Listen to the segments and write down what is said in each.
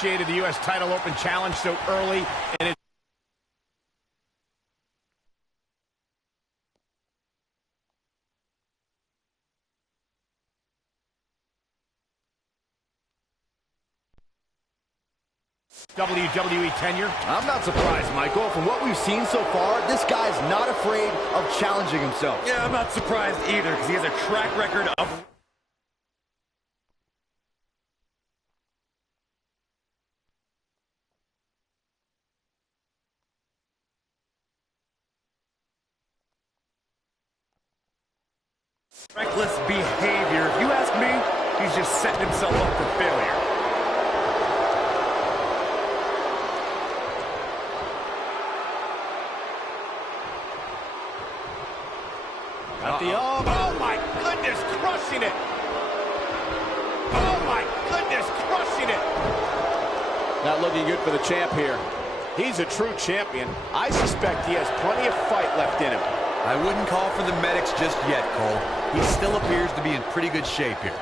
The U.S. title open challenge so early, and it's WWE tenure. I'm not surprised, Michael. From what we've seen so far, this guy's not afraid of challenging himself. Yeah, I'm not surprised either, because he has a track record of... reckless behavior. If you ask me, he's just setting himself up for failure. Got the arm. Oh my goodness, crushing it. Oh my goodness, crushing it. Not looking good for the champ here. He's a true champion. I suspect he has plenty of fight left in him. I wouldn't call for the medics just yet, Cole. He still appears to be in pretty good shape here.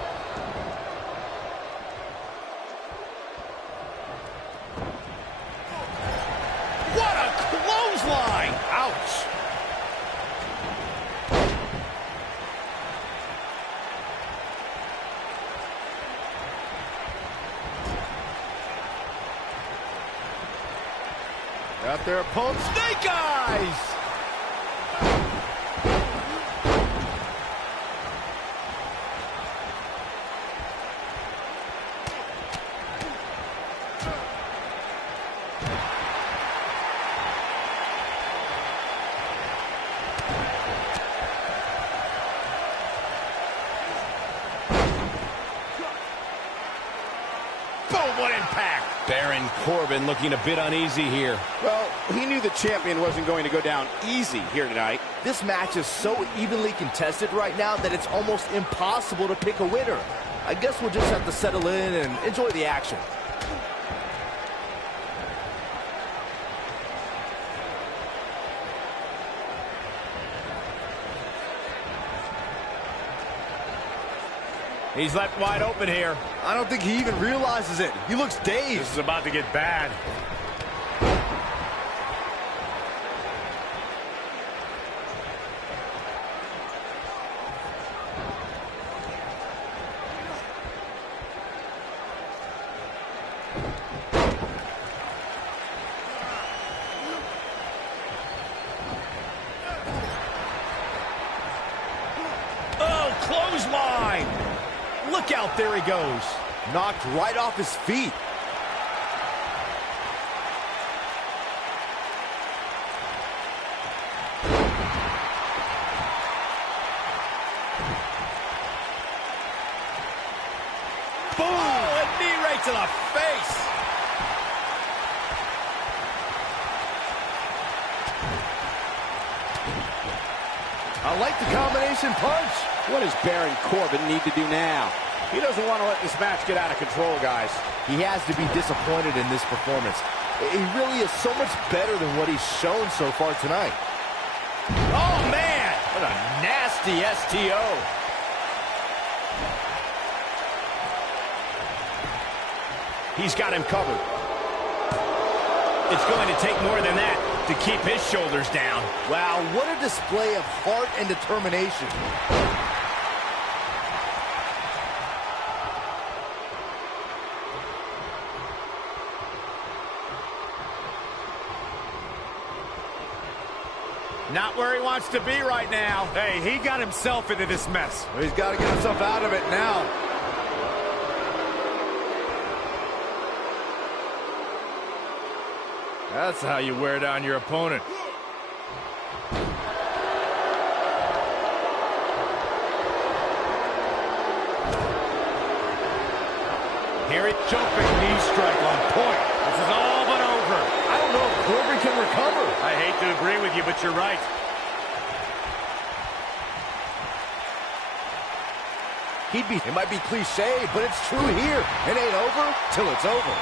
What a clothesline! Ouch! Got their opponent. Snake Eyes! Boom, what impact! Baron Corbin looking a bit uneasy here. Well, he knew the champion wasn't going to go down easy here tonight. This match is so evenly contested right now that it's almost impossible to pick a winner. I guess we'll just have to settle in and enjoy the action. He's left wide open here. I don't think he even realizes it. He looks dazed. This is about to get bad. Oh, clothesline! Look out, there he goes. Knocked right off his feet. Boom! Oh, a knee right to the face. I like the combination punch. What does Baron Corbin need to do now? He doesn't want to let this match get out of control, guys. He has to be disappointed in this performance. He really is so much better than what he's shown so far tonight. Oh, man! What a nasty STO. He's got him covered. It's going to take more than that to keep his shoulders down. Wow, what a display of heart and determination. Not where he wants to be right now. Hey, he got himself into this mess. Well, he's got to get himself out of it now. That's how you wear down your opponent. Here it jumping knee strike on point. This is all but over. I don't know if Corbin can recover. I hate to agree with you, but you're right. It might be cliche, but it's true here. It ain't over till it's over.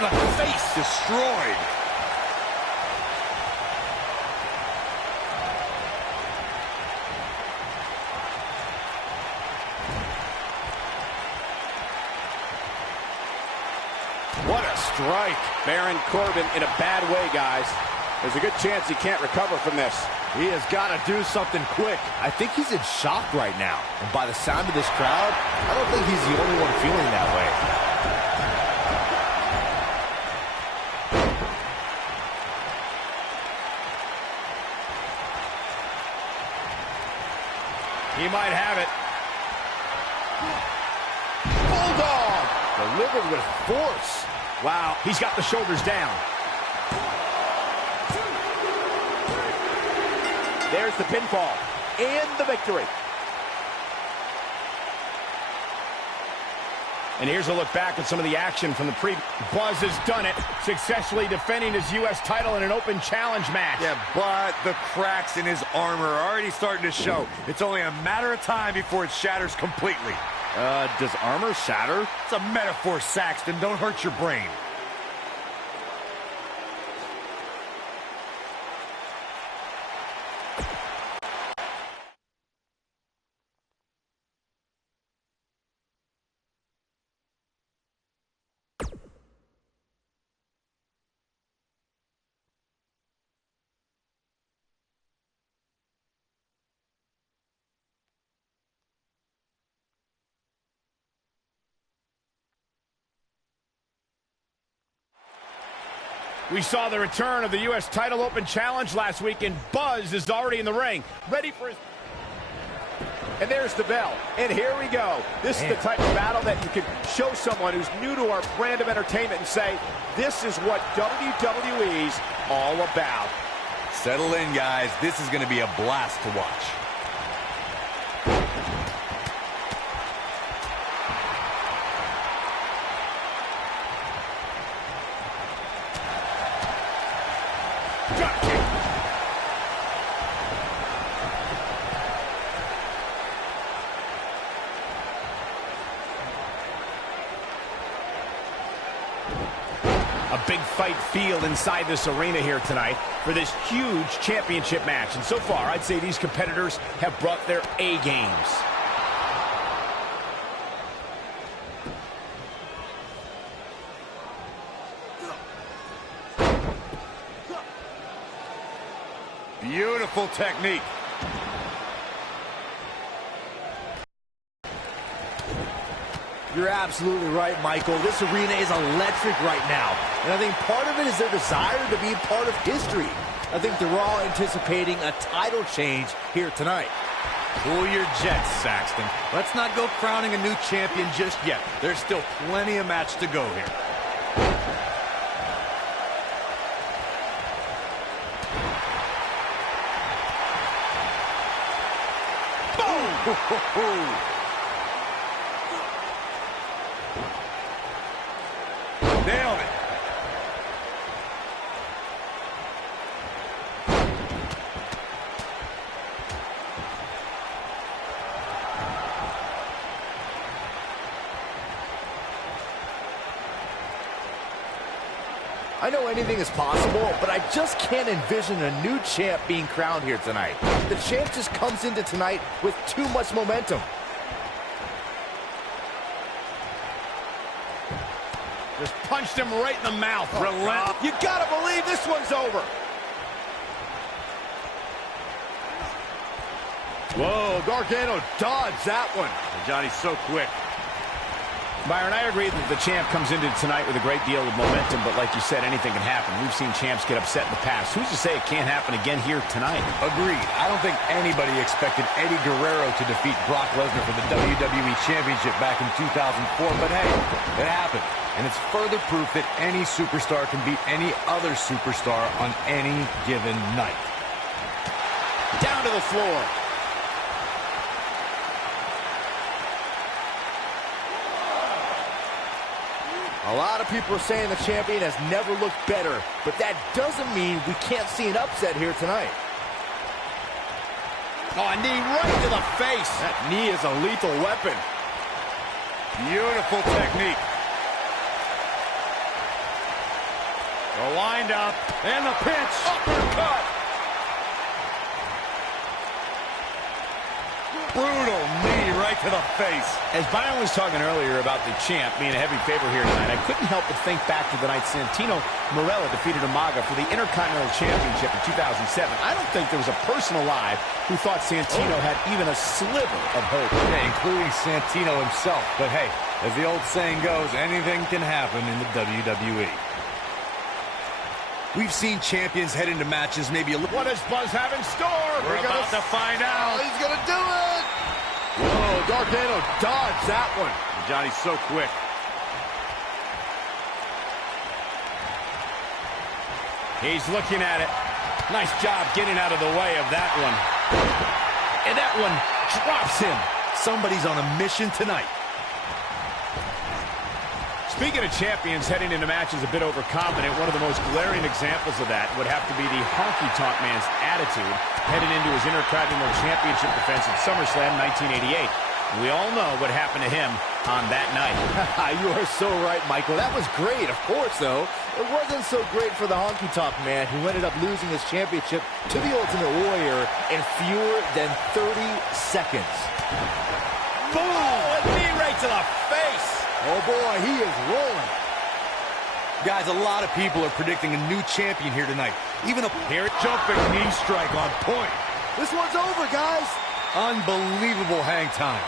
to the face. Destroyed. What a strike. Baron Corbin in a bad way, guys. There's a good chance he can't recover from this. He has got to do something quick. I think he's in shock right now. And by the sound of this crowd, I don't think he's the only one feeling that way. He might have it. Bulldog! Delivered with force. Wow, he's got the shoulders down. There's the pinfall and the victory. And here's a look back at some of the action from the Buzz has done it, successfully defending his U.S. title in an open challenge match. Yeah, but the cracks in his armor are already starting to show. It's only a matter of time before it shatters completely. Does armor shatter? It's a metaphor, Saxton. Don't hurt your brain. We saw the return of the U.S. title open challenge last week, and Buzz is already in the ring, ready for his... And there's the bell. And here we go. This is the type of battle that you can show someone who's new to our brand of entertainment and say, this is what WWE's all about. Settle in, guys. This is going to be a blast to watch. A big fight field inside this arena here tonight for this huge championship match. And so far, I'd say these competitors have brought their A games. Beautiful technique. You're absolutely right, Michael. This arena is electric right now. And I think part of it is their desire to be part of history. I think they're all anticipating a title change here tonight. Cool your jets, Saxton. Let's not go crowning a new champion just yet. There's still plenty of match to go here. Boom! Nailed it. I know anything is possible, but I just can't envision a new champ being crowned here tonight. The champ just comes into tonight with too much momentum. Just punched him right in the mouth. Relentless. You gotta believe this one's over. Whoa, Gargano dodged that one. Johnny's so quick. Byron, I agree that the champ comes into tonight with a great deal of momentum, but like you said, anything can happen. We've seen champs get upset in the past. Who's to say it can't happen again here tonight? Agreed. I don't think anybody expected Eddie Guerrero to defeat Brock Lesnar for the WWE Championship back in 2004, but hey, it happened. And it's further proof that any superstar can beat any other superstar on any given night. Down to the floor. A lot of people are saying the champion has never looked better, but that doesn't mean we can't see an upset here tonight. Oh, a knee right to the face. That knee is a lethal weapon. Beautiful technique. The wind up and the pinch. Uppercut. Brutal knee right to the face. As Byron was talking earlier about the champ being a heavy favorite here tonight, I couldn't help but think back to the night Santino Marella defeated Umaga for the Intercontinental Championship in 2007. I don't think there was a person alive who thought Santino had even a sliver of hope. Yeah, including Santino himself. But hey, as the old saying goes, anything can happen in the WWE. We've seen champions head into matches maybe a little... What does Buzz have in store? We're about to find out. He's going to do it. Whoa, Gargano dodged that one. Johnny's so quick. He's looking at it. Nice job getting out of the way of that one. And that one drops him. Somebody's on a mission tonight. Speaking of champions heading into matches a bit overconfident, one of the most glaring examples of that would have to be the honky-tonk man's attitude heading into his Intercontinental Championship defense at SummerSlam 1988. We all know what happened to him on that night. You are so right, Michael. That was great, of course, though. It wasn't so great for the honky-tonk man who ended up losing his championship to the Ultimate Warrior in fewer than 30 seconds. Boom! A knee right to the face! Oh, boy, he is rolling. Guys, a lot of people are predicting a new champion here tonight. Even a Jumping knee strike on point. This one's over, guys. unbelievable hang time.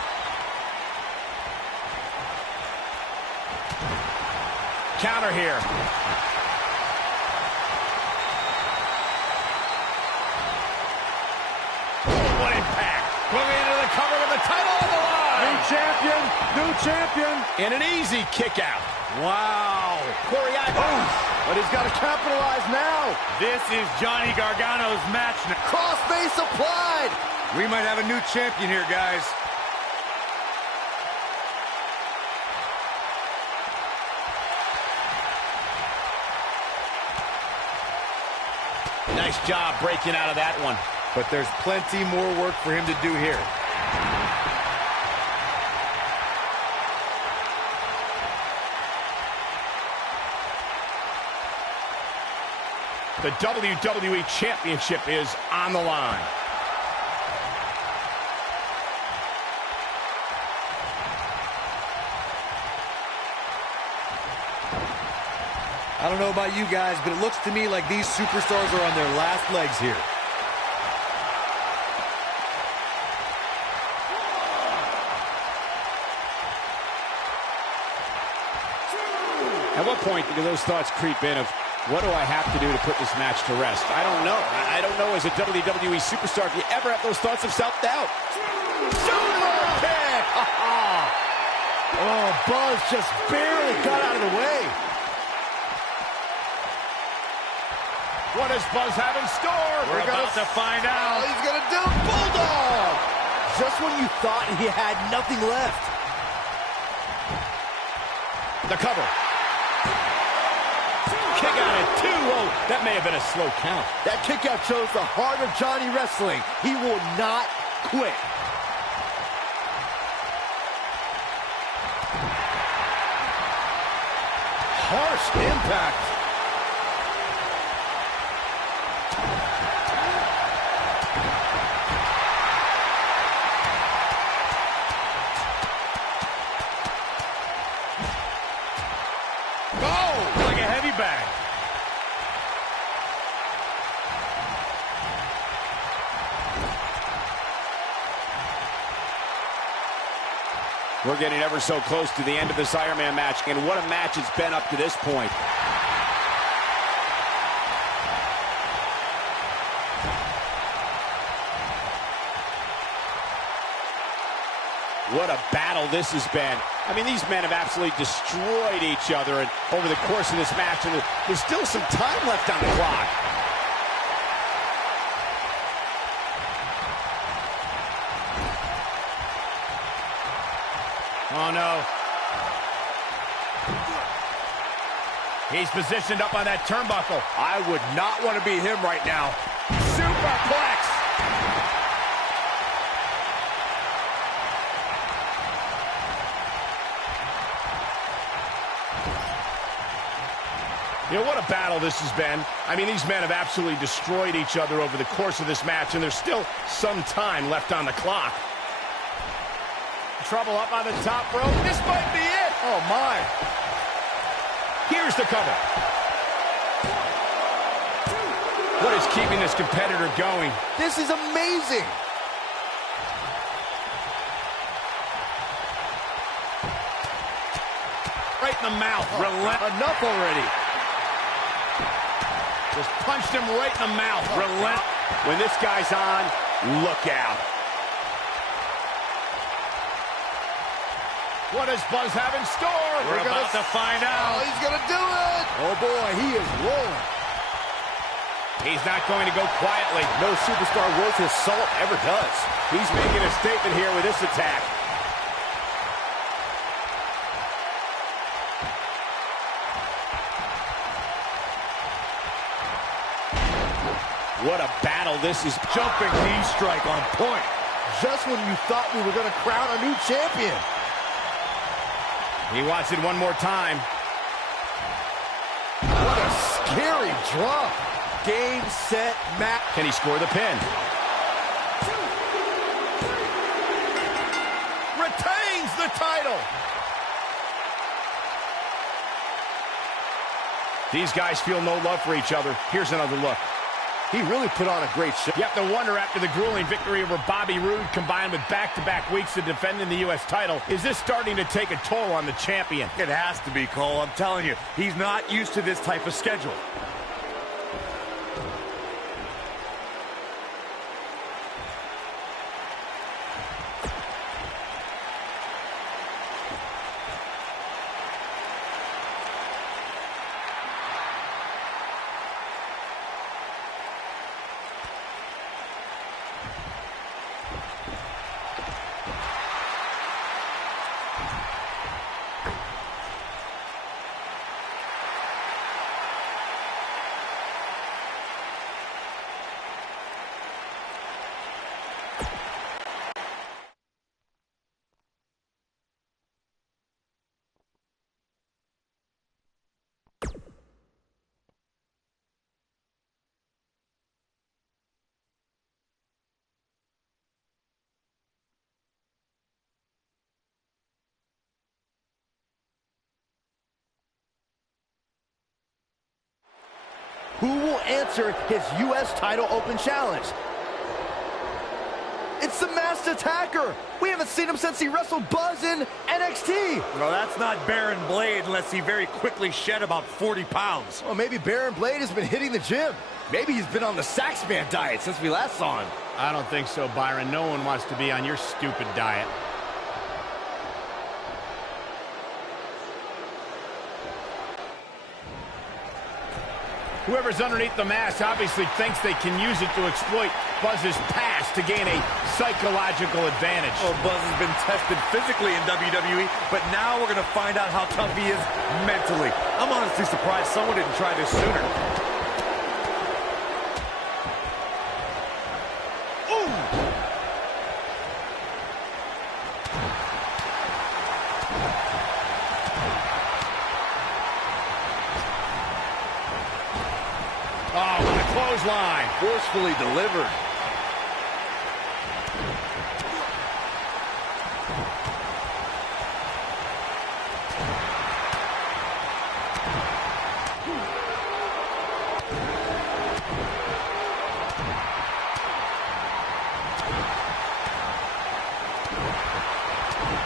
Counter here. What impact. Moving into the cover with the title on the line. New champion, new champion. And an easy kick out. Wow. Corey, But he's got to capitalize now. This is Johnny Gargano's match now. Crossface applied. We might have a new champion here, guys. Nice job breaking out of that one. But there's plenty more work for him to do here. The WWE Championship is on the line. I don't know about you guys, but it looks to me like these superstars are on their last legs here. At what point do those thoughts creep in of, what do I have to do to put this match to rest? I don't know. I don't know as a WWE superstar if you ever have those thoughts of self-doubt. Sumo kick. Oh, Buzz just barely got out of the way. What does Buzz have in store? We're about to find out. Oh, he's going to do it. Bulldog. Just when you thought he had nothing left. The cover. Kick out at 2. Oh, that may have been a slow count. That kick out shows the heart of Johnny Wrestling. He will not quit. Harsh impact. Oh, like a heavy bag. We're getting ever so close to the end of this Iron Man match, and what a match it's been up to this point. What a battle this has been. I mean, these men have absolutely destroyed each other over the course of this match, and there's still some time left on the clock. Oh, no. He's positioned up on that turnbuckle. I would not want to be him right now. Superplex. You know, what a battle this has been. I mean, these men have absolutely destroyed each other over the course of this match, and there's still some time left on the clock. Trouble up on the top rope. This might be it. Oh, my. Here's the cover. What is keeping this competitor going? This is amazing. Right in the mouth. Enough already. Just punched him right in the mouth. When this guy's on, look out. What does Buzz have in store? We're about to find out. Oh, he's going to do it. Oh, boy, he is rolling. He's not going to go quietly. No superstar worth his salt ever does. He's making a statement here with this attack. What a battle this is. Jumping knee strike on point. Just when you thought we were going to crown a new champion. He wants it one more time. What a scary drop. Game, set, match. Can he score the pin? Retains the title. These guys feel no love for each other. Here's another look. He really put on a great show. You have to wonder, after the grueling victory over Bobby Roode, combined with back-to-back weeks of defending the U.S. title, is this starting to take a toll on the champion? It has to be, Cole. I'm telling you, he's not used to this type of schedule. Who will answer his U.S. title open challenge? It's the Masked Attacker. We haven't seen him since he wrestled Buzz in NXT. Well, that's not Baron Blade unless he very quickly shed about 40 pounds. Well, maybe Baron Blade has been hitting the gym. Maybe he's been on the Saxman diet since we last saw him. I don't think so, Byron. No one wants to be on your stupid diet. Whoever's underneath the mask obviously thinks they can use it to exploit Buzz's past to gain a psychological advantage. Oh, Buzz has been tested physically in WWE, but now we're going to find out how tough he is mentally. I'm honestly surprised someone didn't try this sooner. Oh, what a clothesline. Forcefully delivered.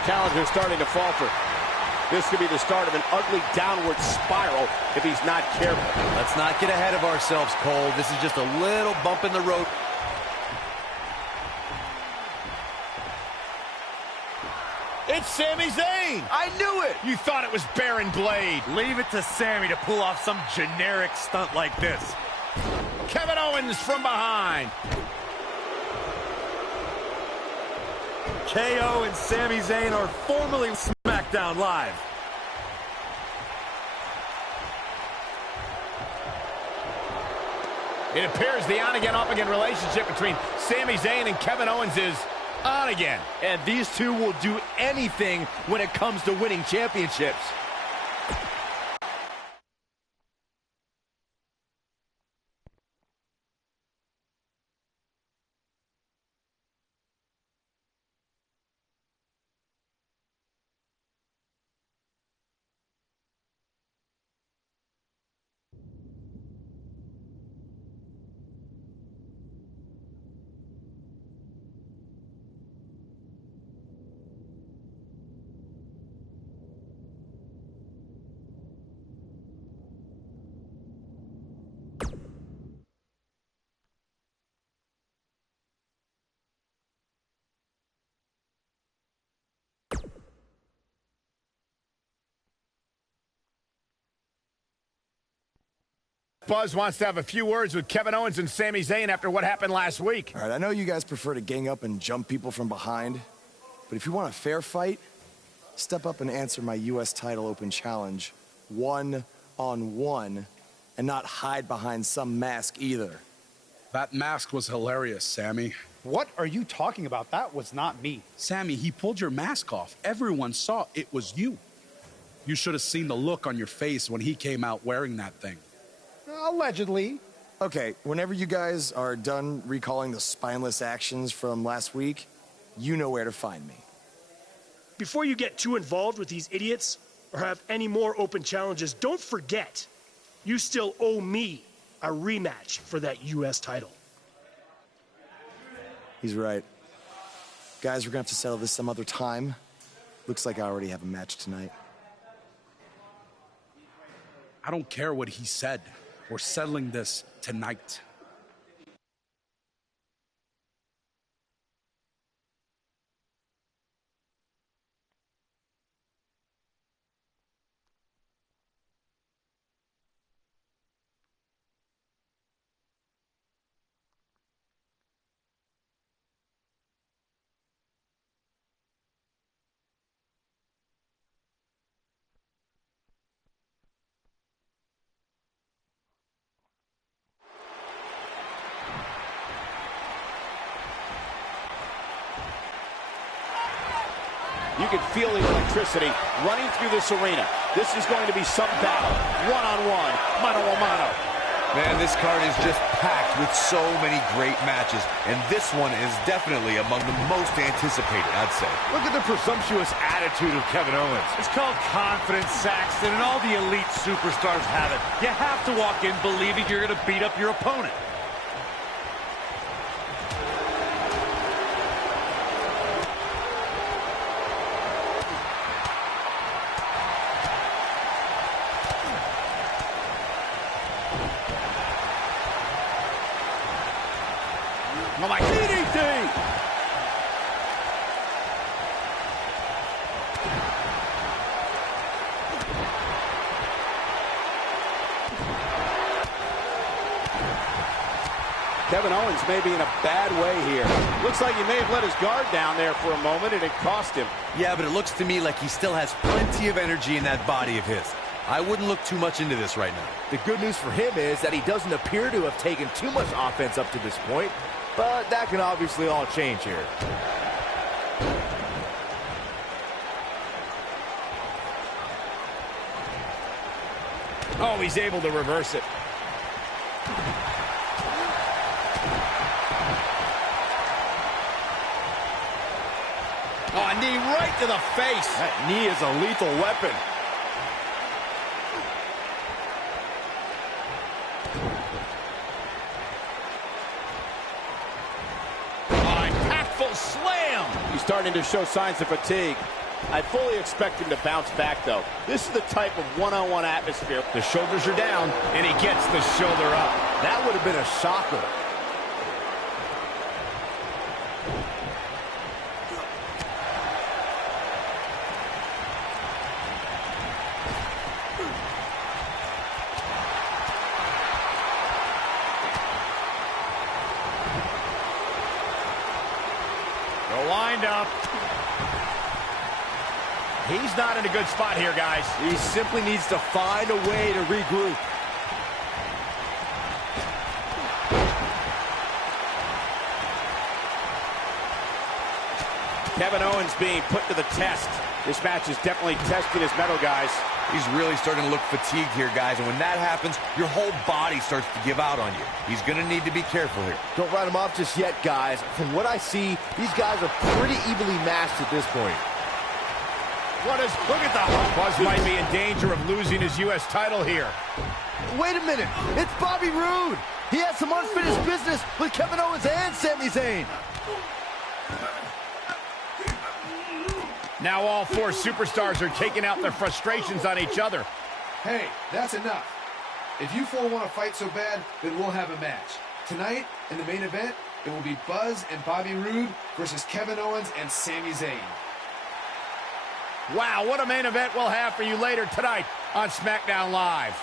Challenger starting to falter. This could be the start of an ugly downward spiral if he's not careful. Let's not get ahead of ourselves, Cole. This is just a little bump in the road. It's Sami Zayn. I knew it. You thought it was Baron Blade. Leave it to Sami to pull off some generic stunt like this. Kevin Owens from behind. KO and Sami Zayn are formally SmackDown Live. It appears the on-again, off-again relationship between Sami Zayn and Kevin Owens is on again. And these two will do anything when it comes to winning championships. Buzz wants to have a few words with Kevin Owens and Sami Zayn after what happened last week. All right, I know you guys prefer to gang up and jump people from behind, but if you want a fair fight, step up and answer my U.S. title open challenge one-on-one and not hide behind some mask either. That mask was hilarious, Sami. What are you talking about? That was not me. Sami, he pulled your mask off. Everyone saw it was you. You should have seen the look on your face when he came out wearing that thing. Allegedly. Okay, whenever you guys are done recalling the spineless actions from last week, you know where to find me. Before you get too involved with these idiots or have any more open challenges, don't forget, you still owe me a rematch for that U.S. title. He's right. Guys, we're gonna have to settle this some other time. Looks like I already have a match tonight. I don't care what he said. We're settling this tonight. You can feel the electricity running through this arena. This is going to be some battle. One-on-one, mano-a-mano. Man, this card is just packed with so many great matches, and this one is definitely among the most anticipated, I'd say. Look at the presumptuous attitude of Kevin Owens. It's called confidence, Saxton, and all the elite superstars have it. You have to walk in believing you're going to beat up your opponent. Oh my DDT! Kevin Owens may be in a bad way here. Looks like he may have let his guard down there for a moment, and it cost him. Yeah, but it looks to me like he still has plenty of energy in that body of his. I wouldn't look too much into this right now. The good news for him is that he doesn't appear to have taken too much offense up to this point, but that can obviously all change here. Oh, he's able to reverse it. Oh, a knee right to the face. That knee is a lethal weapon. Slam! He's starting to show signs of fatigue. I fully expect him to bounce back, though. This is the type of one-on-one atmosphere. The shoulders are down, and he gets the shoulder up. That would have been a shocker. Lined up. He's not in a good spot here, guys. He simply needs to find a way to regroup. Kevin Owens being put to the test. This match is definitely testing his mettle, guys. He's really starting to look fatigued here, guys, and when that happens, your whole body starts to give out on you. He's going to need to be careful here. Don't write him off just yet, guys. From what I see, these guys are pretty evenly matched at this point. Look at the Buzz might be in danger of losing his U.S. title here. Wait a minute, it's Bobby Roode. He has some unfinished business with Kevin Owens and Sami Zayn. Now all four superstars are taking out their frustrations on each other. Hey, that's enough. If you four want to fight so bad, then we'll have a match. Tonight, in the main event, it will be Buzz and Bobby Roode versus Kevin Owens and Sami Zayn. Wow, what a main event we'll have for you later tonight on SmackDown Live.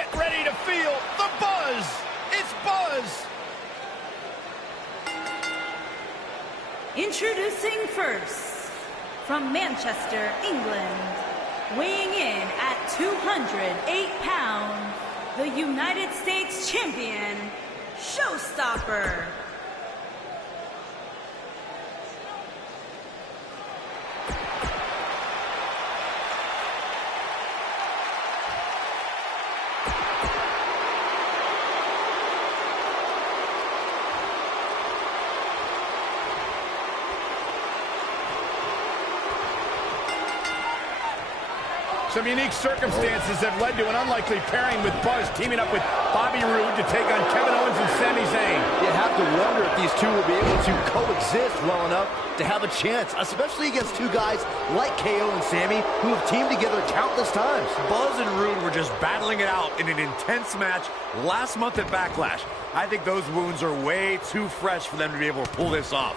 Get ready to feel the buzz. It's Buzz. Introducing first, from Manchester, England, weighing in at 208 pounds, the United States champion, Showstopper. Some unique circumstances have led to an unlikely pairing with Buzz teaming up with Bobby Roode to take on Kevin Owens and Sami Zayn. You have to wonder if these two will be able to coexist well enough to have a chance, especially against two guys like KO and Sami who have teamed together countless times. Buzz and Roode were just battling it out in an intense match last month at Backlash. I think those wounds are way too fresh for them to be able to pull this off.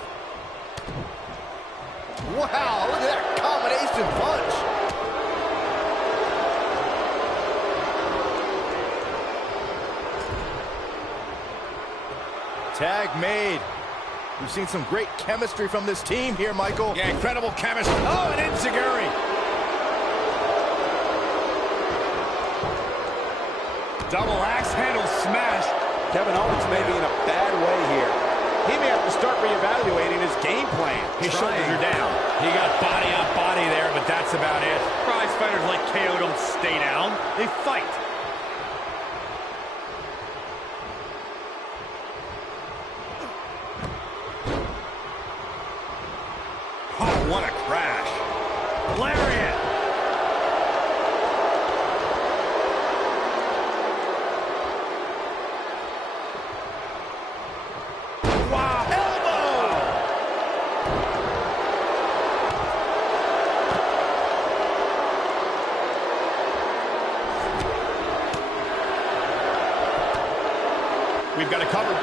Wow, look at that combination punch. Tag made. We've seen some great chemistry from this team here, Michael. Yeah, incredible chemistry. Oh, and Enziguri. Double axe handle smash. Kevin Owens may be in a bad way here. He may have to start reevaluating his game plan. His shoulders are down. He got body on body there, but that's about it. Prize fighters like KO don't stay down. They fight. Oh, what a crash. Lariat. Wow. Elbow. We've got it covered.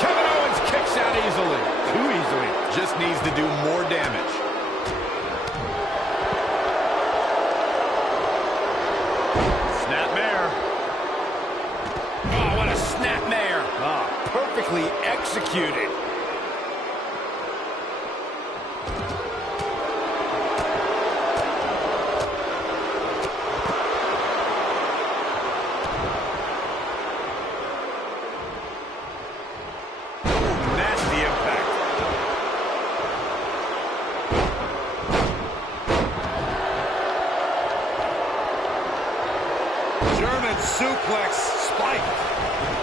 Kevin Owens kicks out easily. Too easily. Just needs to do more damage. Snapmare. Oh, what a snapmare. Ah, perfectly executed. Nasty impact. German suplex spike.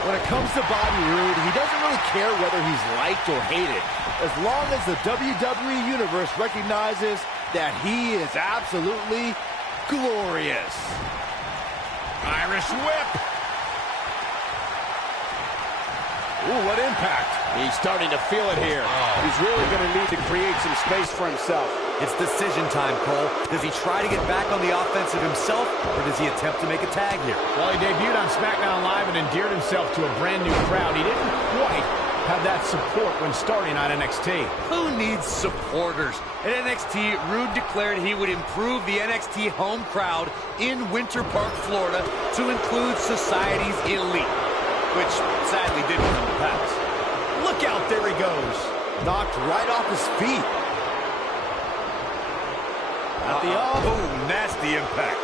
When it comes to Bobby Roode, he doesn't really care whether he's liked or hated, as long as the WWE Universe recognizes that he is absolutely glorious. Irish whip. Ooh, what impact. He's starting to feel it here. He's really going to need to create some space for himself. It's decision time, Cole. Does he try to get back on the offensive himself, or does he attempt to make a tag here? Well, he debuted on SmackDown Live and endeared himself to a brand new crowd. He didn't quite have that support when starting on NXT. Who needs supporters? At NXT, Roode declared he would improve the NXT home crowd in Winter Park, Florida, to include Society's elite, which sadly didn't come to pass. Look out, there he goes. Knocked right off his feet. At the elbow. Oh, nasty impact.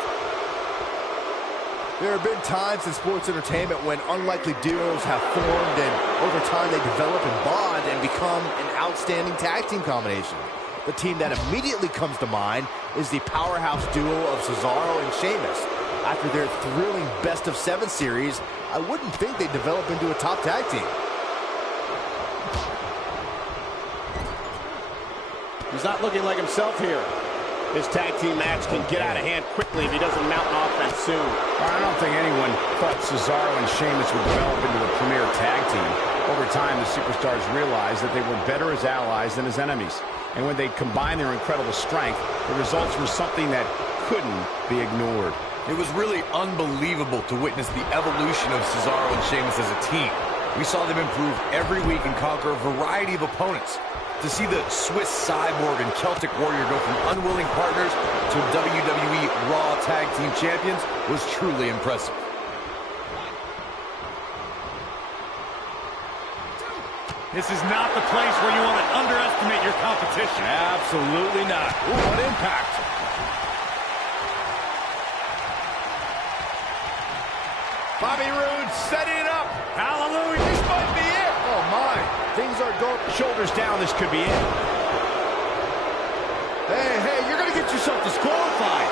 There have been times in sports entertainment when unlikely duos have formed, and over time they develop and bond and become an outstanding tag team combination. The team that immediately comes to mind is the powerhouse duo of Cesaro and Sheamus. After their thrilling best-of-7 series, I wouldn't think they'd develop into a top tag team. He's not looking like himself here. This tag team match can get out of hand quickly if he doesn't mount an offense soon. I don't think anyone thought Cesaro and Sheamus would develop into a premier tag team. Over time, the superstars realized that they were better as allies than as enemies. And when they combined their incredible strength, the results were something that couldn't be ignored. It was really unbelievable to witness the evolution of Cesaro and Sheamus as a team. We saw them improve every week and conquer a variety of opponents. To see the Swiss Cyborg and Celtic Warrior go from unwilling partners to WWE Raw Tag Team Champions was truly impressive. This is not the place where you want to underestimate your competition. Absolutely not. Ooh, what impact. Bobby Roode setting it up. Hallelujah. This might be it. Oh, my. Things are going. Shoulders down. This could be it. Hey, you're going to get yourself disqualified.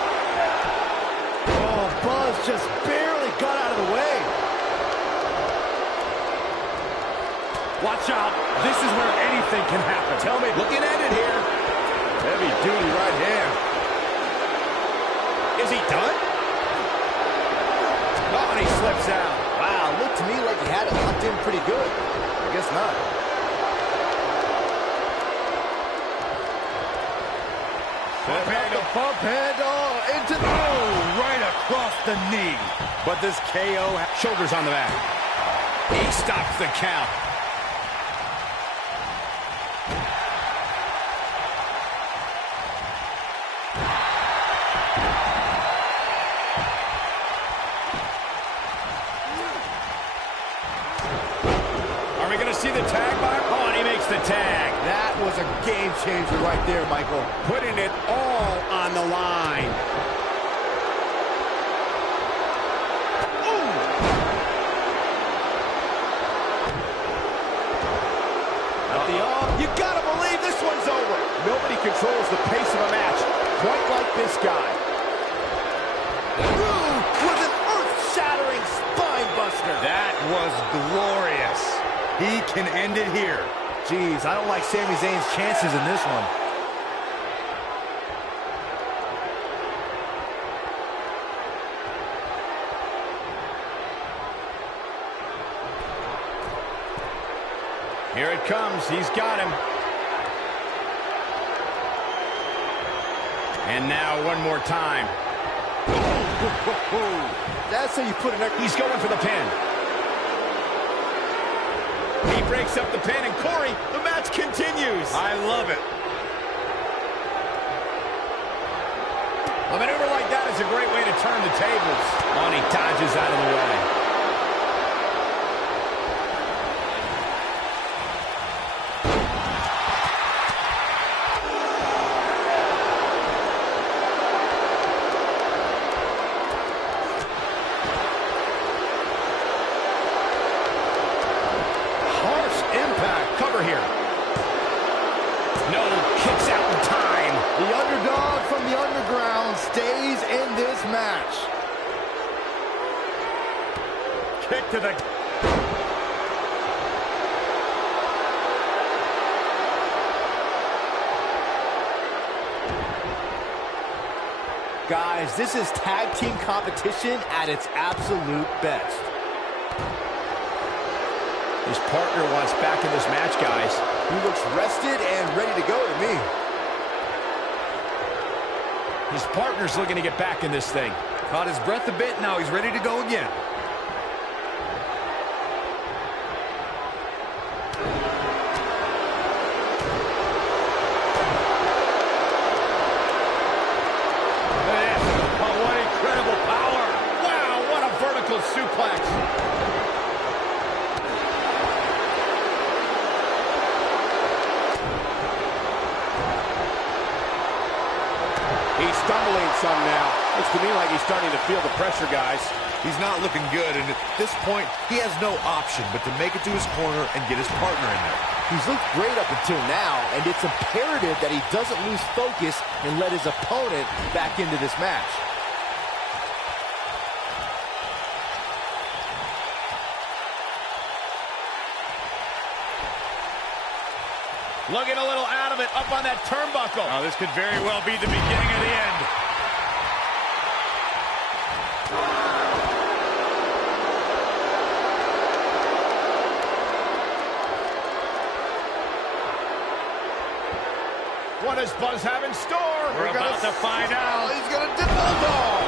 Oh, Buzz just barely got out of the way. Watch out. This is where anything can happen. Tell me, looking at it here. Heavy duty right hand. Is he done? Oh, and he slips out. Wow, looked to me like he had it locked in pretty good. I guess not. Bump handle into the... Oh, right across the knee. But this KO... Shoulders on the mat. He stops the count. Are we going to see the tag by? Oh, and he makes the tag. That was a game changer right there, Michael. Putting it all on the line. Ooh. At the arm. You gotta believe this one's over. Nobody controls the pace of a match quite like this guy. Ooh, with an earth-shattering spine buster. That was glorious. He can end it here. Jeez, I don't like Sami Zayn's chances in this one. Here it comes. He's got him. And now one more time. That's how you put it. He's going for the pin. He breaks up the pin, and Corey, the match continues. I love it. A maneuver like that is a great way to turn the tables. Oh, and he dodges out of the way. Cover here. No, kicks out in time. The underdog from the underground stays in this match. Kick to the... Guys, this is tag team competition at its absolute best. His partner wants back in this match, guys. He looks rested and ready to go to me. His partner's looking to get back in this thing. Caught his breath a bit, now he's ready to go again. Oh, what incredible power. Wow, what a vertical suplex. He's stumbling some now. Looks to me like he's starting to feel the pressure, guys. He's not looking good, and at this point, he has no option but to make it to his corner and get his partner in there. He's looked great up until now, and it's imperative that he doesn't lose focus and let his opponent back into this match. Looking a little out of it, up on that turnbuckle. Oh, this could very well be the beginning of the end. What does Buzz have in store? We're about to find out. He's going to Bulldog.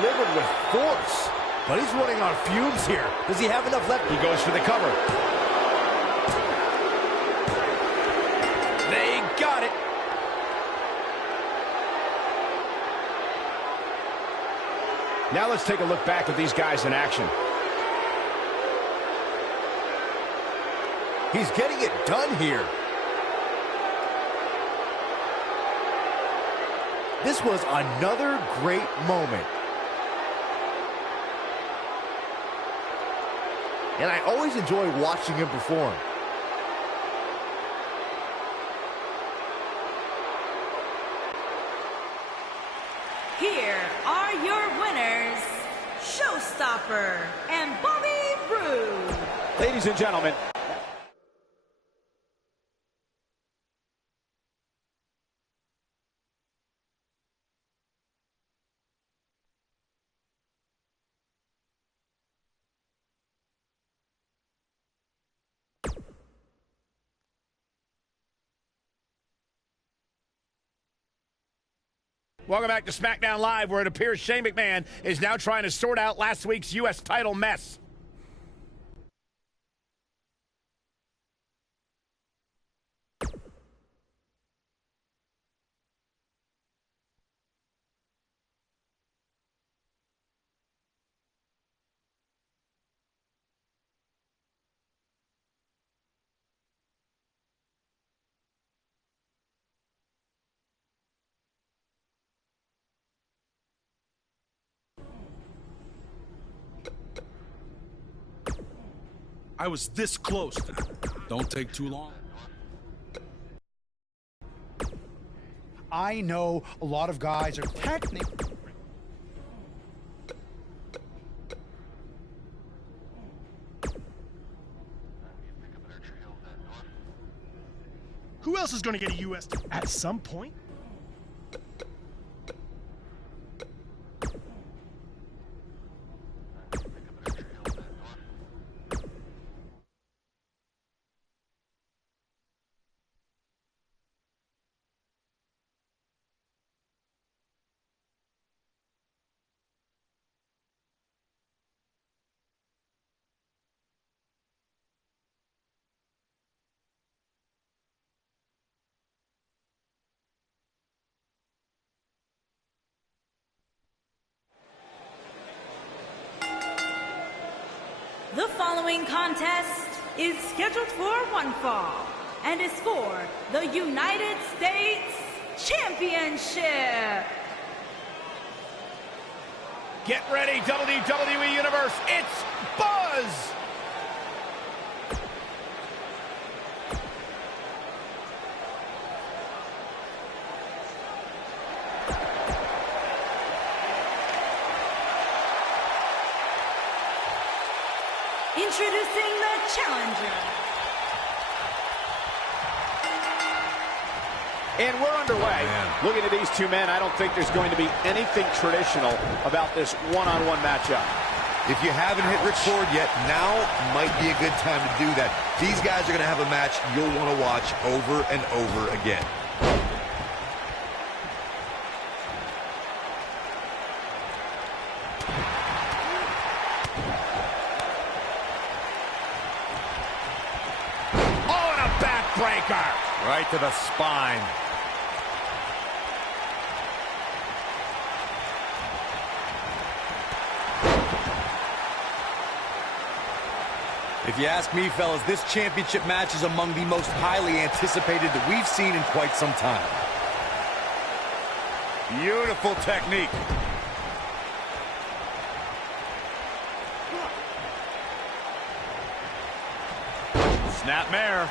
Delivered with force. But he's running on fumes here. Does he have enough left? He goes for the cover. Now let's take a look back at these guys in action. He's getting it done here. This was another great moment. And I always enjoy watching him perform. Here are your winners, Showstopper and Bobby Roode. Ladies and gentlemen, Welcome back to SmackDown Live, where it appears Shane McMahon is now trying to sort out last week's U.S. title mess. I was this close. Don't take too long. I know a lot of guys are technically. Who else is going to get a U.S. at some point? The following contest is scheduled for one fall and is for the United States Championship. Get ready, WWE Universe. It's Buzz! Introducing the challenger. and we're underway. Looking at these two men, I don't think there's going to be anything traditional about this one-on-one matchup. If you haven't hit record yet, now might be a good time to do that. These guys are going to have a match you'll want to watch over and over again. Oh, and a backbreaker. Right to the spine. If you ask me, fellas, this championship match is among the most highly anticipated that we've seen in quite some time. Beautiful technique. Snapmare.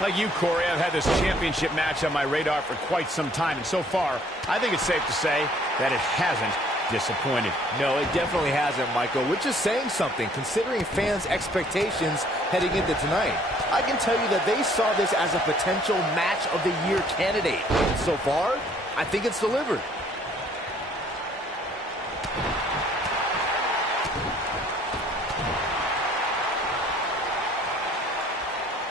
Like you, Corey, I've had this championship match on my radar for quite some time, and so far, I think it's safe to say that it hasn't disappointed. No, it definitely hasn't, Michael, which is saying something, considering fans' expectations heading into tonight. I can tell you that they saw this as a potential match of the year candidate. And so far, I think it's delivered.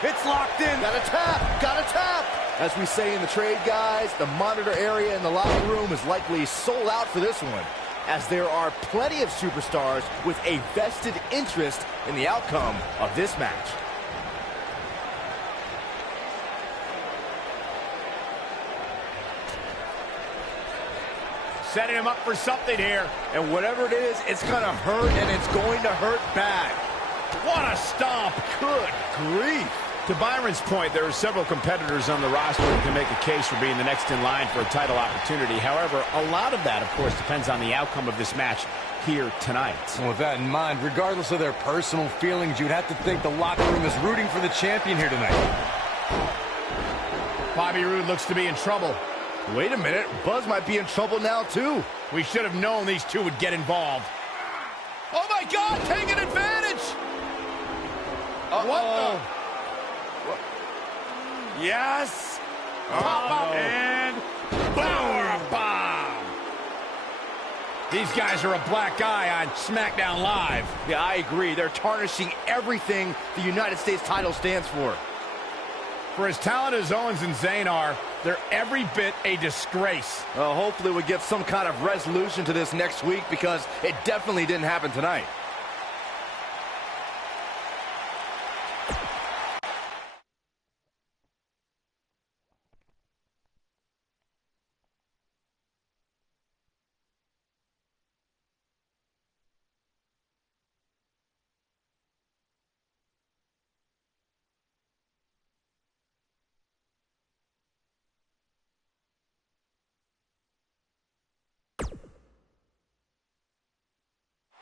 It's locked in. Got a tap. Got a tap. As we say in the trade, guys, the monitor area in the locker room is likely sold out for this one, as there are plenty of superstars with a vested interest in the outcome of this match. setting him up for something here. And whatever it is, it's going to hurt, and it's going to hurt bad. What a stomp. Good grief. To Byron's point, there are several competitors on the roster who can make a case for being the next in line for a title opportunity. However, a lot of that, of course, depends on the outcome of this match here tonight. And with that in mind, regardless of their personal feelings, you'd have to think the locker room is rooting for the champion here tonight. Bobby Roode looks to be in trouble. Wait a minute, Buzz might be in trouble now, too. We should have known these two would get involved. Oh, my God, taking advantage! Uh-oh. Yes! Pop up and power bomb! These guys are a black eye on SmackDown Live. Yeah, I agree. They're tarnishing everything the United States title stands for. For as talented as Owens and Zayn are, they're every bit a disgrace. Hopefully we get some kind of resolution to this next week, because it definitely didn't happen tonight.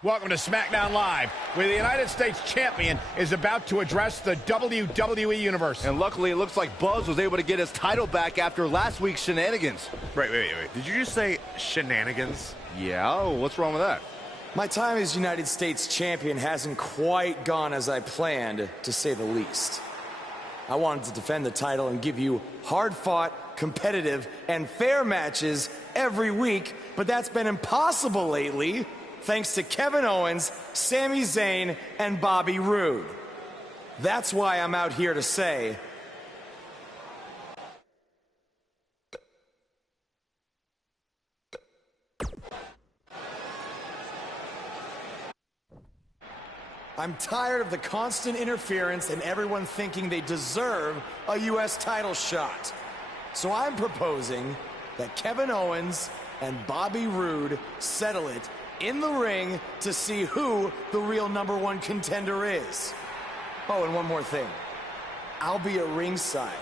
Welcome to SmackDown Live, where the United States Champion is about to address the WWE Universe. And luckily, it looks like Buzz was able to get his title back after last week's shenanigans. Wait. Did you just say shenanigans? Yeah, what's wrong with that? My time as United States Champion hasn't quite gone as I planned, to say the least. I wanted to defend the title and give you hard-fought, competitive, and fair matches every week, but that's been impossible lately, thanks to Kevin Owens, Sami Zayn, and Bobby Roode. That's why I'm out here to say, I'm tired of the constant interference and everyone thinking they deserve a U.S. title shot. So I'm proposing that Kevin Owens and Bobby Roode settle it in the ring to see who the real #1 contender is. Oh, and one more thing. I'll be at ringside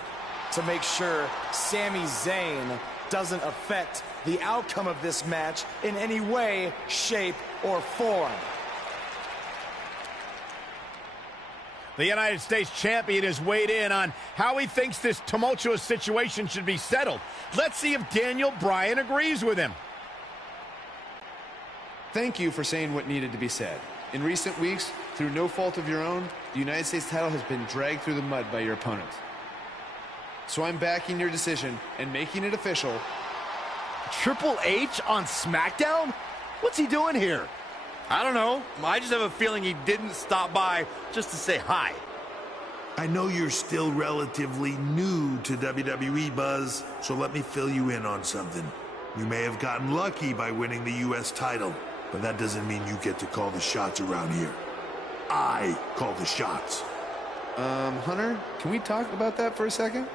to make sure Sami Zayn doesn't affect the outcome of this match in any way, shape, or form. The United States Champion has weighed in on how he thinks this tumultuous situation should be settled. Let's see if Daniel Bryan agrees with him. Thank you for saying what needed to be said. In recent weeks, through no fault of your own, the United States title has been dragged through the mud by your opponent. So I'm backing your decision and making it official. Triple H on SmackDown? What's he doing here? I don't know. I just have a feeling he didn't stop by just to say hi. I know you're still relatively new to WWE, Buzz, so let me fill you in on something. You may have gotten lucky by winning the U.S. title, but that doesn't mean you get to call the shots around here. I call the shots. Hunter, can we talk about that for a second?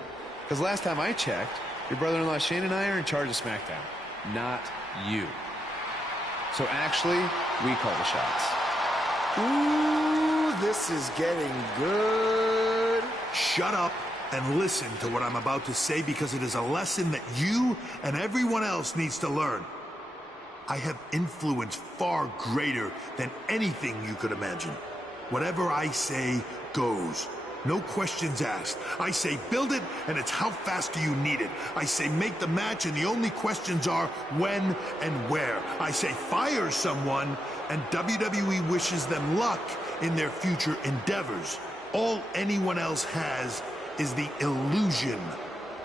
Because last time I checked, your brother-in-law Shane and I are in charge of SmackDown, not you. So actually, we call the shots. Ooh, this is getting good. Shut up and listen to what I'm about to say, because it is a lesson that you and everyone else needs to learn. I have influence far greater than anything you could imagine. Whatever I say goes. No questions asked. I say build it, and it's how fast do you need it. I say make the match, and the only questions are when and where. I say fire someone, and WWE wishes them luck in their future endeavors. All anyone else has is the illusion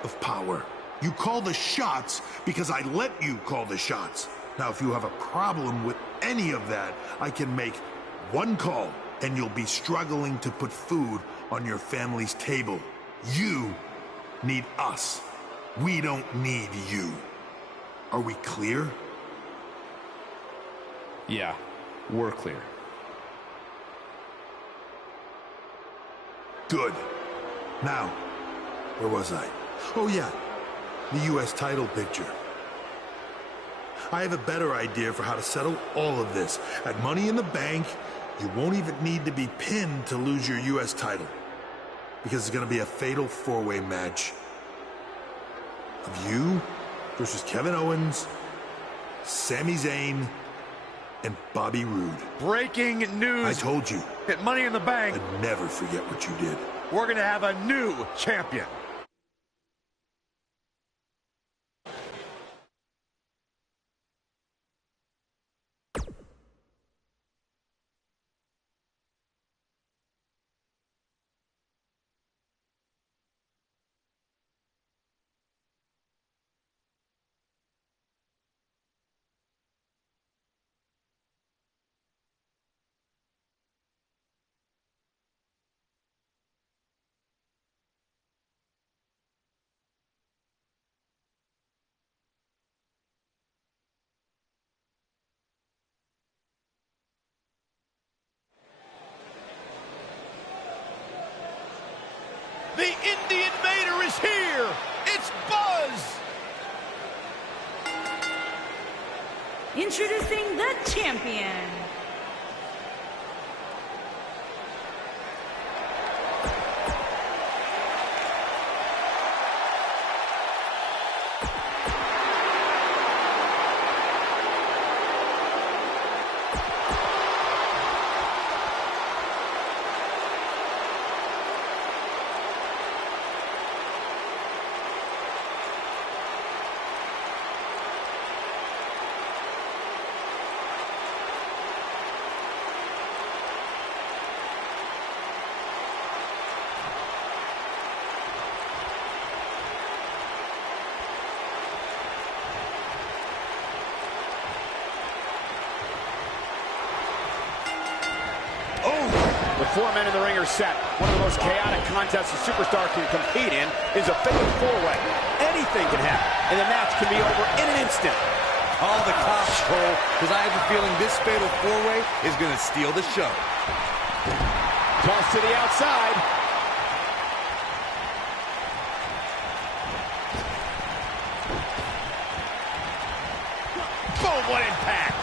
of power. You call the shots because I let you call the shots. Now, if you have a problem with any of that, I can make one call, and you'll be struggling to put food on your family's table. You need us. We don't need you. Are we clear? Yeah, we're clear. Good. Now, where was I? Oh yeah, the U.S. title picture. I have a better idea for how to settle all of this. At Money in the Bank, you won't even need to be pinned to lose your U.S. title. Because it's going to be a fatal four-way match of you versus Kevin Owens, Sami Zayn, and Bobby Roode. Breaking news. I told you. At Money in the Bank. I'd never forget what you did. We're going to have a new champion. The Indie Invader is here! It's Buzz! Introducing the champion. The 4 men in the ring are set. One of the most chaotic contests a superstar can compete in is a fatal four-way. Anything can happen, and the match can be over in an instant. Call the cops, Cole, because I have a feeling this fatal four-way is going to steal the show. Toss to the outside. Boom, what impact.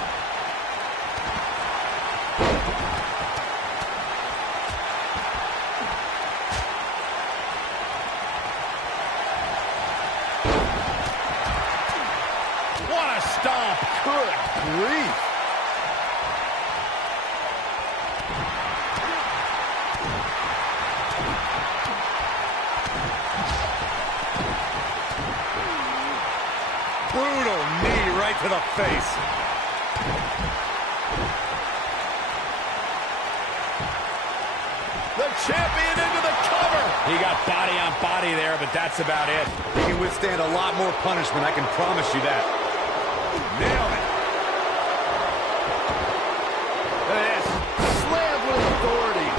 What a stomp. Good grief. Brutal knee right to the face. The champion into the cover! He got body on body there, but that's about it. He can withstand a lot more punishment, I can promise you that. Nailed it. Look at this. Slammed with authority.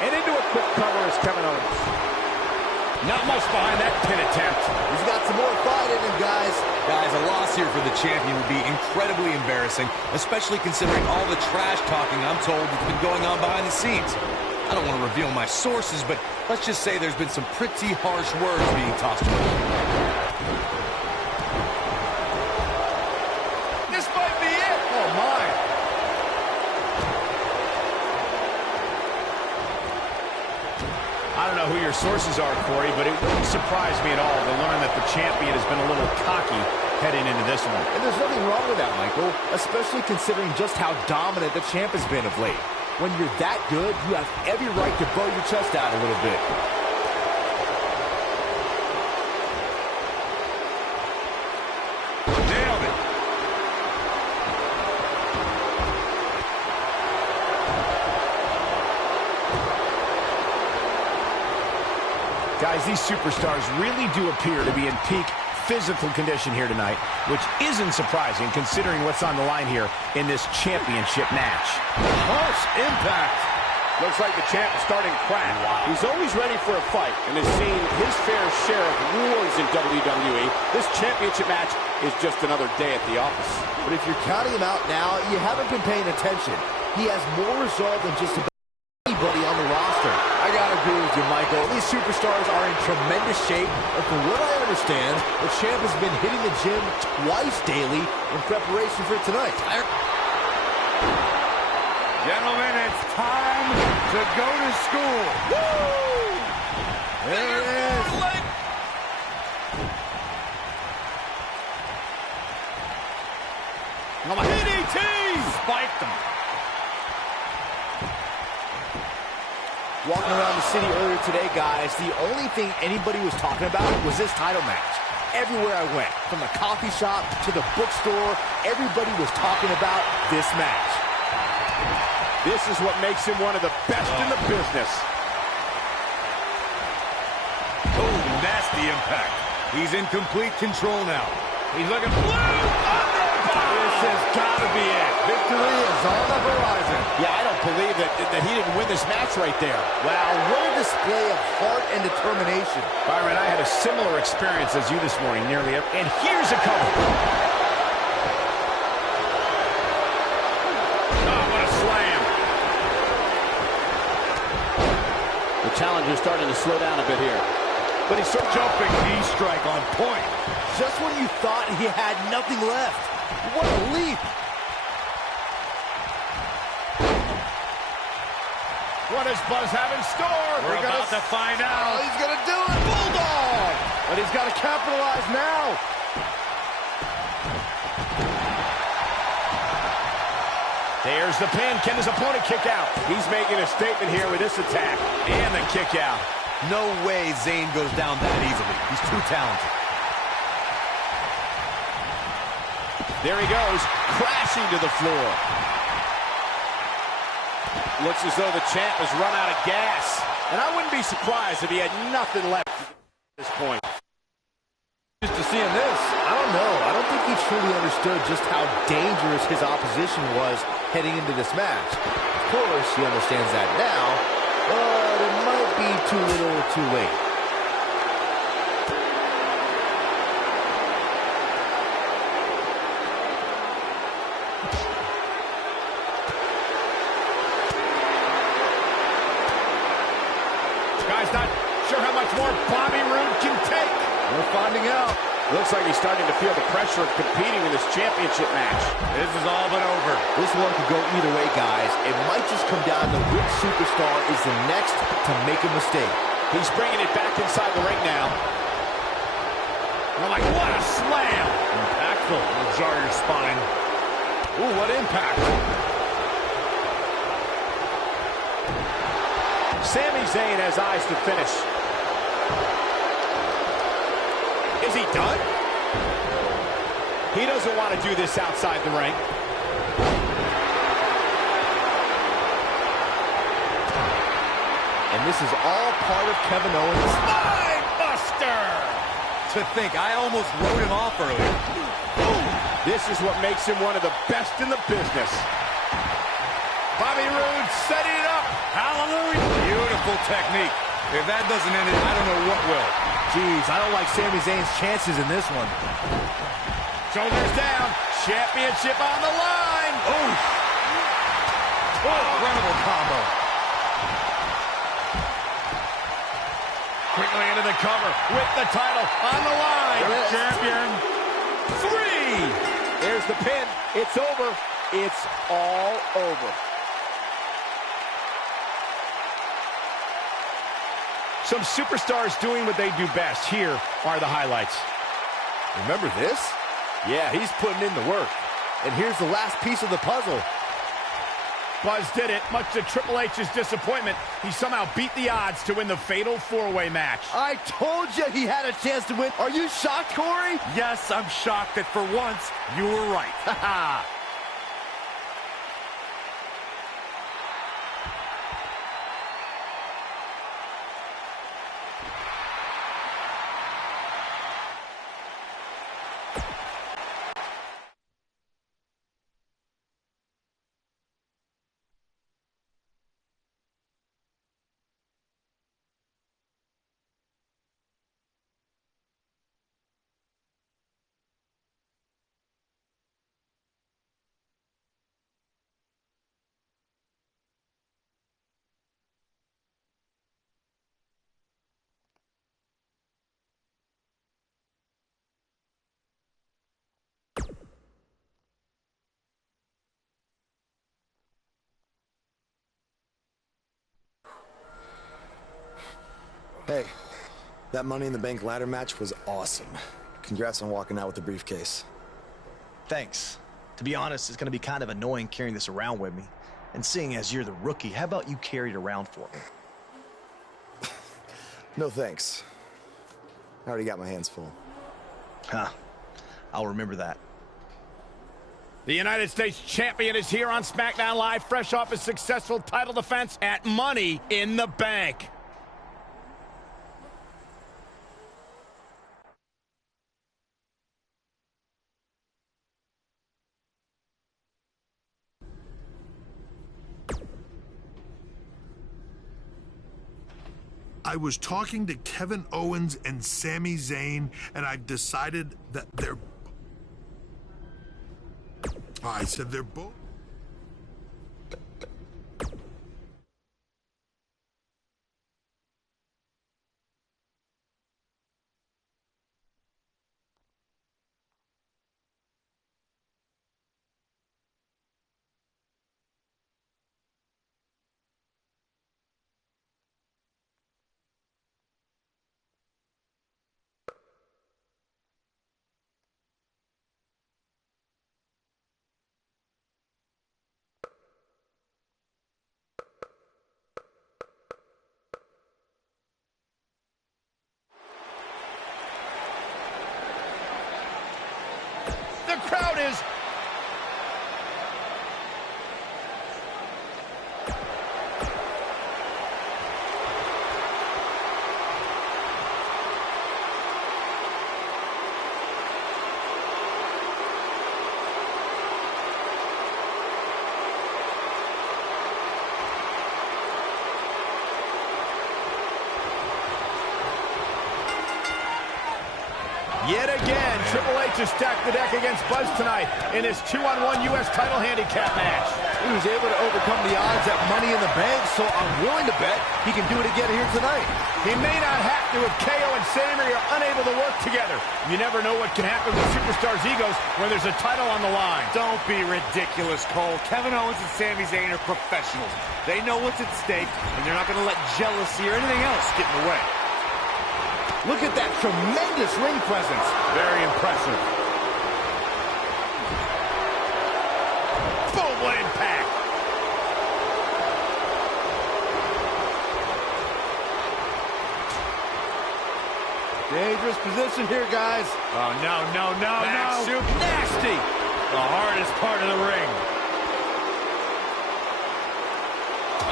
And into a quick cover is Kevin Owens. Not much behind that pin attempt. He's got some more fight in him, guys. Guys, a loss here for the champion would be incredibly embarrassing, especially considering all the trash talking I'm told that's been going on behind the scenes. I don't want to reveal my sources, but let's just say there's been some pretty harsh words being tossed around. This might be it. Oh, my. I don't know who your sources are, Corey, but it wouldn't surprise me at all to learn that the champion has been a little cocky heading into this one. And there's nothing wrong with that, Michael, especially considering just how dominant the champ has been of late. When you're that good, you have every right to blow your chest out a little bit. Nailed it. Guys, these superstars really do appear to be in peak physical condition here tonight, which isn't surprising considering what's on the line here in this championship match. Harsh impact. Looks like the champ is starting to crack. He's always ready for a fight and has seen his fair share of wars in WWE. This championship match is just another day at the office. But if you're counting him out now, you haven't been paying attention. He has more resolve than just about anybody on the roster. I gotta agree with you, Michael. These superstars are in tremendous shape, and from what I understand, the champ has been hitting the gym twice daily in preparation for tonight. Gentlemen, it's time to go to school. Woo! There it is. DDT! Spiked them. Walking around the city earlier today, guys, the only thing anybody was talking about was this title match. Everywhere I went, from the coffee shop to the bookstore, everybody was talking about this match. This is what makes him one of the best in the business. Oh, nasty impact. He's in complete control now. He's looking blue. This has got to be it. Victory is on the horizon. Yeah, I don't believe that he didn't win this match right there. Wow, what a display of heart and determination. Byron, I had a similar experience as you this morning, nearly every. And here's a cover. Challenger's starting to slow down a bit here. But he's so jumping knee strike on point. Just when you thought he had nothing left. What a leap. What does Buzz have in store? We're about to find out. Oh, he's going to do it. Bulldog. But he's got to capitalize now. There's the pin. Can his opponent kick out? He's making a statement here with this attack. And the kick out. No way Zayn goes down that easily. He's too talented. There he goes, crashing to the floor. Looks as though the champ has run out of gas. And I wouldn't be surprised if he had nothing left at this point. Just to seeing this, I don't know. I don't think he truly understood just how dangerous his opposition was heading into this match. Of course, he understands that now, but it might be too little too late. Guy's not sure how much more Bobby Roode can take. We're finding out. Looks like he's starting to feel the pressure of competing in this championship match. This is all but over. This one could go either way, guys. It might just come down to which superstar is the next to make a mistake. He's bringing it back inside the ring now. I'm like, what a slam. Impactful. It'll jar your spine. Ooh, what impact. Sami Zayn has eyes to finish. Is he done? He doesn't want to do this outside the ring. And this is all part of Kevin Owens' Spine Buster! To think, I almost wrote him off earlier. This is what makes him one of the best in the business. Bobby Roode setting it up. Hallelujah. Beautiful technique. If that doesn't end it, I don't know what will. Jeez, I don't like Sami Zayn's chances in this one. Shoulders down. Championship on the line. Oh! Incredible combo. Quickly into the cover with the title on the line. Champion. 3. There's the pin. It's over. It's all over. Some superstars doing what they do best. Here are the highlights. Remember this? Yeah, he's putting in the work. And here's the last piece of the puzzle. Buzz did it, much to Triple H's disappointment. He somehow beat the odds to win the fatal 4-way match. I told you he had a chance to win. Are you shocked, Corey? Yes, I'm shocked that for once, you were right. Hey, that Money in the Bank ladder match was awesome. Congrats on walking out with the briefcase. Thanks. To be honest, it's going to be kind of annoying carrying this around with me. And seeing as you're the rookie, how about you carry it around for me? No thanks. I already got my hands full. Huh. I'll remember that. The United States champion is here on SmackDown Live, fresh off his successful title defense at Money in the Bank. I was talking to Kevin Owens and Sami Zayn, and I've decided that they're... I said they're both... The crowd is... Yet again, Triple H has stacked the deck against Buzz tonight in his 2-on-1 U.S. title handicap match. He was able to overcome the odds at Money in the Bank, so I'm willing to bet he can do it again here tonight. He may not have to if KO and Sami are unable to work together. You never know what can happen with superstars' egos when there's a title on the line. Don't be ridiculous, Cole. Kevin Owens and Sami Zayn are professionals. They know what's at stake, and they're not going to let jealousy or anything else get in the way. Look at that tremendous ring presence. Very impressive. Full impact. Dangerous position here, guys. Oh, no. Back soup. Nasty. The hardest part of the ring.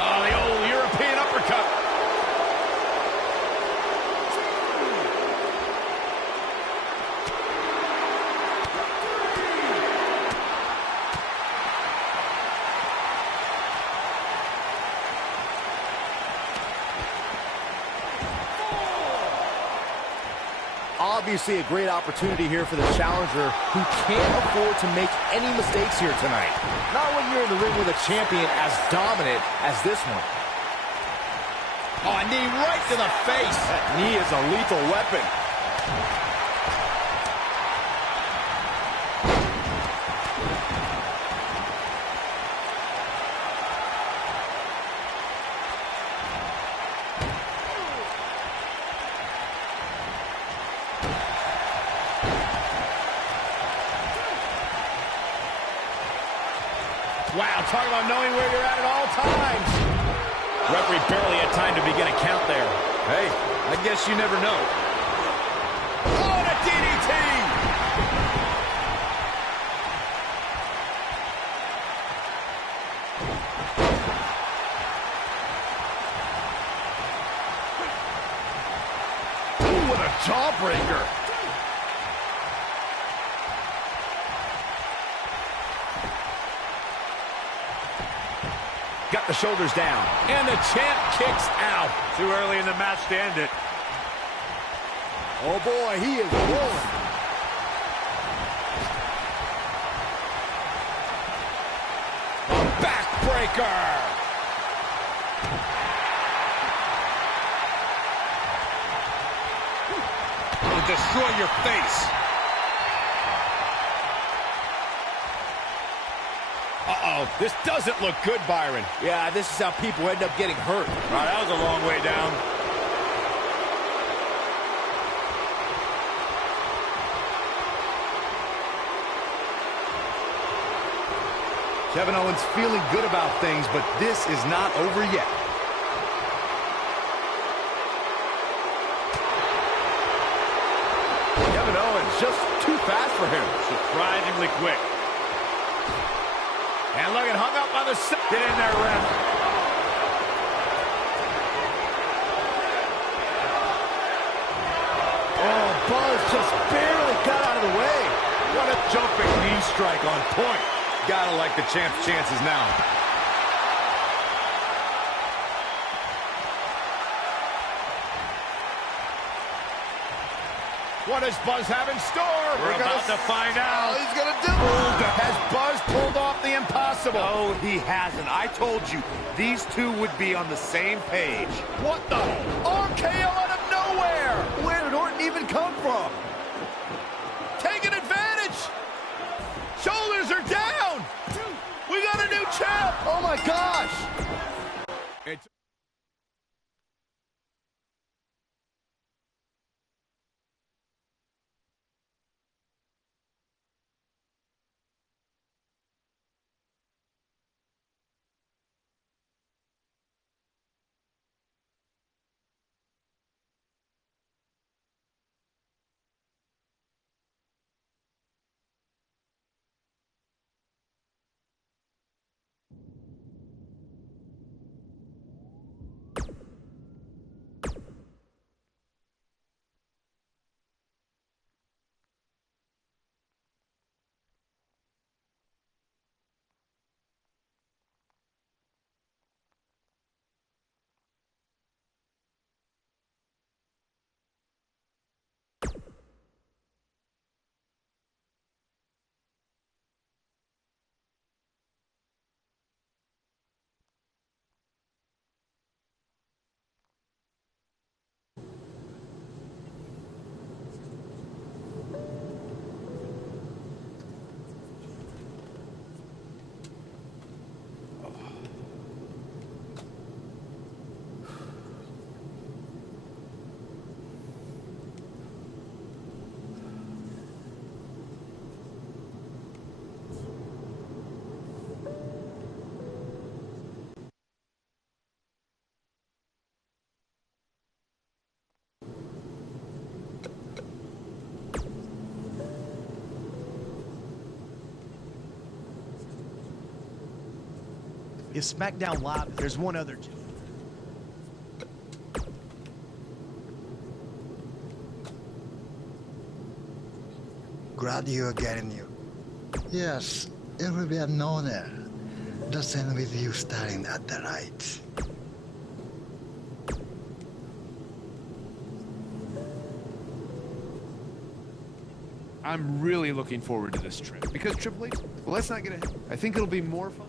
Oh, the old European uppercut. Obviously a great opportunity here for the challenger who can't afford to make any mistakes here tonight. Not when you're in the ring with a champion as dominant as this one. Oh, a knee right to the face. That knee is a lethal weapon. Wow, talk about knowing where you're at all times. Referee barely had time to begin a count there. Hey, I guess you never know. Oh, and a DDT! Ooh, what a jawbreaker. Got the shoulders down. And the champ kicks out. Too early in the match to end it. Oh, boy, he is rolling. A backbreaker. It'll destroy your face. Uh-oh, this doesn't look good, Byron. Yeah, this is how people end up getting hurt. Wow, that was a long way down. Kevin Owens feeling good about things, but this is not over yet. Kevin Owens just too fast for him. Surprisingly quick. And look, it hung up on the side. Get in there, ref. Oh, Buzz just barely got out of the way. What a jumping knee strike on point. Gotta like the champ's chances now. What does Buzz have in store? We're about to find out. He's gonna do it. Has Buzz pulled off the impossible? No, he hasn't. I told you, these two would be on the same page. What the? RKO out of nowhere! Where did Orton even come from? Taking advantage! Shoulders are down! We got a new champ! Oh my gosh! It's Is SmackDown Live? There's one other. Glad you are getting you. Yes, it will be an honor. Just end with you starting at the right. I'm really looking forward to this trip because Triple H. Well, let's not get ahead. I think it'll be more fun.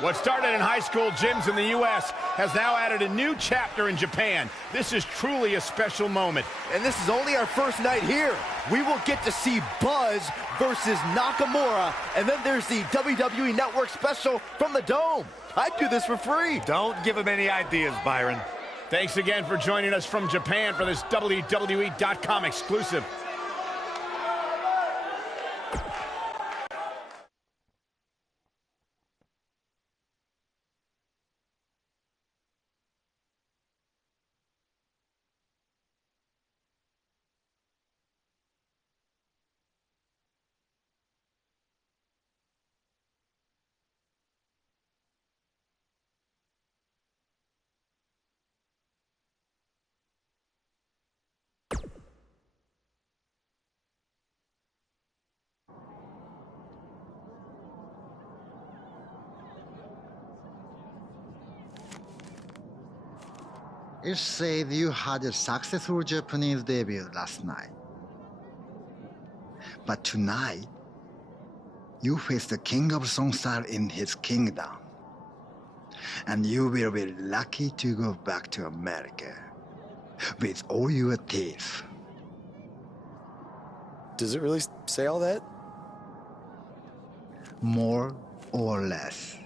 What started in high school gyms in the U.S. has now added a new chapter in Japan. This is truly a special moment. And this is only our first night here. We will get to see Buzz versus Nakamura, and then there's the WWE Network special from the Dome. I'd do this for free. Don't give him any ideas, Byron. Thanks again for joining us from Japan for this WWE.com exclusive. It said you had a successful Japanese debut last night. But tonight, you face the king of Songsal in his kingdom. And you will be lucky to go back to America with all your teeth. Does it really say all that? More or less.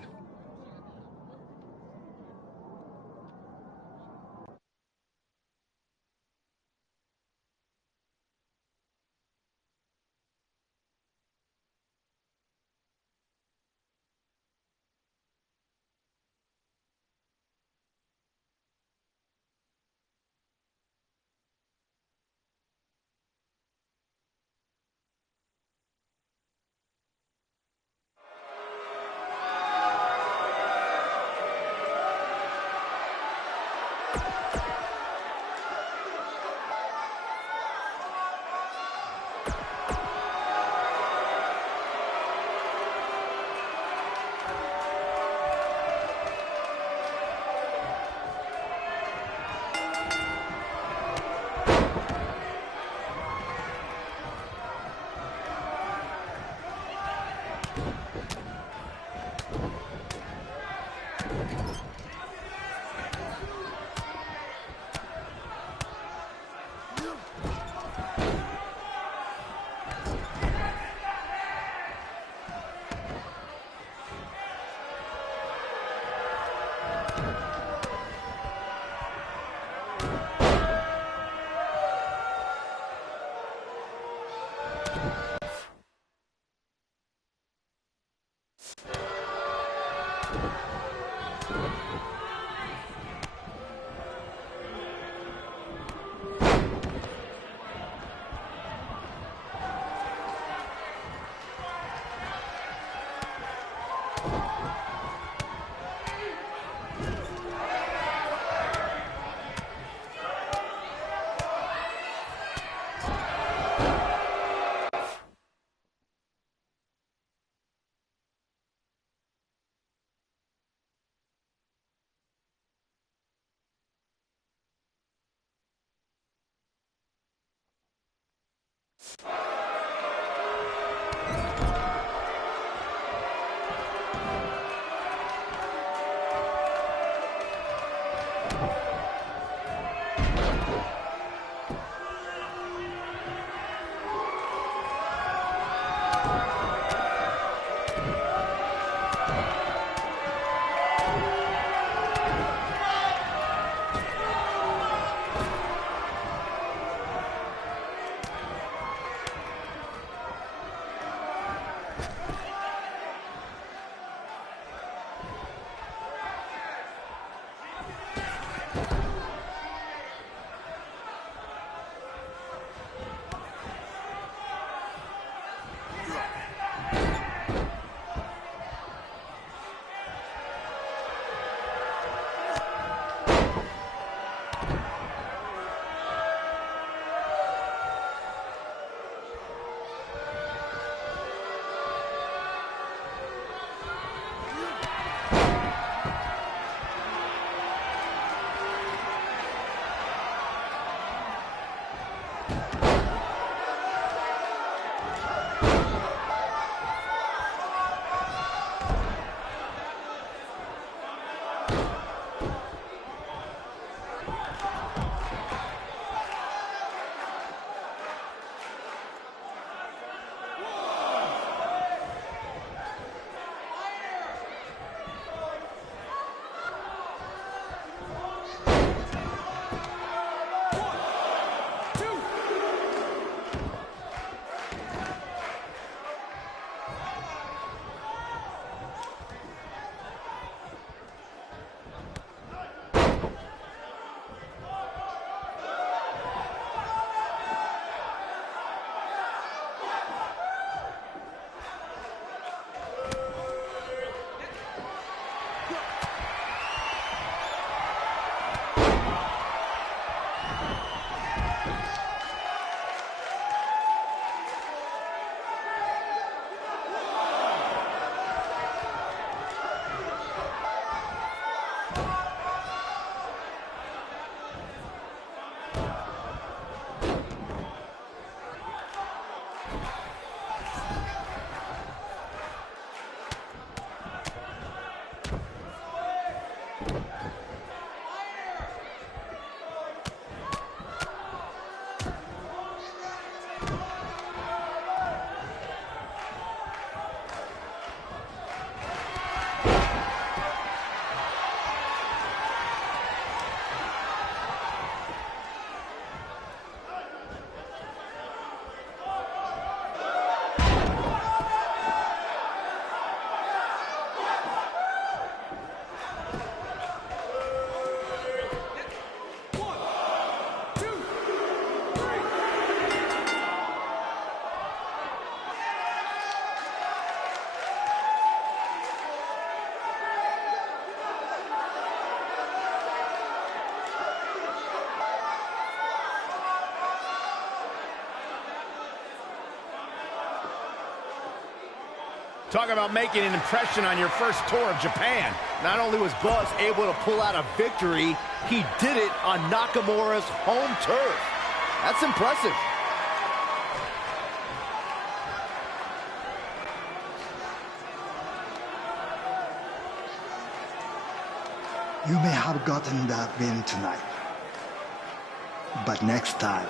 Talk about making an impression on your first tour of Japan. Not only was Buzz able to pull out a victory, he did it on Nakamura's home turf. That's impressive. You may have gotten that win tonight, but next time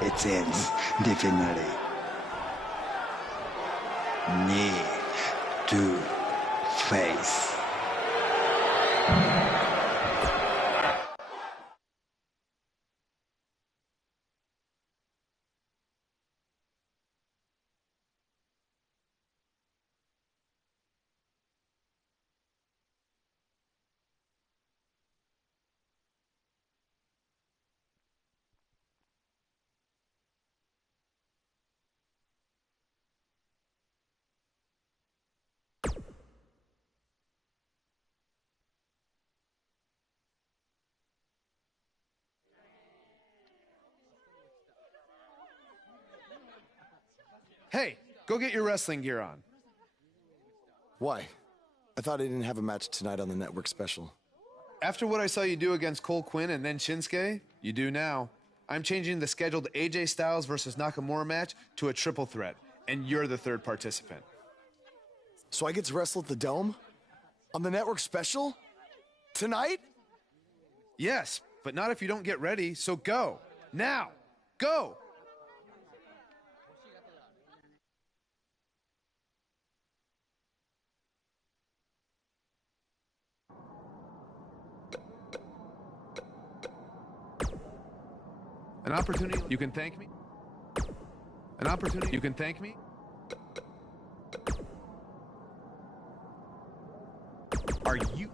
it ends differently. Knee to face. Hey, go get your wrestling gear on. Why? I thought I didn't have a match tonight on the network special. After what I saw you do against Cole Quinn and then Shinsuke, you do now. I'm changing the scheduled AJ Styles versus Nakamura match to a triple threat, and you're the third participant. So I get to wrestle at the Dome? On the network special? Tonight? Yes, but not if you don't get ready, so go. Now! Go! An opportunity you can thank me? An opportunity you can thank me? Are you...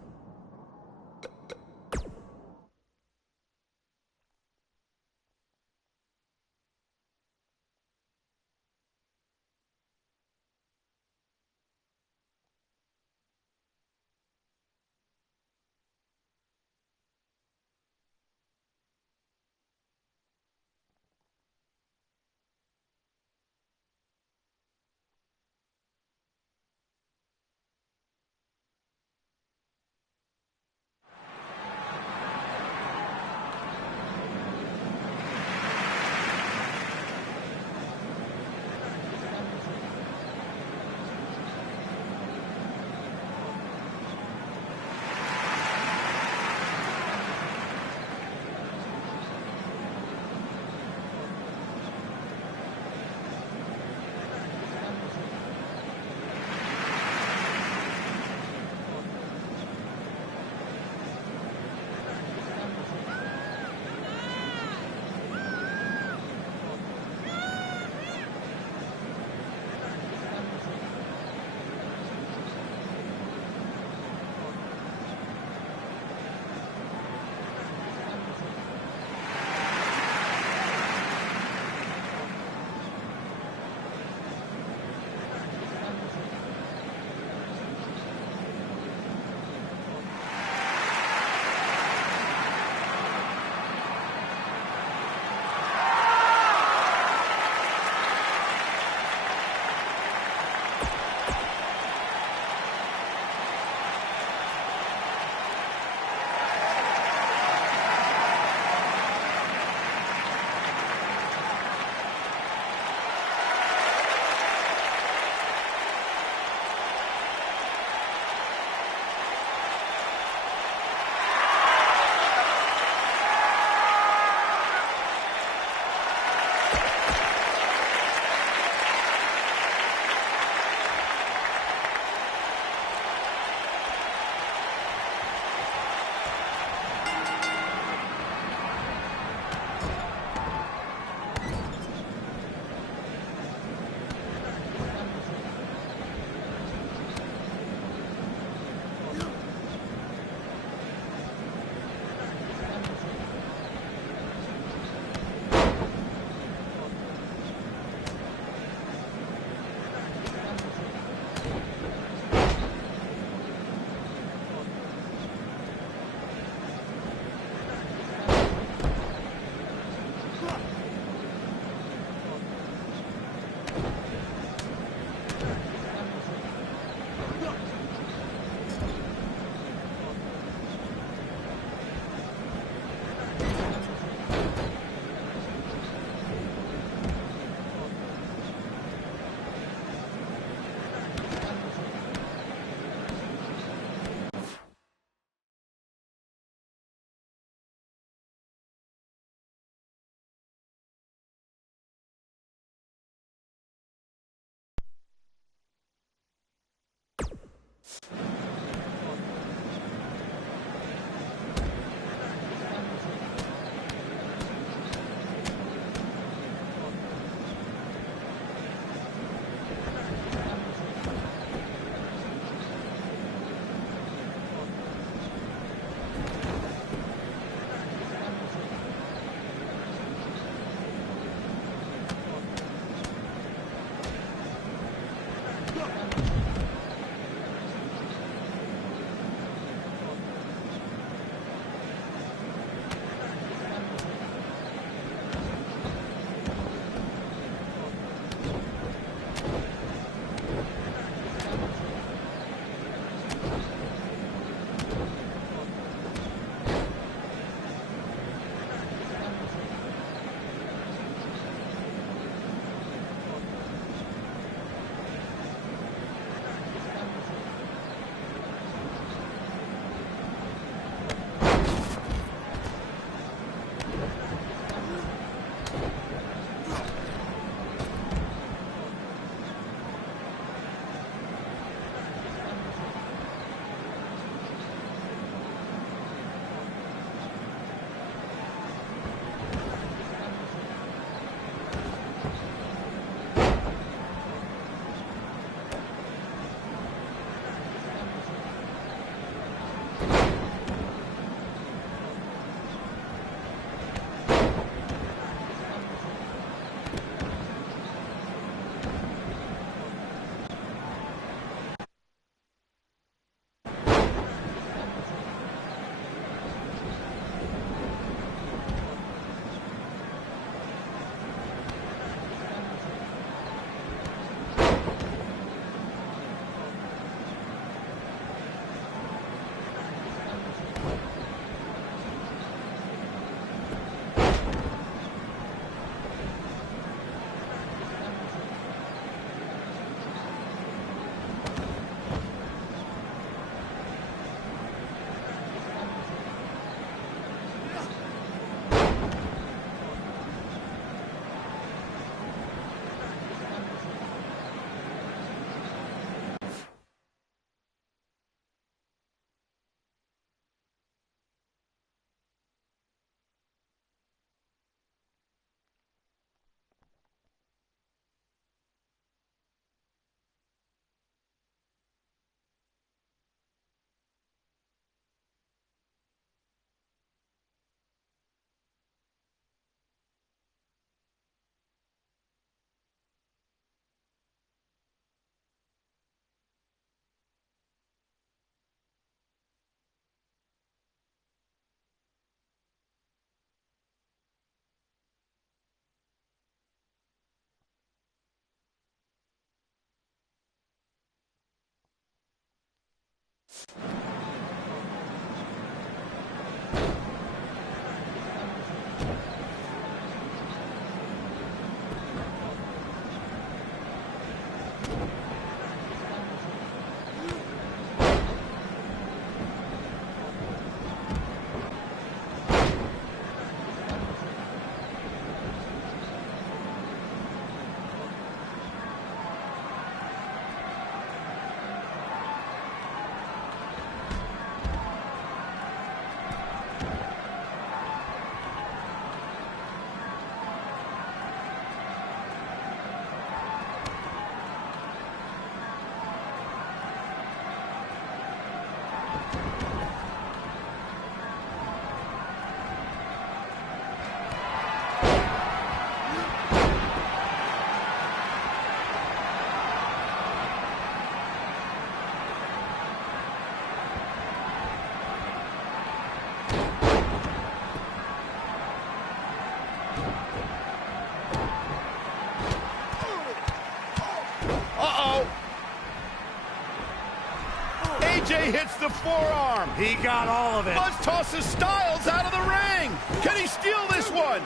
AJ hits the forearm. He got all of it. Buzz tosses Styles out of the ring. Can he steal this one?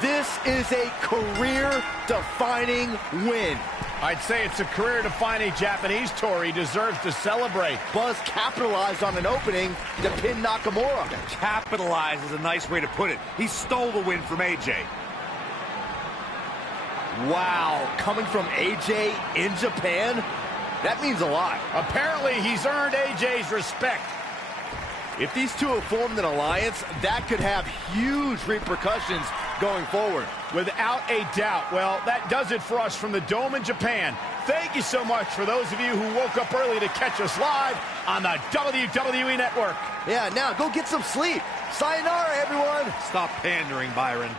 This is a career-defining win. I'd say it's a career-defining Japanese tour. He deserves to celebrate. Buzz capitalized on an opening to pin Nakamura. Capitalize is a nice way to put it. He stole the win from AJ. Wow, coming from AJ in Japan? That means a lot. Apparently, he's earned AJ's respect. If these two have formed an alliance, that could have huge repercussions going forward. Without a doubt. Well, that does it for us from the Dome in Japan. Thank you so much for those of you who woke up early to catch us live on the WWE Network. Yeah, now go get some sleep. Sayonara, everyone. Stop pandering, Byron.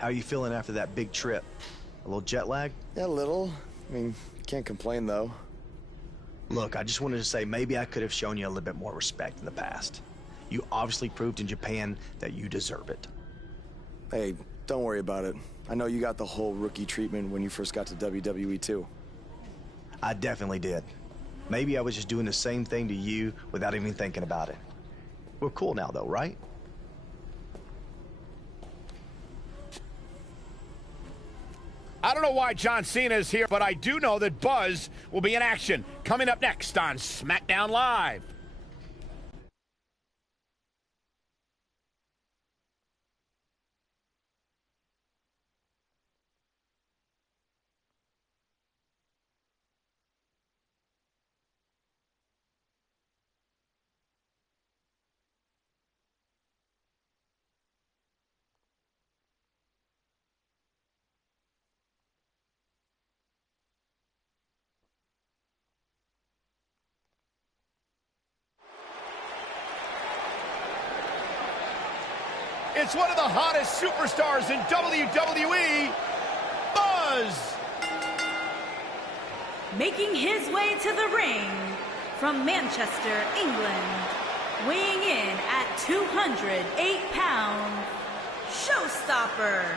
How are you feeling after that big trip? A little jet lag? Yeah, a little. I mean, can't complain, though. Look, I just wanted to say maybe I could have shown you a little bit more respect in the past. You obviously proved in Japan that you deserve it. Hey, don't worry about it. I know you got the whole rookie treatment when you first got to WWE, too. I definitely did. Maybe I was just doing the same thing to you without even thinking about it. We're cool now, though, right? I don't know why John Cena is here, but I do know that Buzz will be in action coming up next on SmackDown Live. It's one of the hottest superstars in WWE, Buzz! Making his way to the ring from Manchester, England, weighing in at 208 pounds, Showstopper.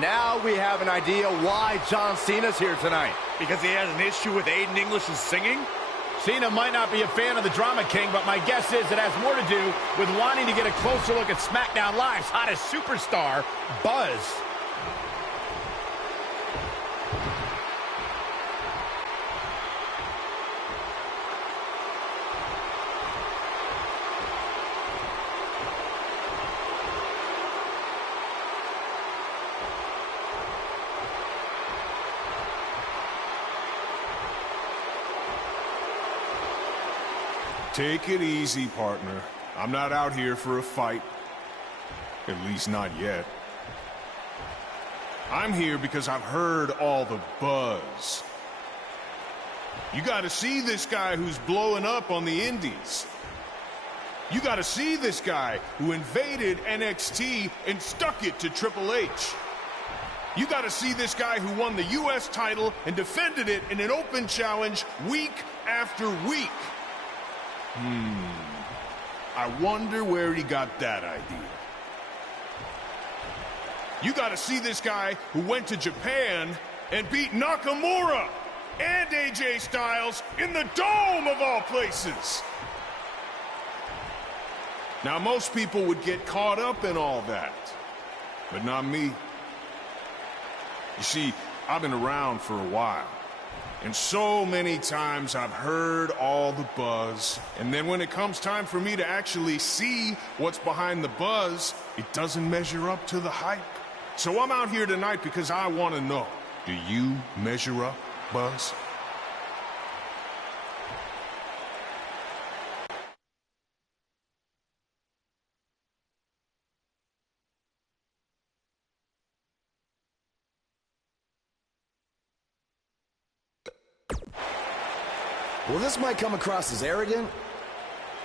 Now we have an idea why John Cena's here tonight. Because he has an issue with Aiden English's singing? Cena might not be a fan of the Drama King, but my guess is it has more to do with wanting to get a closer look at SmackDown Live's hottest superstar, Buzz. Take it easy, partner. I'm not out here for a fight. At least not yet. I'm here because I've heard all the buzz. You gotta see this guy who's blowing up on the indies. You gotta see this guy who invaded NXT and stuck it to Triple H. You gotta see this guy who won the US title and defended it in an open challenge week after week. I wonder where he got that idea. You gotta see this guy who went to Japan and beat Nakamura and AJ Styles in the Dome of all places. Now, most people would get caught up in all that, but not me. You see, I've been around for a while. And so many times I've heard all the buzz, and then when it comes time for me to actually see what's behind the buzz, it doesn't measure up to the hype. So I'm out here tonight because I want to know, do you measure up, Buzz? Well, this might come across as arrogant,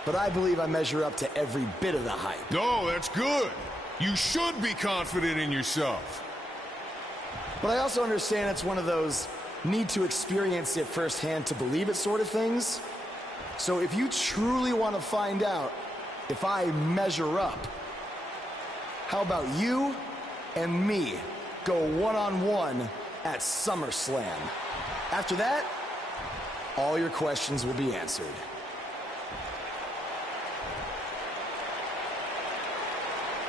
but I believe I measure up to every bit of the hype. No, that's good. You should be confident in yourself. But I also understand it's one of those need to experience it firsthand to believe it sort of things. So if you truly want to find out if I measure up, how about you and me go one-on-one at SummerSlam? After that, all your questions will be answered.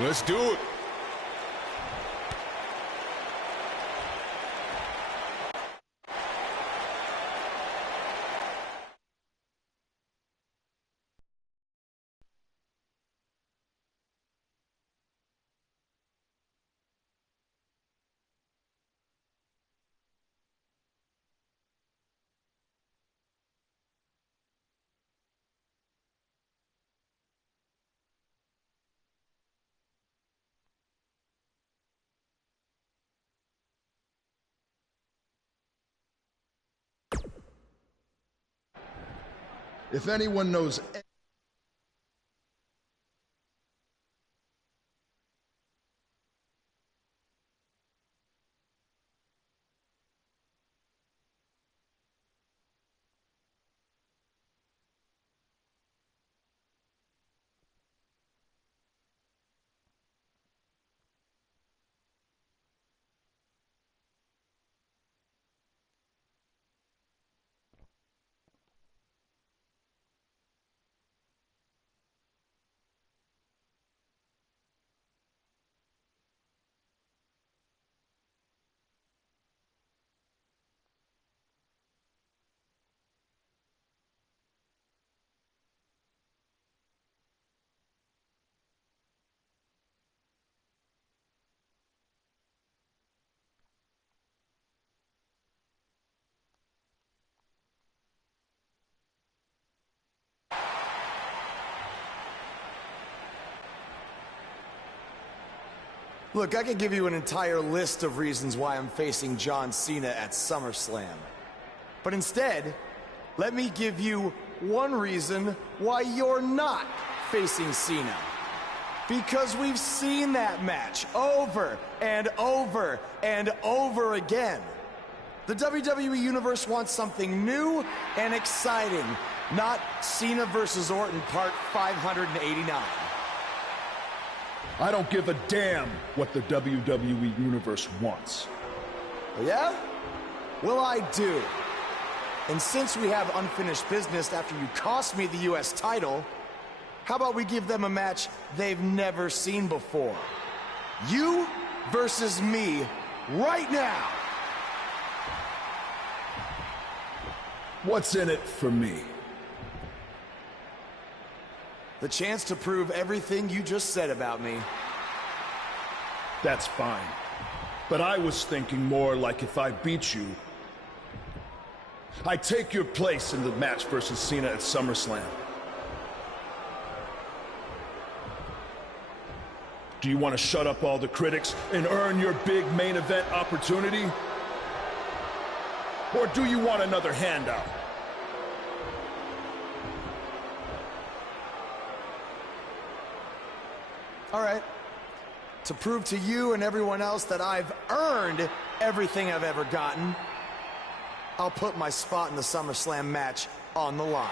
Let's do it. If anyone knows... Look, I could give you an entire list of reasons why I'm facing John Cena at SummerSlam. But instead, let me give you one reason why you're not facing Cena. Because we've seen that match over and over and over again. The WWE Universe wants something new and exciting, not Cena versus Orton Part 589. I don't give a damn what the WWE Universe wants. Yeah? Well, I do. And since we have unfinished business after you cost me the U.S. title, how about we give them a match they've never seen before? You versus me right now. What's in it for me? The chance to prove everything you just said about me. That's fine. But I was thinking more like if I beat you, I take your place in the match versus Cena at SummerSlam. Do you want to shut up all the critics and earn your big main event opportunity? Or do you want another handout? All right. To prove to you and everyone else that I've earned everything I've ever gotten, I'll put my spot in the SummerSlam match on the line.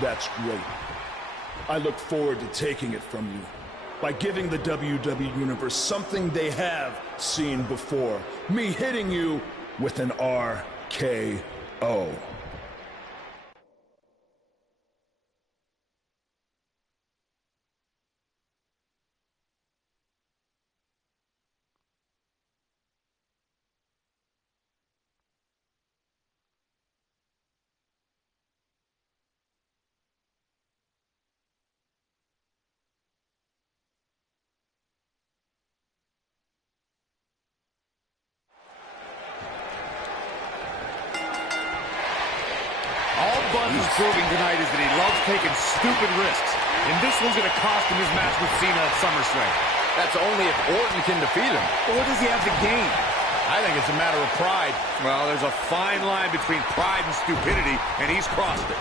That's great. I look forward to taking it from you by giving the WWE Universe something they have seen before. Me hitting you with an RKO. He's proving tonight is that he loves taking stupid risks. And this one's going to cost him his match with Cena at SummerSlam. That's only if Orton can defeat him. But what does he have to gain? I think it's a matter of pride. Well, there's a fine line between pride and stupidity, and he's crossed it.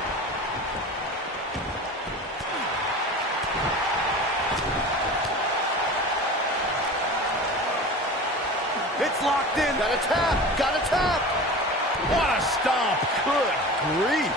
It's locked in. Got a tap. Got a tap. What a stomp. Good grief.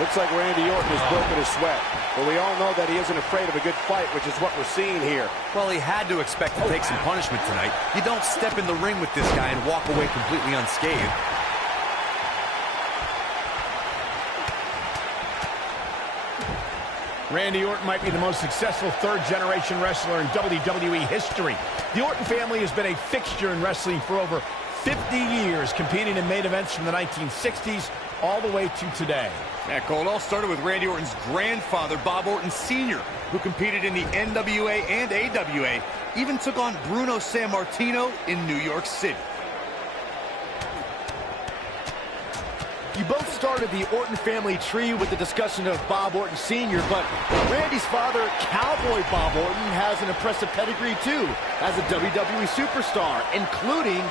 Looks like Randy Orton has broken his sweat. But we all know that he isn't afraid of a good fight, which is what we're seeing here. Well, he had to expect to take some punishment tonight. You don't step in the ring with this guy and walk away completely unscathed. Randy Orton might be the most successful third-generation wrestler in WWE history. The Orton family has been a fixture in wrestling for over 50 years, competing in main events from the 1960s all the way to today. Yeah, Cole, it all started with Randy Orton's grandfather, Bob Orton Sr., who competed in the NWA and AWA, even took on Bruno Sammartino in New York City. You both started the Orton family tree with the discussion of Bob Orton Sr., but Randy's father, Cowboy Bob Orton, has an impressive pedigree too as a WWE superstar, including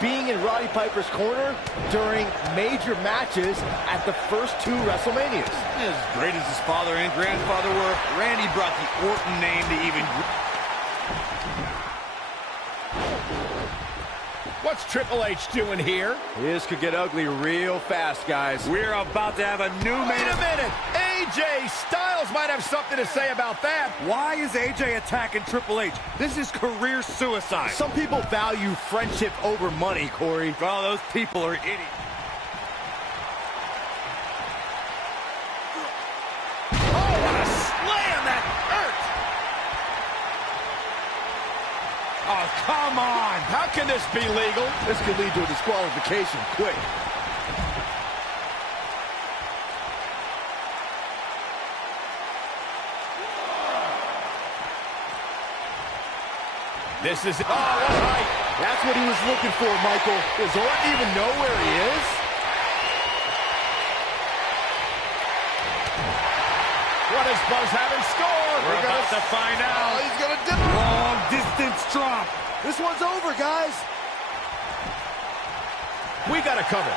being in Roddy Piper's corner during major matches at the first two WrestleManias. As great as his father and grandfather were, Randy brought the Orton name to even... What's Triple H doing here? This could get ugly real fast, guys. We're about to have a new Wait a minute! AJ Styles might have something to say about that. Why is AJ attacking Triple H? This is career suicide. Some people value friendship over money, Corey. Well, those people are idiots. Oh, what a slam! That hurt! Oh, come on! How can this be legal? This could lead to a disqualification quick. This is... Oh, what height! That's what he was looking for, Michael. Does Orton even know where he is? What does Buzz have in store? We're about to find out. Oh, he's gonna dip. Long distance drop. This one's over, guys. We got to cover.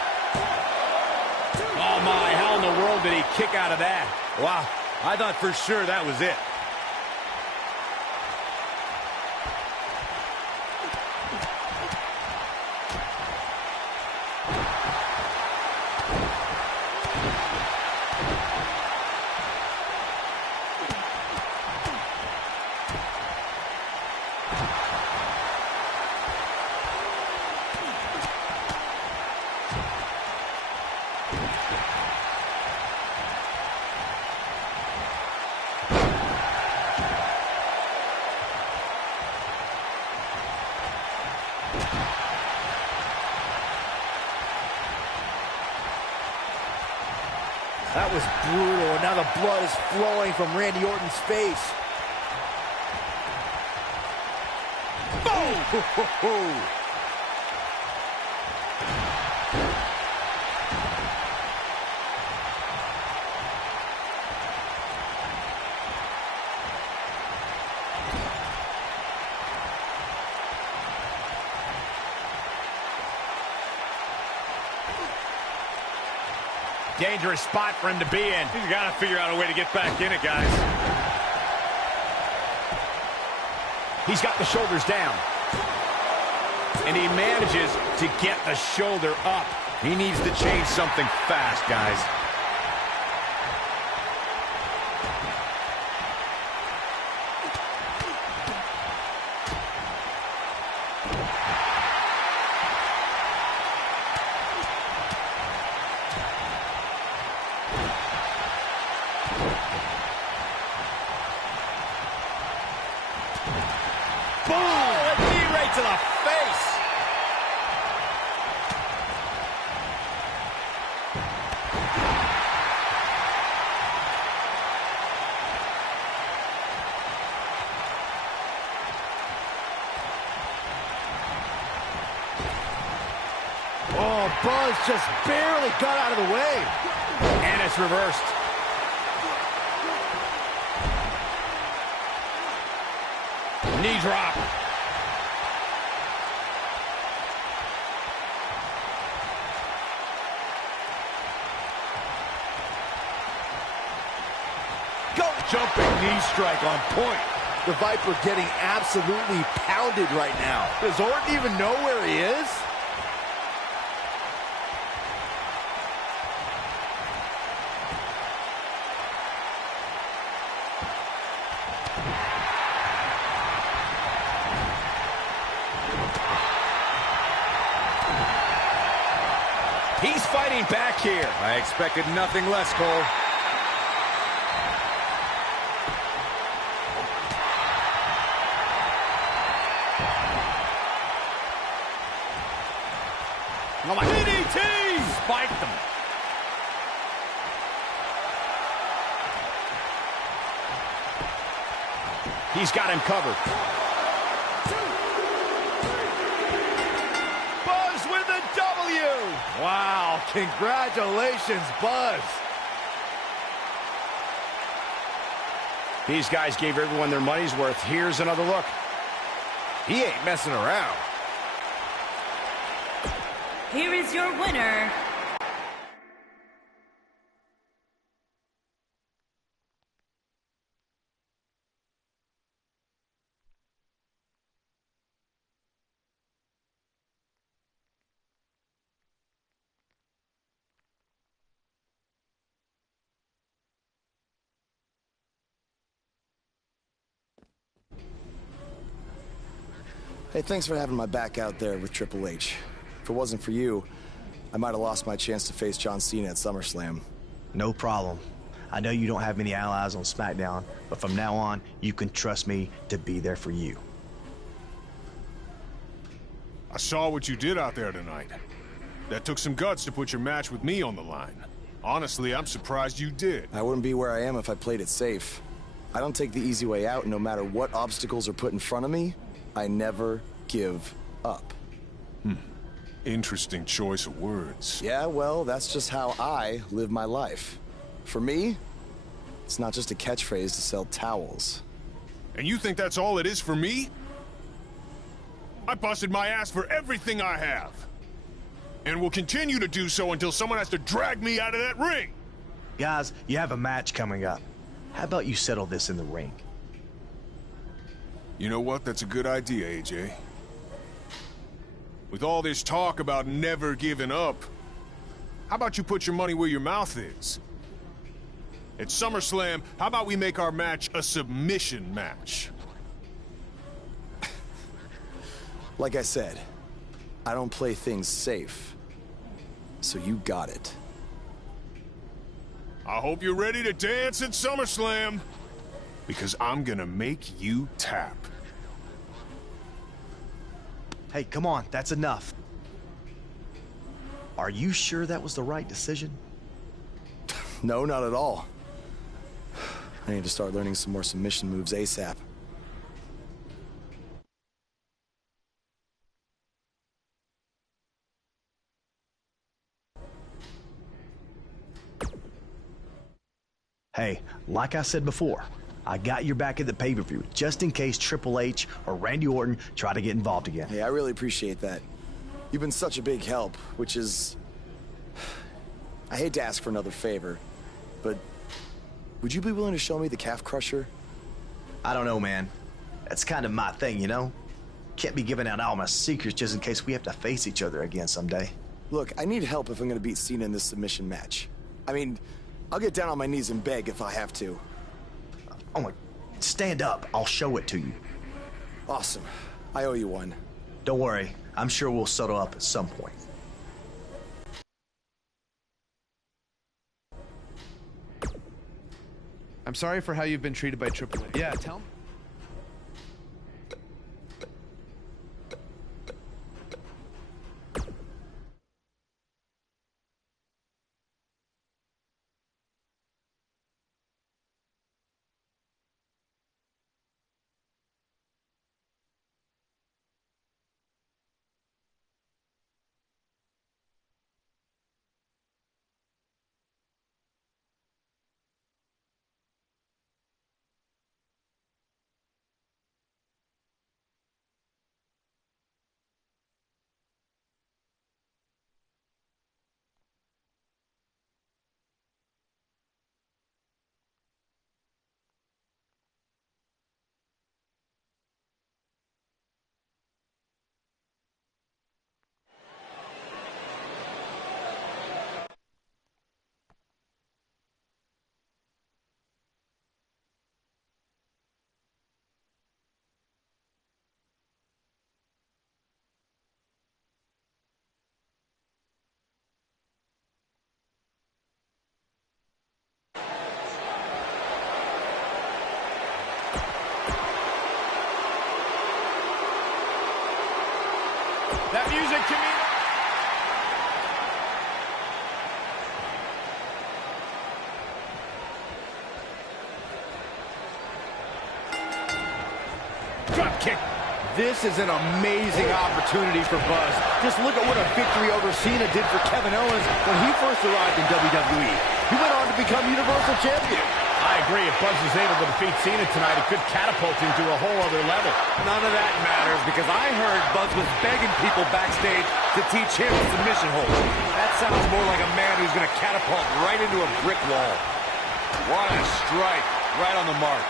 Oh, my. How in the world did he kick out of that? Wow. I thought for sure that was it. That was brutal, and now the blood is flowing from Randy Orton's face. Boom! Dangerous spot for him to be in. He's got to figure out a way to get back in it, guys. He's got the shoulders down. And he manages to get the shoulder up. He needs to change something fast, guys. Boom! A knee right to the face. Oh, Buzz just barely got out of the way. And it's reversed. Knee drop. Go! Jumping knee strike on point. The Viper getting absolutely pounded right now. Does Orton even know where he is? He's fighting back here. I expected nothing less, Cole. Oh my DDT! Spiked them. He's got him covered. Buzz with the W! Wow, congratulations, Buzz. These guys gave everyone their money's worth. Here's another look. He ain't messing around. Here is your winner, Hey, thanks for having my back out there with Triple H. If it wasn't for you, I might have lost my chance to face John Cena at SummerSlam. No problem. I know you don't have many allies on SmackDown, but from now on, you can trust me to be there for you. I saw what you did out there tonight. That took some guts to put your match with me on the line. Honestly, I'm surprised you did. I wouldn't be where I am if I played it safe. I don't take the easy way out, no matter what obstacles are put in front of me. I never give up. Interesting choice of words. Yeah, well, that's just how I live my life. For me, it's not just a catchphrase to sell towels. And you think that's all it is for me? I busted my ass for everything I have. And will continue to do so until someone has to drag me out of that ring. Guys, you have a match coming up. How about you settle this in the ring? You know what? That's a good idea, AJ. With all this talk about never giving up, how about you put your money where your mouth is? At SummerSlam, how about we make our match a submission match? Like I said, I don't play things safe. So you got it. I hope you're ready to dance at SummerSlam, because I'm gonna make you tap. Hey, come on, that's enough. Are you sure that was the right decision? No, not at all. I need to start learning some more submission moves ASAP. Hey, like I said before, I got your back at the pay-per-view, just in case Triple H or Randy Orton try to get involved again. Hey, I really appreciate that. You've been such a big help, which is... I hate to ask for another favor, but would you be willing to show me the calf crusher? I don't know, man. That's kind of my thing, you know? Can't be giving out all my secrets just in case we have to face each other again someday. Look, I need help if I'm gonna beat Cena in this submission match. I mean, I'll get down on my knees and beg if I have to. Oh my... Stand up. I'll show it to you. Awesome. I owe you one. Don't worry. I'm sure we'll settle up at some point. I'm sorry for how you've been treated by Triple H. Yeah, tell me. That music to me. Drop kick. This is an amazing opportunity for Buzz. Just look at what a victory over Cena did for Kevin Owens when he first arrived in WWE. He went on to become Universal Champion. I agree. If Buzz is able to defeat Cena tonight, it could catapult him to a whole other level. None of that matters because I heard Buzz was begging people backstage to teach him a submission hold. That sounds more like a man who's going to catapult right into a brick wall. What a strike. Right on the mark.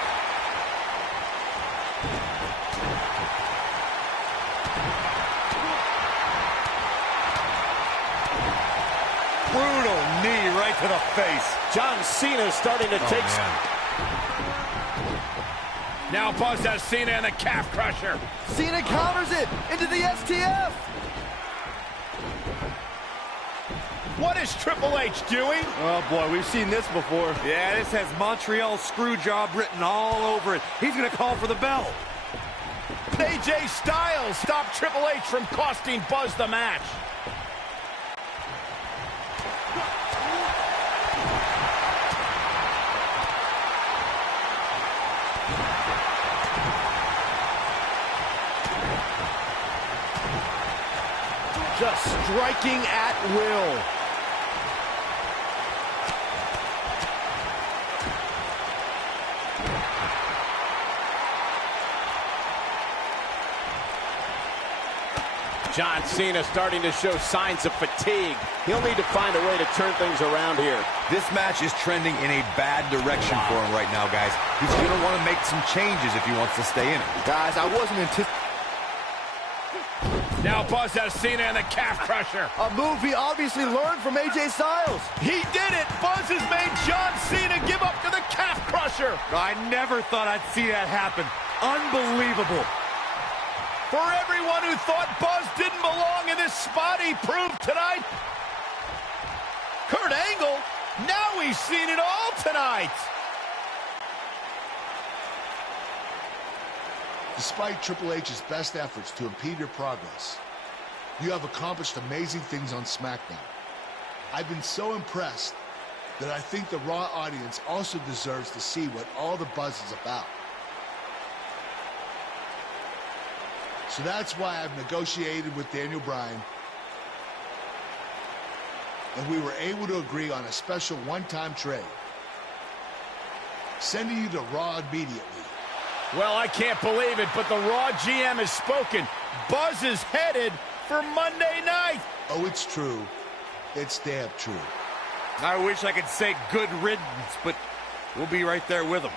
Brutal knee right to the face. John Cena starting to take... Now Buzz has Cena and the calf crusher. Cena counters it into the STF. What is Triple H doing? Oh, boy, we've seen this before. Yeah, this has Montreal screw job written all over it. He's going to call for the bell. AJ Styles stopped Triple H from costing Buzz the match. Just striking at will. John Cena starting to show signs of fatigue. He'll need to find a way to turn things around here. This match is trending in a bad direction for him right now, guys. He's going to want to make some changes if he wants to stay in it. Guys, I wasn't anticipating. Now Buzz has Cena and the calf crusher. A move he obviously learned from AJ Styles. He did it. Buzz has made John Cena give up to the calf crusher. I never thought I'd see that happen. Unbelievable. For everyone who thought Buzz didn't belong in this spot, he proved tonight. Kurt Angle, now he's seen it all tonight. Despite Triple H's best efforts to impede your progress, you have accomplished amazing things on SmackDown. I've been so impressed that I think the Raw audience also deserves to see what all the buzz is about. So that's why I've negotiated with Daniel Bryan, and we were able to agree on a special one-time trade, sending you to Raw immediately. Well, I can't believe it, but the Raw GM has spoken. Buzz is headed for Monday night. Oh, it's true. It's damn true. I wish I could say good riddance, but we'll be right there with him.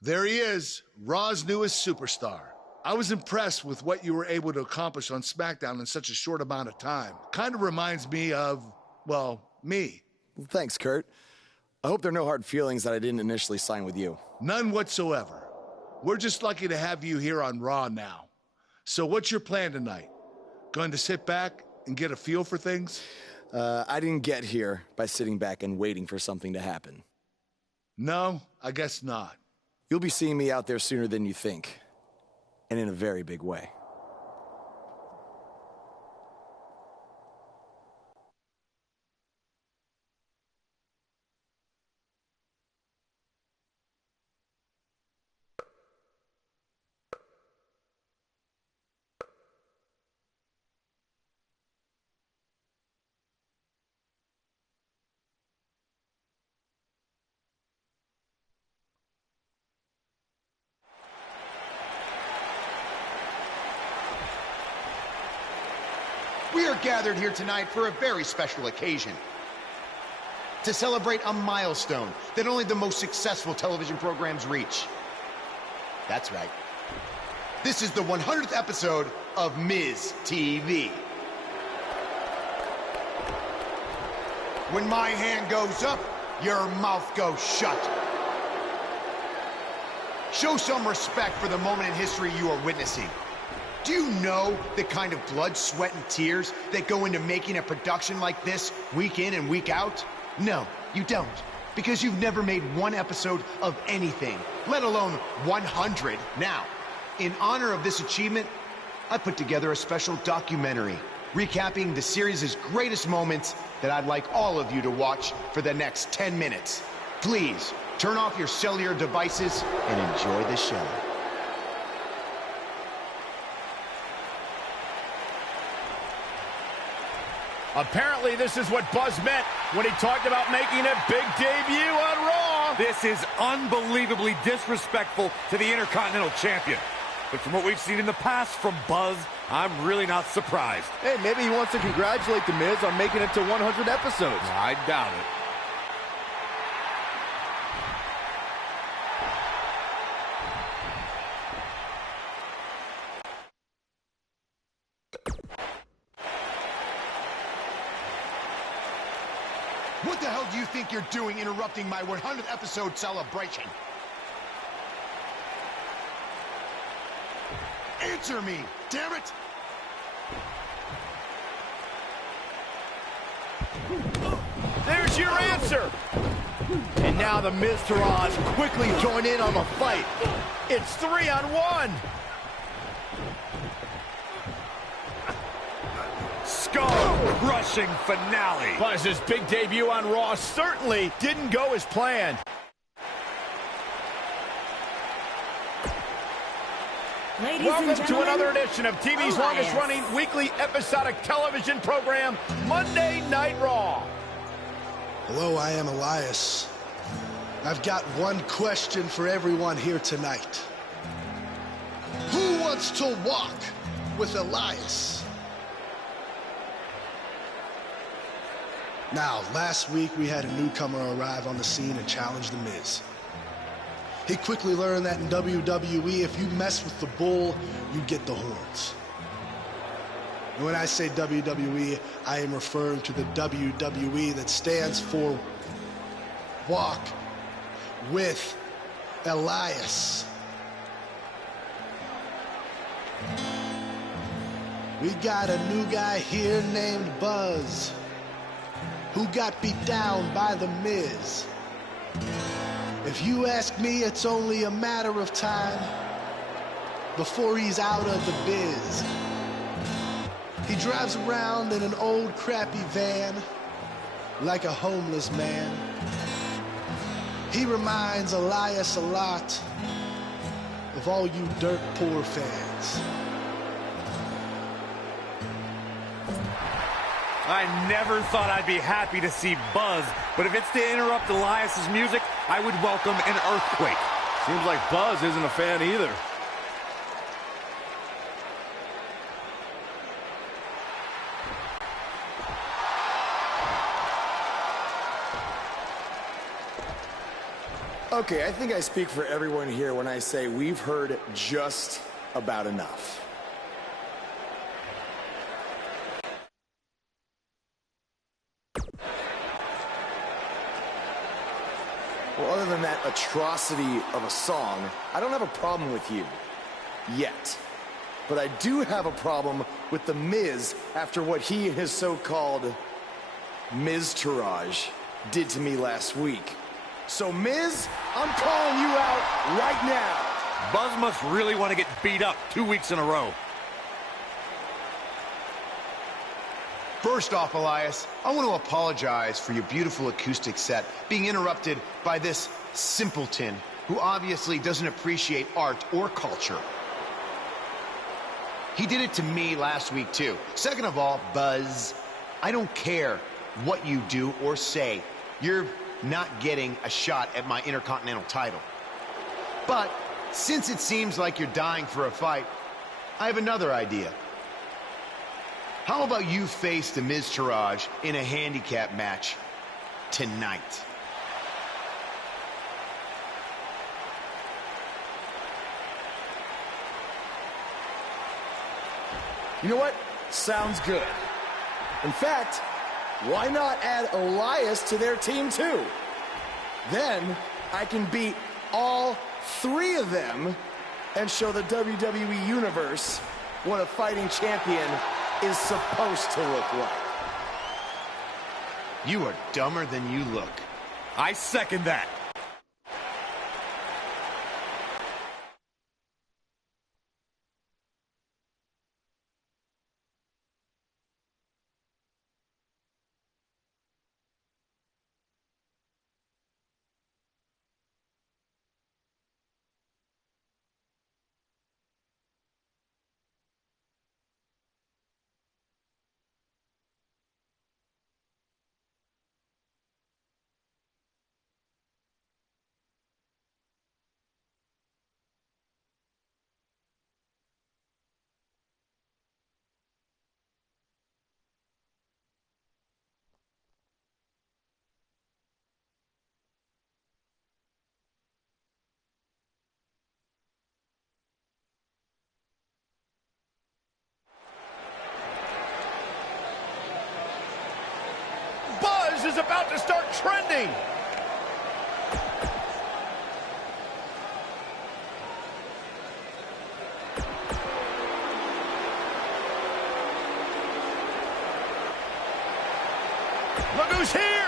There he is, Raw's newest superstar. I was impressed with what you were able to accomplish on SmackDown in such a short amount of time. Kind of reminds me of, well, me. Well, thanks, Kurt. I hope there are no hard feelings that I didn't initially sign with you. None whatsoever. We're just lucky to have you here on Raw now. So what's your plan tonight? Going to sit back and get a feel for things? I didn't get here by sitting back and waiting for something to happen. No, I guess not. You'll be seeing me out there sooner than you think. and in a very big way. We are gathered here tonight for a very special occasion. To celebrate a milestone that only the most successful television programs reach. That's right. This is the 100th episode of Miz TV. When my hand goes up, your mouth goes shut. Show some respect for the moment in history you are witnessing. Do you know the kind of blood, sweat, and tears that go into making a production like this week in and week out? No, you don't. Because you've never made one episode of anything, let alone 100. Now, in honor of this achievement, I put together a special documentary recapping the series' greatest moments that I'd like all of you to watch for the next 10 minutes. Please, turn off your cellular devices and enjoy the show. Apparently, this is what Buzz meant when he talked about making a big debut on Raw. This is unbelievably disrespectful to the Intercontinental Champion. But from what we've seen in the past from Buzz, I'm really not surprised. Hey, maybe he wants to congratulate The Miz on making it to 100 episodes. I doubt it. What the hell do you think you're doing interrupting my 100th episode celebration? Answer me, damn it! There's your answer! And now the Miztourage quickly join in on the fight. It's 3-on-1! Skull-crushing finale. Buzz's big debut on Raw certainly didn't go as planned. Welcome to another edition of TV's longest-running weekly episodic television program, Monday Night Raw. Hello, I am Elias. I've got one question for everyone here tonight. Who wants to walk with Elias? Now, last week we had a newcomer arrive on the scene and challenge The Miz. He quickly learned that in WWE, if you mess with the bull, you get the horns. And when I say WWE, I am referring to the WWE that stands for Walk with Elias. We got a new guy here named Buzz, who got beat down by The Miz. If you ask me, it's only a matter of time before he's out of the biz. He drives around in an old crappy van like a homeless man. He reminds Elias a lot of all you dirt poor fans. I never thought I'd be happy to see Buzz, but if it's to interrupt Elias's music, I would welcome an earthquake. Seems like Buzz isn't a fan either. Okay, I think I speak for everyone here when I say we've heard just about enough. Well, other than that atrocity of a song, I don't have a problem with you. Yet. But I do have a problem with The Miz after what he and his so-called Miztourage did to me last week. So, Miz, I'm calling you out right now. Buzz must really want to get beat up 2 weeks in a row. First off, Elias, I want to apologize for your beautiful acoustic set being interrupted by this simpleton who obviously doesn't appreciate art or culture. He did it to me last week, too. Second of all, Buzz, I don't care what you do or say. You're not getting a shot at my Intercontinental title. But since it seems like you're dying for a fight, I have another idea. How about you face the Miz Taraj in a handicap match tonight? You know what? Sounds good. In fact, why not add Elias to their team too? Then I can beat all 3 of them and show the WWE Universe what a fighting champion is supposed to look like. You are dumber than you look. I second that. Is about to start trending. Look who's here.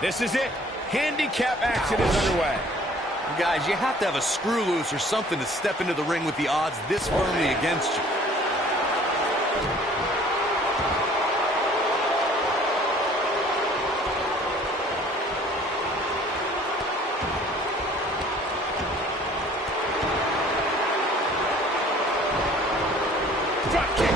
This is it. Handicap action is underway. Guys, you have to have a screw loose or something to step into the ring with the odds this firmly against you. Drop kick.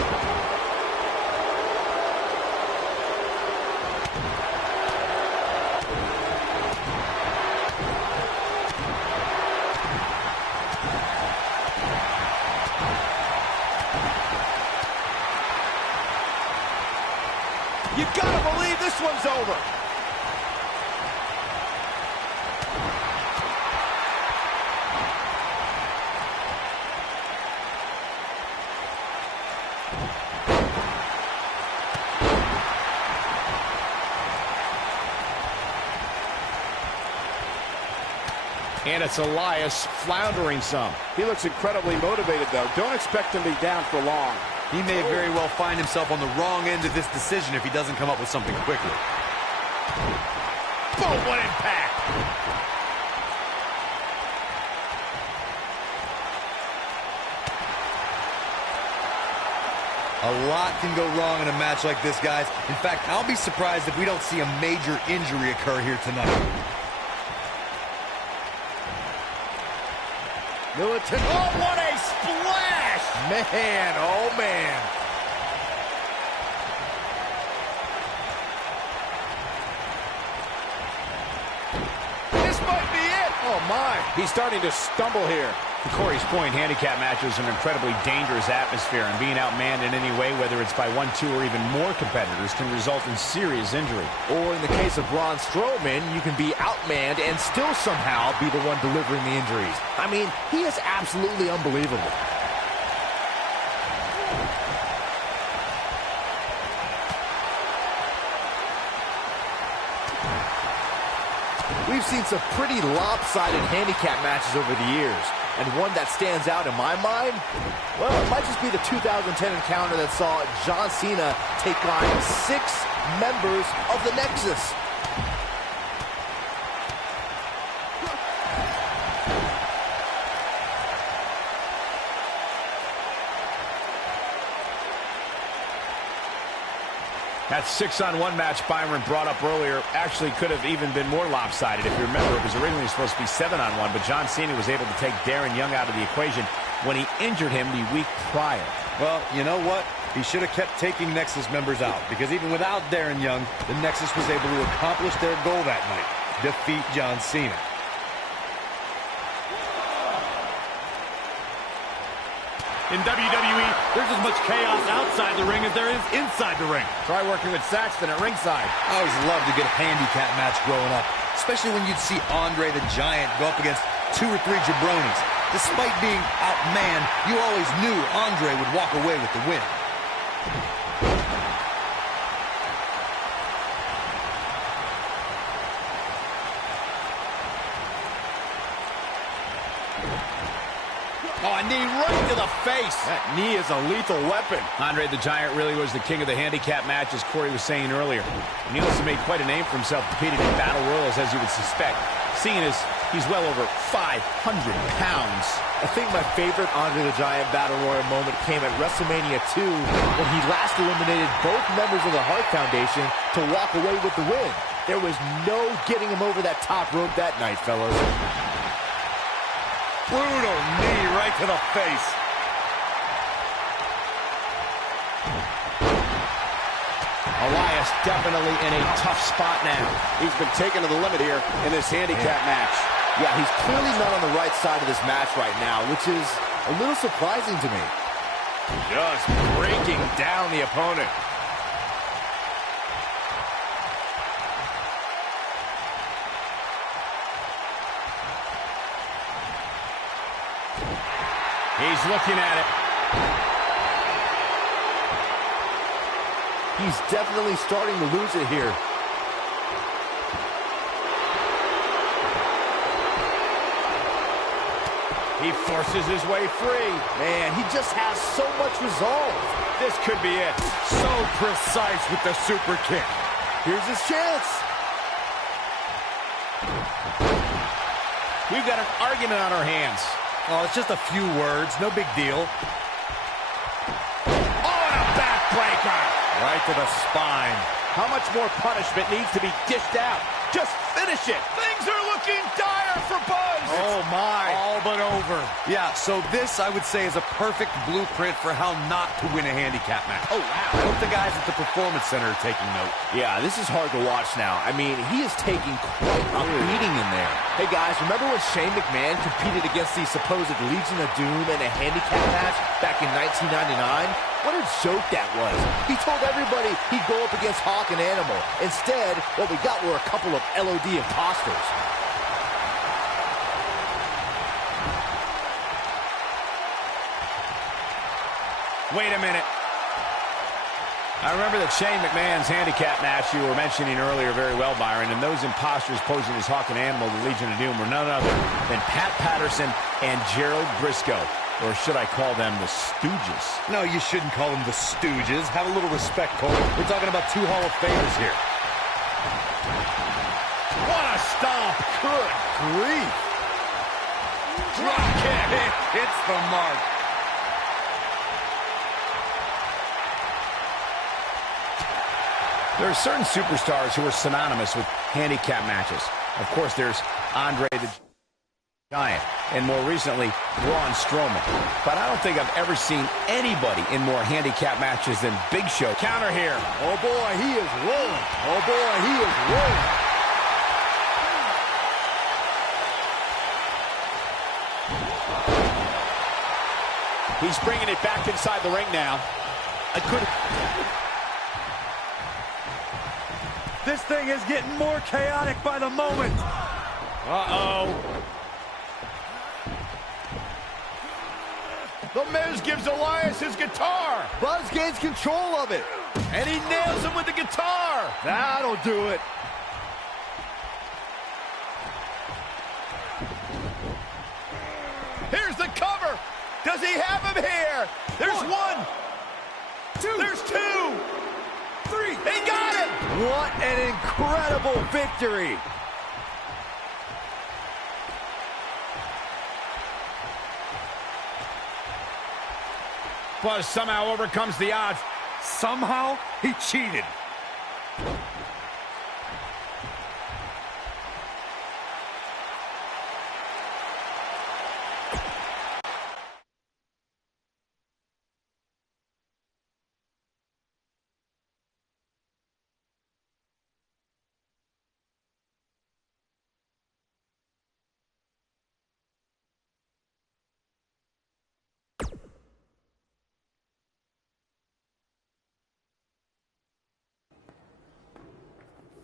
You gotta believe this one's over. And it's Elias floundering some. He looks incredibly motivated, though. Don't expect him to be down for long. He may very well find himself on the wrong end of this decision if he doesn't come up with something quickly. Boom, what impact! A lot can go wrong in a match like this, guys. In fact, I'll be surprised if we don't see a major injury occur here tonight. Militant. Oh, what a splash! Man, oh man. This might be it. Oh, my. He's starting to stumble here. To Corey's point, handicap matches are an incredibly dangerous atmosphere, and being outmanned in any way, whether it's by 1, 2, or even more competitors, can result in serious injury. Or in the case of Braun Strowman, you can be outmanned and still somehow be the one delivering the injuries. I mean, he is absolutely unbelievable. We've seen some pretty lopsided handicap matches over the years. And one that stands out in my mind, well, it might just be the 2010 encounter that saw John Cena take on 6 members of the Nexus. That 6-on-1 match Byron brought up earlier actually could have even been more lopsided. If you remember, it was originally supposed to be 7-on-1, but John Cena was able to take Darren Young out of the equation when he injured him the week prior. Well, you know what? He should have kept taking Nexus members out, because even without Darren Young, the Nexus was able to accomplish their goal that night, defeat John Cena. In WWE, there's as much chaos outside the ring as there is inside the ring. Try working with Saxton at ringside. I always loved a good handicap match growing up, especially when you'd see Andre the Giant go up against 2 or 3 jabronis. Despite being outmanned, you always knew Andre would walk away with the win. Oh, a knee right to the face. That knee is a lethal weapon. Andre the Giant really was the king of the handicap match, as Corey was saying earlier. And he also made quite a name for himself competing in battle royals, as you would suspect. Seeing as he's well over 500 pounds. I think my favorite Andre the Giant Battle Royal moment came at WrestleMania 2 when he last eliminated both members of the Hart Foundation to walk away with the win. There was no getting him over that top rope that night, fellas. Brutal knee right to the face. Elias definitely in a tough spot now. He's been taken to the limit here in this handicap match. Yeah, he's clearly not on the right side of this match right now, which is a little surprising to me. Just breaking down the opponent. He's looking at it. He's definitely starting to lose it here. He forces his way free. Man, he just has so much resolve. This could be it. So precise with the super kick. Here's his chance. We've got an argument on our hands. Oh, it's just a few words. No big deal. Oh, and a backbreaker. Right to the spine. How much more punishment needs to be dished out? Just finish it. Things are looking dire for Buzz. Oh, my. All but over. Yeah, so this, I would say, is a perfect blueprint for how not to win a handicap match. Oh, wow. I hope the guys at the Performance Center are taking note. Yeah, this is hard to watch now. I mean, he is taking quite a beating in there. Hey, guys, remember when Shane McMahon competed against the supposed Legion of Doom in a handicap match back in 1999? What a joke that was. He told everybody he'd go up against Hawk and Animal. Instead, what we got were a couple of LOD imposters. Wait a minute. I remember that Shane McMahon's handicap match you were mentioning earlier very well, Byron, and those imposters posing as Hawk and Animal, the Legion of Doom, were none other than Pat Patterson and Gerald Briscoe. Or should I call them the Stooges? No, you shouldn't call them the Stooges. Have a little respect, Cole. We're talking about 2 Hall of Famers here. What a stomp! Good grief. Drop kick! It hits the mark. There are certain superstars who are synonymous with handicap matches. Of course, there's Andre the Giant, and more recently, Braun Strowman. But I don't think I've ever seen anybody in more handicap matches than Big Show. Counter here. Oh, boy, he is rolling. Oh, boy, he is rolling. He's bringing it back inside the ring now. I couldn't... This thing is getting more chaotic by the moment. Uh-oh. The Miz gives Elias his guitar. Buzz gains control of it. And he nails him with the guitar. That'll do it. Does he have him here? There's one. There's two. Three. He got him. What an incredible victory. Buzz somehow overcomes the odds. Somehow, he cheated.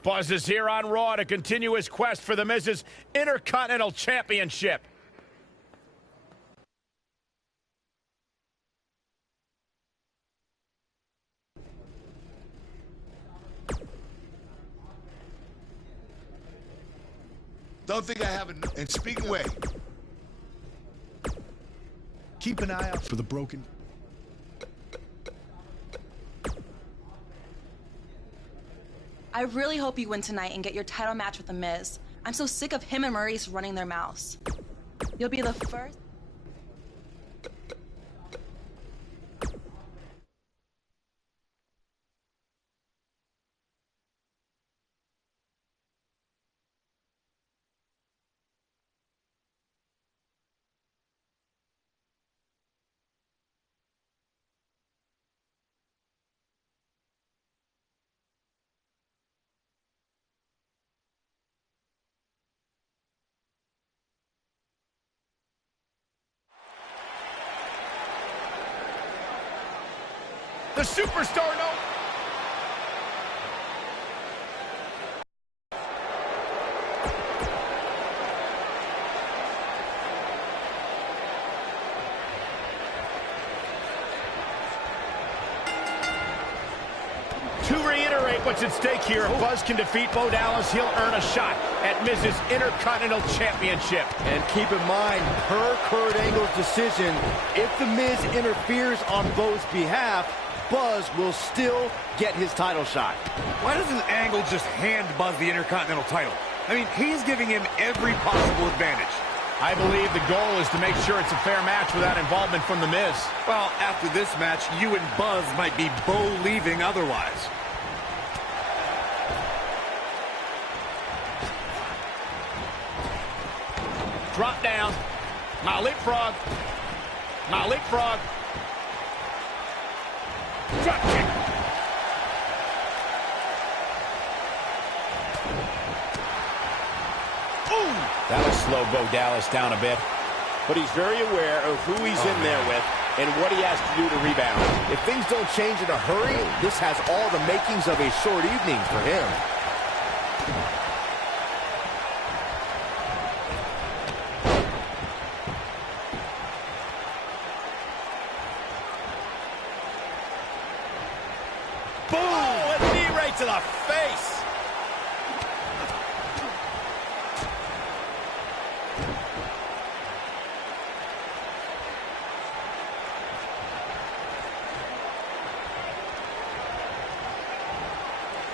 Buzz is here on Raw to continue his quest for the Miz's Intercontinental Championship. Don't think I haven't. And speaking way, Keep an eye out for the broken. I really hope you win tonight and get your title match with The Miz. I'm so sick of him and Maurice running their mouths. You'll be the first. The superstar no. To reiterate what's at stake here, if Buzz can defeat Bo Dallas, he'll earn a shot at Miz's Intercontinental Championship. And keep in mind, per Kurt Angle's decision, if The Miz interferes on Bo's behalf, Buzz will still get his title shot. Why doesn't Angle just hand Buzz the Intercontinental title? I mean, he's giving him every possible advantage. I believe the goal is to make sure it's a fair match without involvement from The Miz. Well, after this match, you and Buzz might be Bo-leaving otherwise. Drop down. Now leapfrog. Now leapfrog. Drop kick. Ooh! That'll slow Bo Dallas down a bit. But he's very aware of who he's in there with and what he has to do to rebound. If things don't change in a hurry, this has all the makings of a short evening for him. To the face.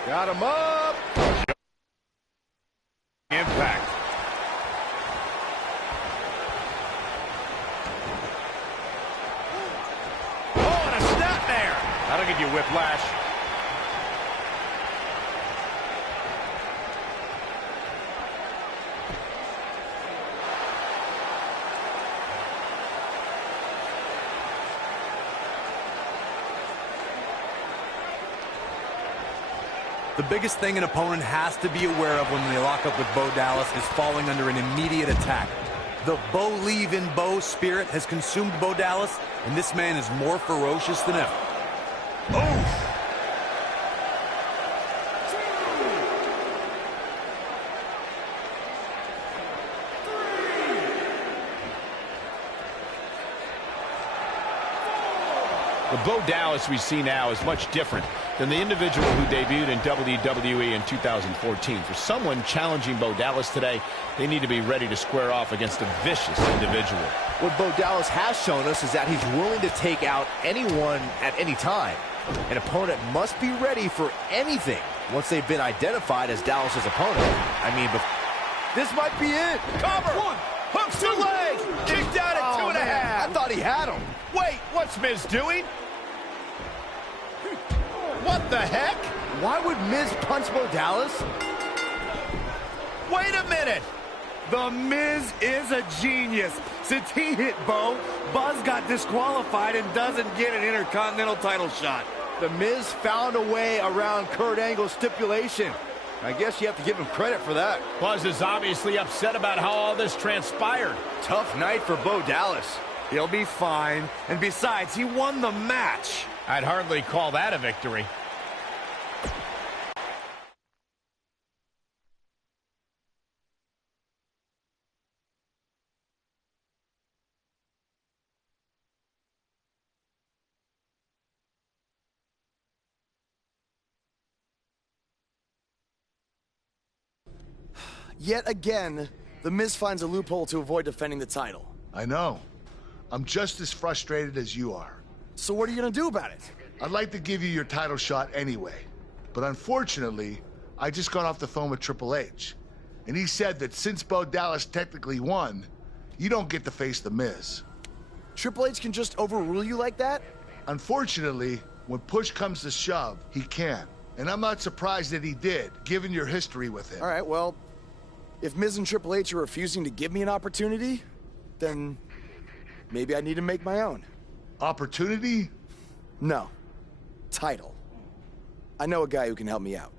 Got him up. Impact. Oh, and a snap there. That'll give you whiplash. The biggest thing an opponent has to be aware of when they lock up with Bo Dallas is falling under an immediate attack. The Bo leave in Bo spirit has consumed Bo Dallas, and this man is more ferocious than ever. Oh! The Bo Dallas we see now is much different than the individual who debuted in WWE in 2014. For someone challenging Bo Dallas today, they need to be ready to square off against a vicious individual. What Bo Dallas has shown us is that he's willing to take out anyone at any time. An opponent must be ready for anything once they've been identified as Dallas's opponent. I mean, this might be it. Cover! One, hooks the leg! Kicked out at 2.5. I thought he had him. Wait, what's Miz doing? What the heck? Why would Miz punch Bo Dallas? Wait a minute! The Miz is a genius. Since he hit Bo, Buzz got disqualified and doesn't get an Intercontinental title shot. The Miz found a way around Kurt Angle's stipulation. I guess you have to give him credit for that. Buzz is obviously upset about how all this transpired. Tough night for Bo Dallas. He'll be fine. And besides, he won the match. I'd hardly call that a victory. Yet again, The Miz finds a loophole to avoid defending the title. I know. I'm just as frustrated as you are. So what are you gonna do about it? I'd like to give you your title shot anyway. But unfortunately, I just got off the phone with Triple H. And he said that since Bo Dallas technically won, you don't get to face The Miz. Triple H can just overrule you like that? Unfortunately, when push comes to shove, he can. And I'm not surprised that he did, given your history with him. All right, well, if Miz and Triple H are refusing to give me an opportunity, then maybe I need to make my own. Opportunity? No. Title. I know a guy who can help me out.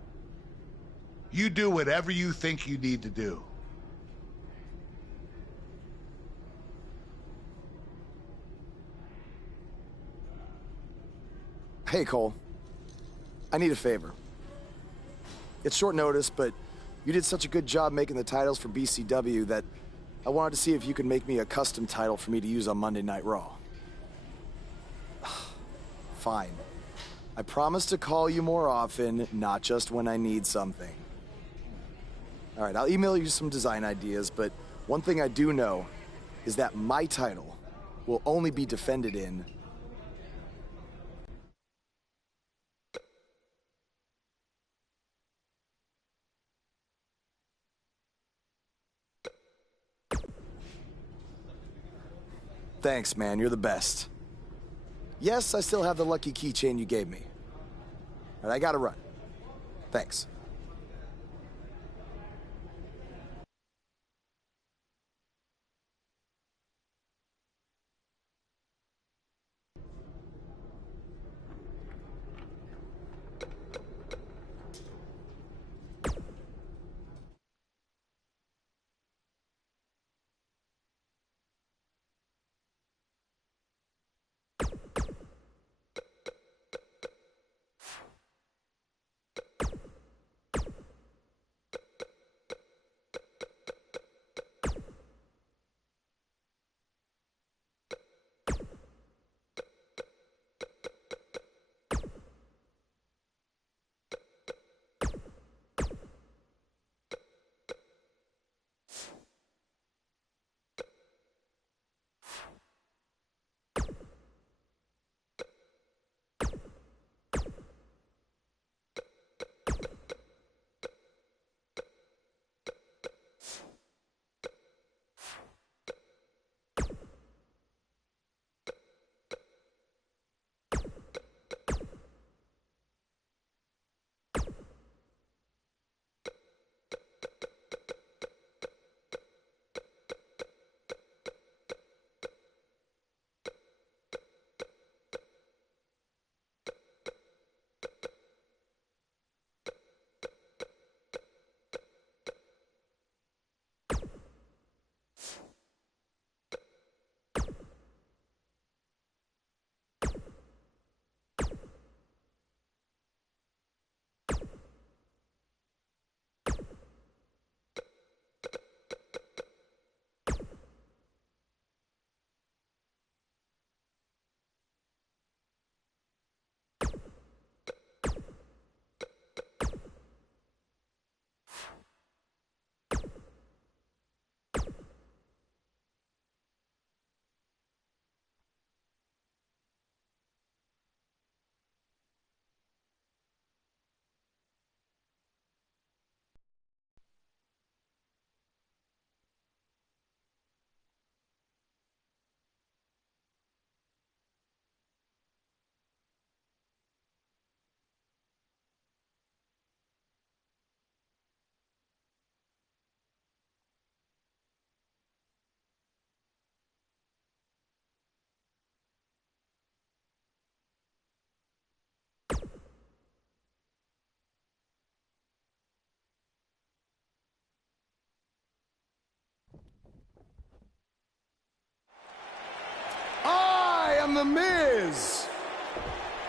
You do whatever you think you need to do. Hey, Cole. I need a favor. It's short notice, but you did such a good job making the titles for BCW that I wanted to see if you could make me a custom title for me to use on Monday Night Raw. Fine. I promise to call you more often, not just when I need something. All right, I'll email you some design ideas, but one thing I do know is that my title will only be defended in Thanks, man. You're the best. Yes, I still have the lucky keychain you gave me. All right, I gotta run. Thanks.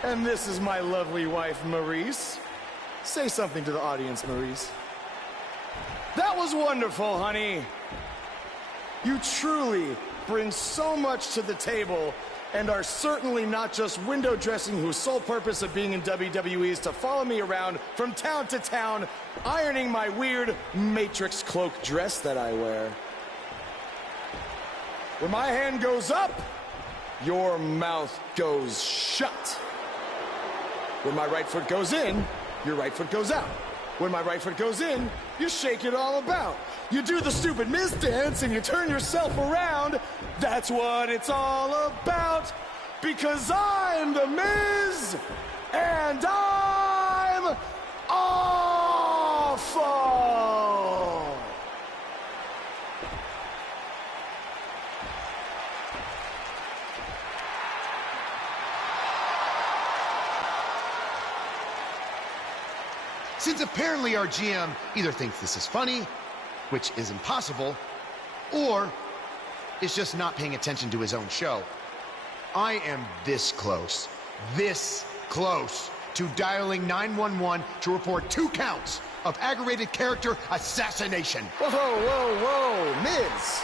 And this is my lovely wife, Maurice. Say something to the audience, Maurice. That was wonderful, honey. You truly bring so much to the table and are certainly not just window dressing whose sole purpose of being in WWE is to follow me around from town to town, ironing my weird Matrix cloak dress that I wear. When my hand goes up, your mouth goes shut. When my right foot goes in, your right foot goes out. When my right foot goes in, you shake it all about. You do the stupid Miz dance and you turn yourself around. That's what it's all about. Because I'm the Miz, and I'm awful. Since apparently our GM either thinks this is funny, which is impossible, or is just not paying attention to his own show, I am this close to dialing 911 to report 2 counts of aggravated character assassination. Whoa, Miz.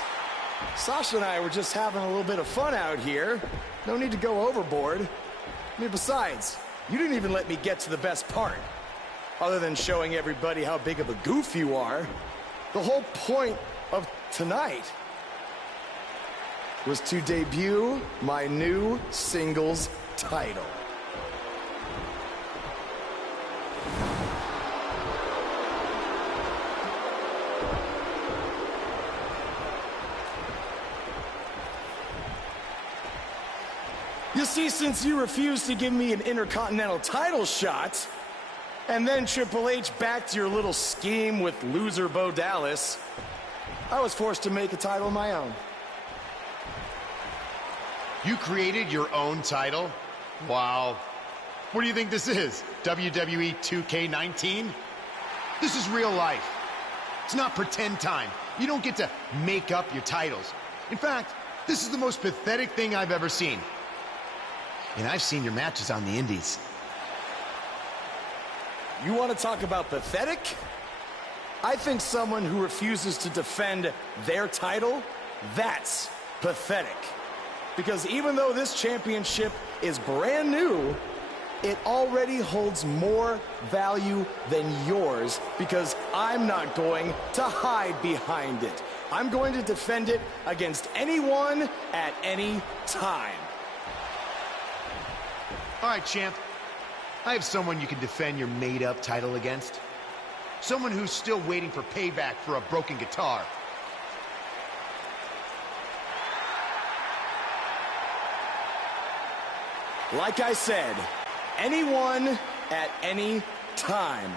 Sasha and I were just having a little bit of fun out here. No need to go overboard. I mean, besides, you didn't even let me get to the best part. Other than showing everybody how big of a goof you are, the whole point of tonight was to debut my new singles title. You see, since you refused to give me an Intercontinental title shot, and then Triple H backed your little scheme with loser Bo Dallas, I was forced to make a title of my own. You created your own title? Wow. What do you think this is? WWE 2K19? This is real life. It's not pretend time. You don't get to make up your titles. In fact, this is the most pathetic thing I've ever seen. And I've seen your matches on the indies. You want to talk about pathetic? I think someone who refuses to defend their title, that's pathetic. Because even though this championship is brand new, it already holds more value than yours because I'm not going to hide behind it. I'm going to defend it against anyone at any time. All right, champ. I have someone you can defend your made-up title against. Someone who's still waiting for payback for a broken guitar. Like I said, anyone at any time.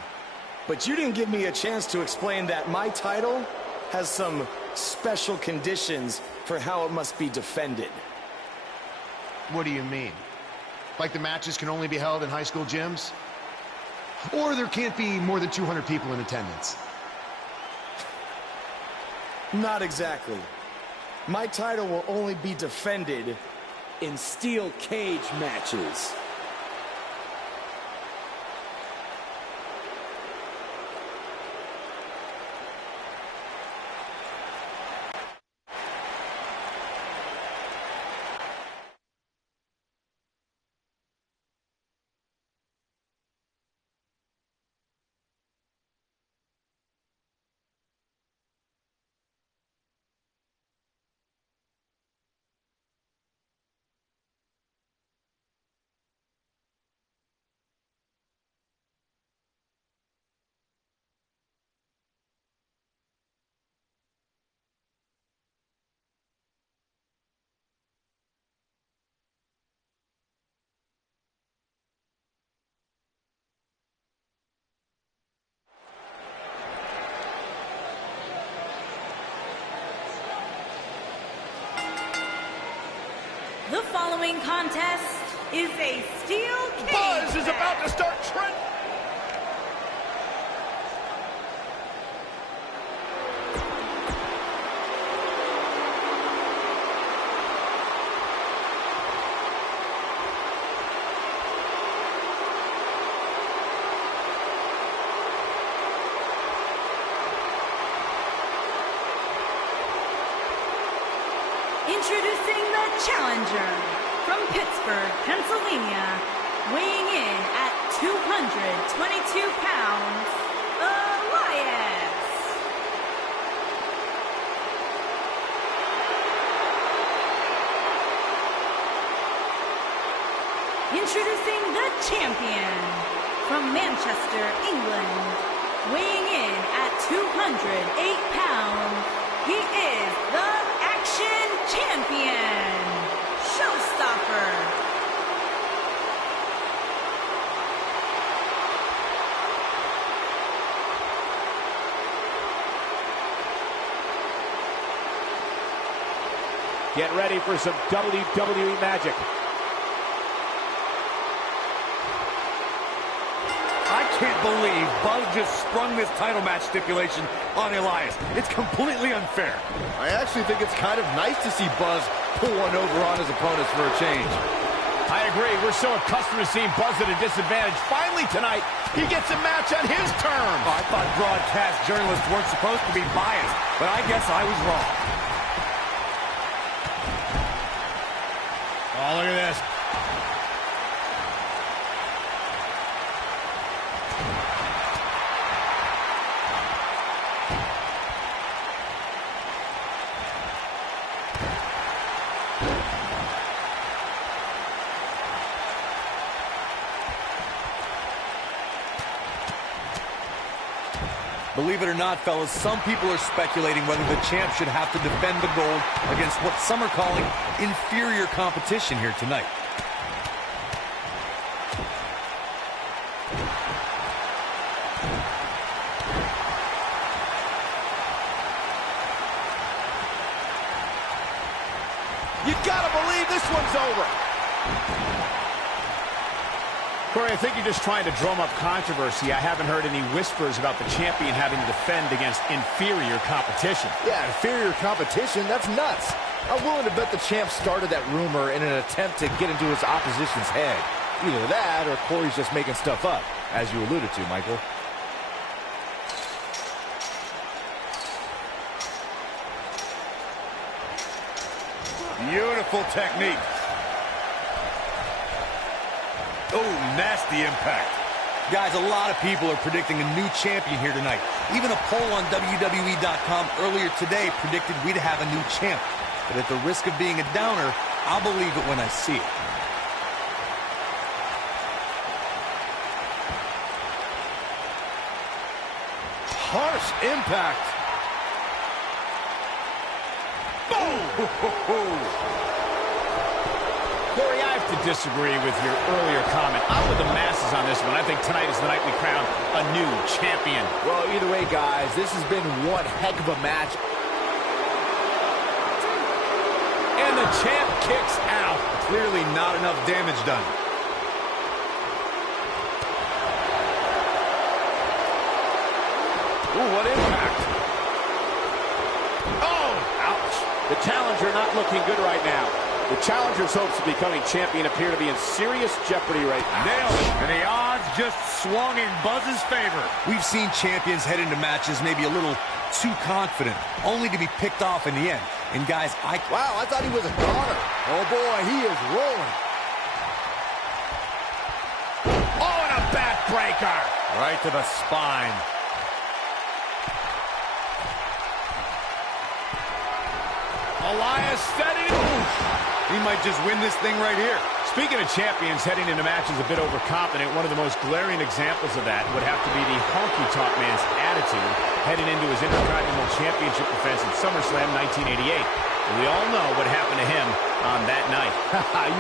But you didn't give me a chance to explain that my title has some special conditions for how it must be defended. What do you mean? Like the matches can only be held in high school gyms? Or there can't be more than 200 people in attendance? Not exactly. My title will only be defended in steel cage matches. The following contest is a steel cage Buzz is about to start trending. Introducing the challenger from Pittsburgh, Pennsylvania, weighing in at 222 pounds, Elias. Introducing the champion from Manchester, England, weighing in at 208 pounds, he is the Action Champion, Showstopper. Get ready for some WWE magic. I can't believe Buzz just sprung this title match stipulation on Elias. It's completely unfair. I actually think it's kind of nice to see Buzz pull one over on his opponents for a change. I agree. We're so accustomed to seeing Buzz at a disadvantage. Finally tonight, he gets a match on his terms. Oh, I thought broadcast journalists weren't supposed to be biased, but I guess I was wrong. Oh, look at this. Believe it or not, fellas, some people are speculating whether the champ should have to defend the gold against what some are calling inferior competition here tonight. You gotta believe this one's over. Corey, I think you're just trying to drum up controversy. I haven't heard any whispers about the champion having to defend against inferior competition. Yeah, inferior competition? That's nuts. I'm willing to bet the champ started that rumor in an attempt to get into his opposition's head. Either that or Corey's just making stuff up, as you alluded to, Michael. Beautiful technique. Oh, nasty impact. Guys, a lot of people are predicting a new champion here tonight. Even a poll on WWE.com earlier today predicted we'd have a new champ. But at the risk of being a downer, I'll believe it when I see it. Harsh impact. Boom! Corey, I have to disagree with your earlier comment. I'm with the masses on this one. I think tonight is the night we crown a new champion. Well, either way, guys, this has been one heck of a match. And the champ kicks out. Clearly not enough damage done. Ooh, what impact. Oh, ouch. The challenger not looking good right now. The challenger's hopes of becoming champion appear to be in serious jeopardy right now. Nailed it. And the odds just swung in Buzz's favor. We've seen champions head into matches maybe a little too confident, only to be picked off in the end. And guys, Wow, I thought he was a goner. Oh boy, he is rolling. Oh, and a backbreaker. Right to the spine. Elias steady. He might just win this thing right here. Speaking of champions heading into matches a bit overconfident, one of the most glaring examples of that would have to be the honky-tonk man's attitude heading into his Intercontinental Championship defense at SummerSlam 1988. And we all know what happened to him on that night.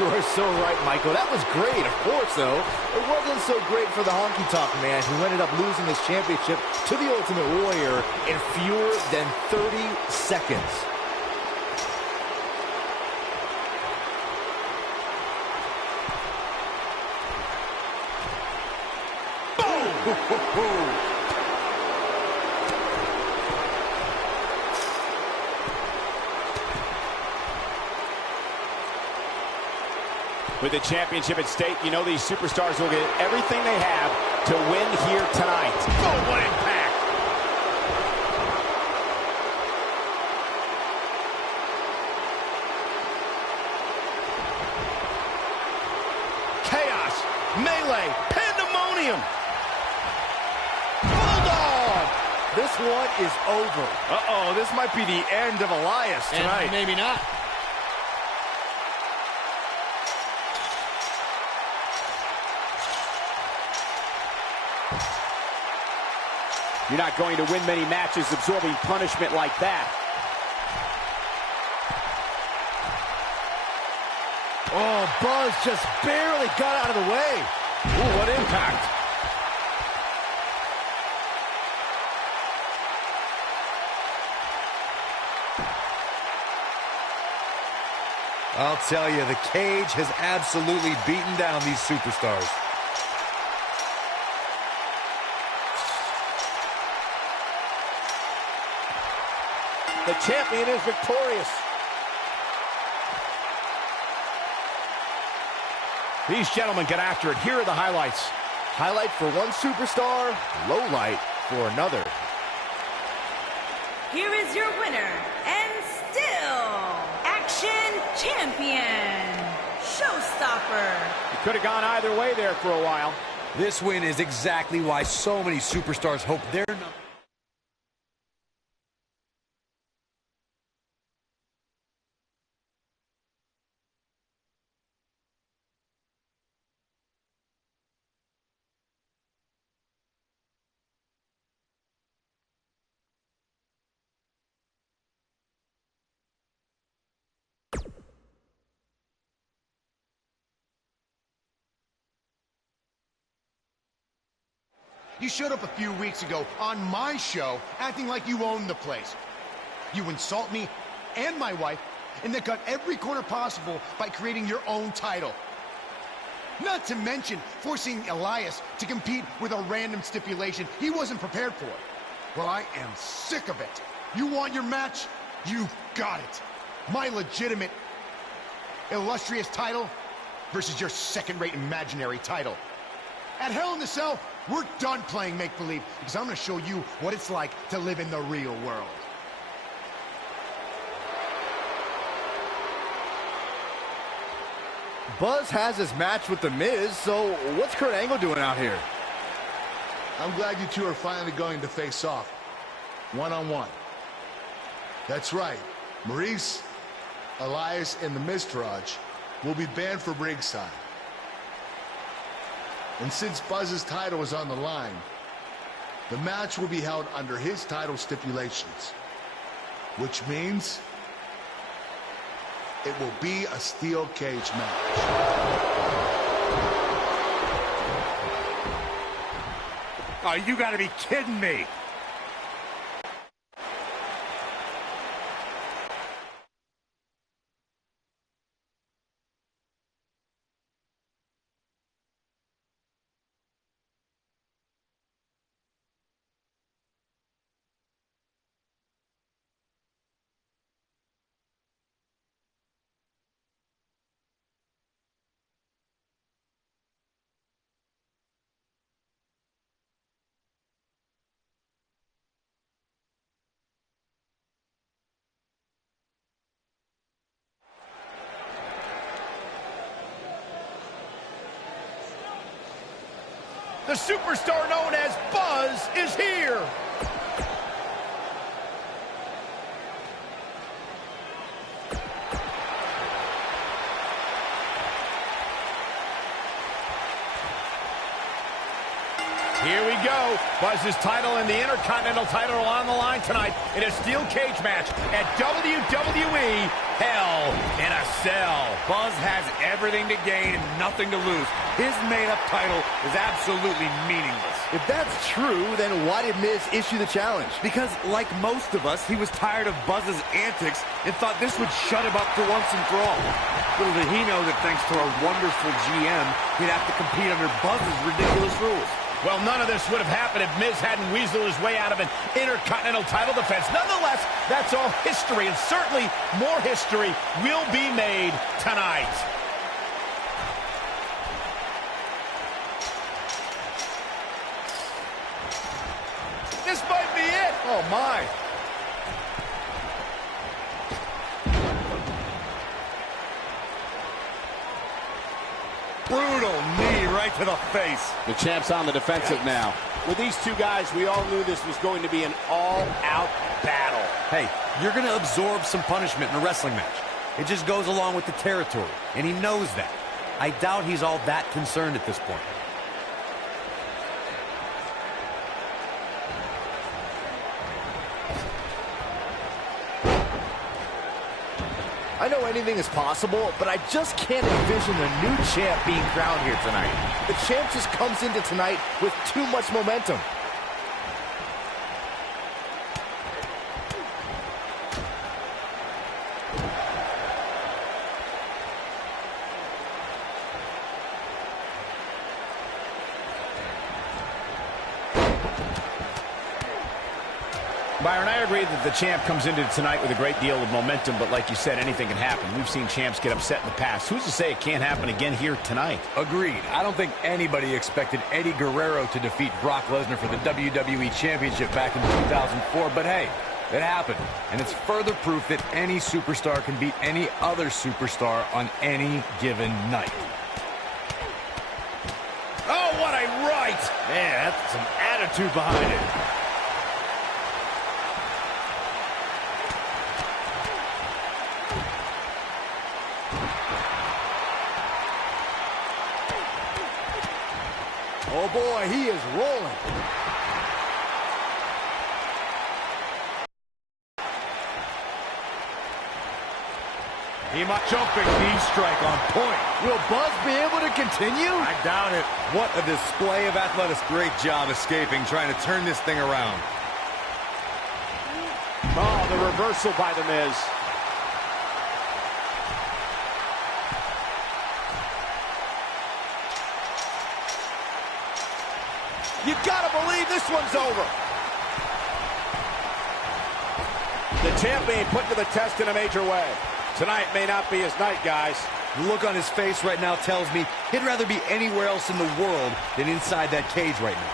You are so right, Michael. That was great, of course, though. It wasn't so great for the honky-tonk man, who ended up losing his championship to the Ultimate Warrior in fewer than 30 seconds. With the championship at stake, you know these superstars will get everything they have to win here tonight. Oh, what impact! this one is over. Uh-oh, this might be the end of Elias tonight. And maybe not. You're not going to win many matches absorbing punishment like that. Oh, Buzz just barely got out of the way. Ooh, what impact. I'll tell you, the cage has absolutely beaten down these superstars. The champion is victorious. These gentlemen get after it. Here are the highlights. Highlight for one superstar, low light for another. Here is your winner, and still Action Champion, Showstopper. It could have gone either way there for a while. This win is exactly why so many superstars hope their number. You showed up a few weeks ago on my show acting like you owned the place. You insult me and my wife and then cut every corner possible by creating your own title. Not to mention forcing Elias to compete with a random stipulation he wasn't prepared for. Well, I am sick of it. You want your match? You've got it. My legitimate, illustrious title versus your second-rate imaginary title. At Hell in the Cell, we're done playing make-believe because I'm going to show you what it's like to live in the real world. Buzz has his match with The Miz, so what's Kurt Angle doing out here? I'm glad you two are finally going to face off, one-on-one. That's right, Maurice, Elias, and the Miztourage will be banned from ringside. And since Buzz's title is on the line, the match will be held under his title stipulations, which means it will be a steel cage match. Oh, you gotta be kidding me. The superstar known as Buzz is here. Here we go. Buzz's title and the Intercontinental title are on the line tonight in a steel cage match at WWE Hell in a Cell. Buzz has everything to gain and nothing to lose. His made-up title is absolutely meaningless. If that's true, then why did Miz issue the challenge? Because, like most of us, he was tired of Buzz's antics and thought this would shut him up for once and for all. Little did he know that thanks to our wonderful GM, he'd have to compete under Buzz's ridiculous rules. Well, none of this would have happened if Miz hadn't weaseled his way out of an Intercontinental title defense. Nonetheless, that's all history, and certainly more history will be made tonight. This might be it. Oh, my. Brutal knee right right to the face. The champ's on the defensive now. With these two guys, we all knew this was going to be an all-out battle. Hey, you're going to absorb some punishment in a wrestling match. It just goes along with the territory, and he knows that. I doubt he's all that concerned at this point. I know anything is possible, but I just can't envision a new champ being crowned here tonight. The champ just comes into tonight with too much momentum. Byron, I agree that the champ comes into tonight with a great deal of momentum, but like you said, anything can happen. We've seen champs get upset in the past. Who's to say it can't happen again here tonight? Agreed. I don't think anybody expected Eddie Guerrero to defeat Brock Lesnar for the WWE Championship back in 2004, but hey, it happened. And it's further proof that any superstar can beat any other superstar on any given night. Oh, what a right! Man, that's some attitude behind it. Oh boy, he is rolling. He might jumping knee strike on point. Will Buzz be able to continue? I doubt it. What a display of athletics. Great job escaping, trying to turn this thing around. Oh, the reversal by The Miz. You gotta believe this one's over. The champ being put to the test in a major way. Tonight may not be his night, guys. The look on his face right now tells me he'd rather be anywhere else in the world than inside that cage right now.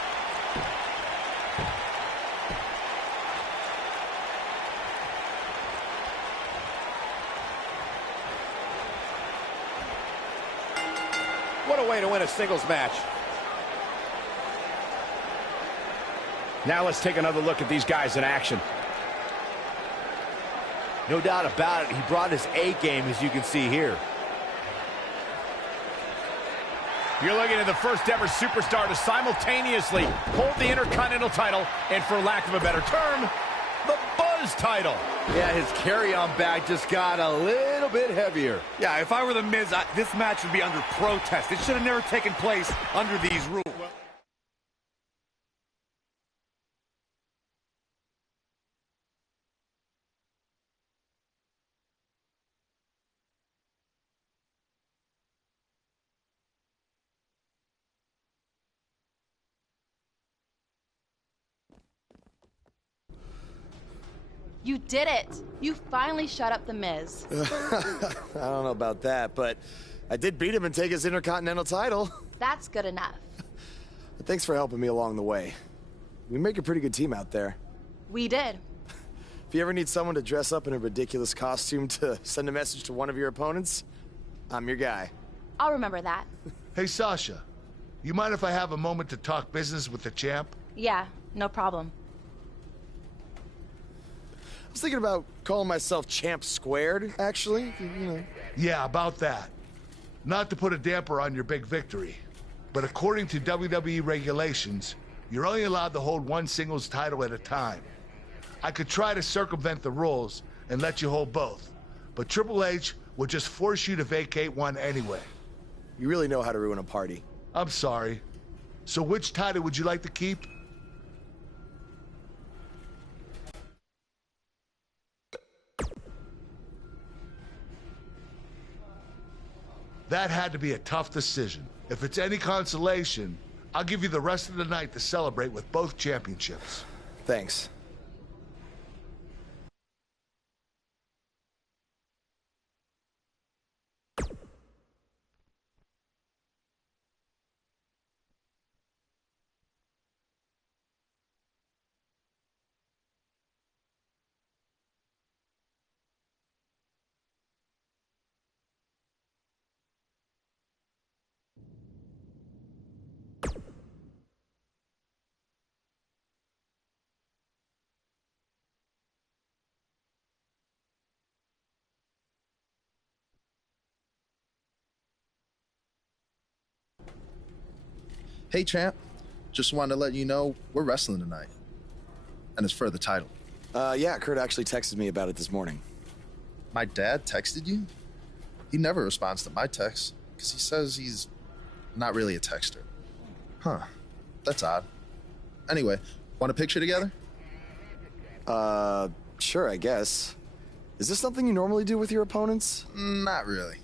What a way to win a singles match. Now let's take another look at these guys in action. No doubt about it, he brought his A game, as you can see here. You're looking at the first ever superstar to simultaneously hold the Intercontinental title and, for lack of a better term, the Buzz title. Yeah, his carry-on bag just got a little bit heavier. Yeah, if I were The Miz, this match would be under protest. It should have never taken place under these rules. You did it. You finally shut up The Miz. I don't know about that, but I did beat him and take his Intercontinental title. That's good enough. But thanks for helping me along the way. We make a pretty good team out there. We did. If you ever need someone to dress up in a ridiculous costume to send a message to one of your opponents, I'm your guy. I'll remember that. Hey, Sasha, you mind if I have a moment to talk business with the champ? Yeah, no problem. I was thinking about calling myself Champ Squared, actually. You know. Yeah, about that. Not to put a damper on your big victory, but according to WWE regulations, you're only allowed to hold one singles title at a time. I could try to circumvent the rules and let you hold both, but Triple H would just force you to vacate one anyway. You really know how to ruin a party. I'm sorry. So which title would you like to keep? That had to be a tough decision. If it's any consolation, I'll give you the rest of the night to celebrate with both championships. Thanks. Hey, champ. Just wanted to let you know we're wrestling tonight. And it's for the title. Yeah, Kurt actually texted me about it this morning. My dad texted you? He never responds to my texts because he says he's not really a texter. Huh. That's odd. Anyway, want a picture together? Sure, I guess. Is this something you normally do with your opponents? Not really.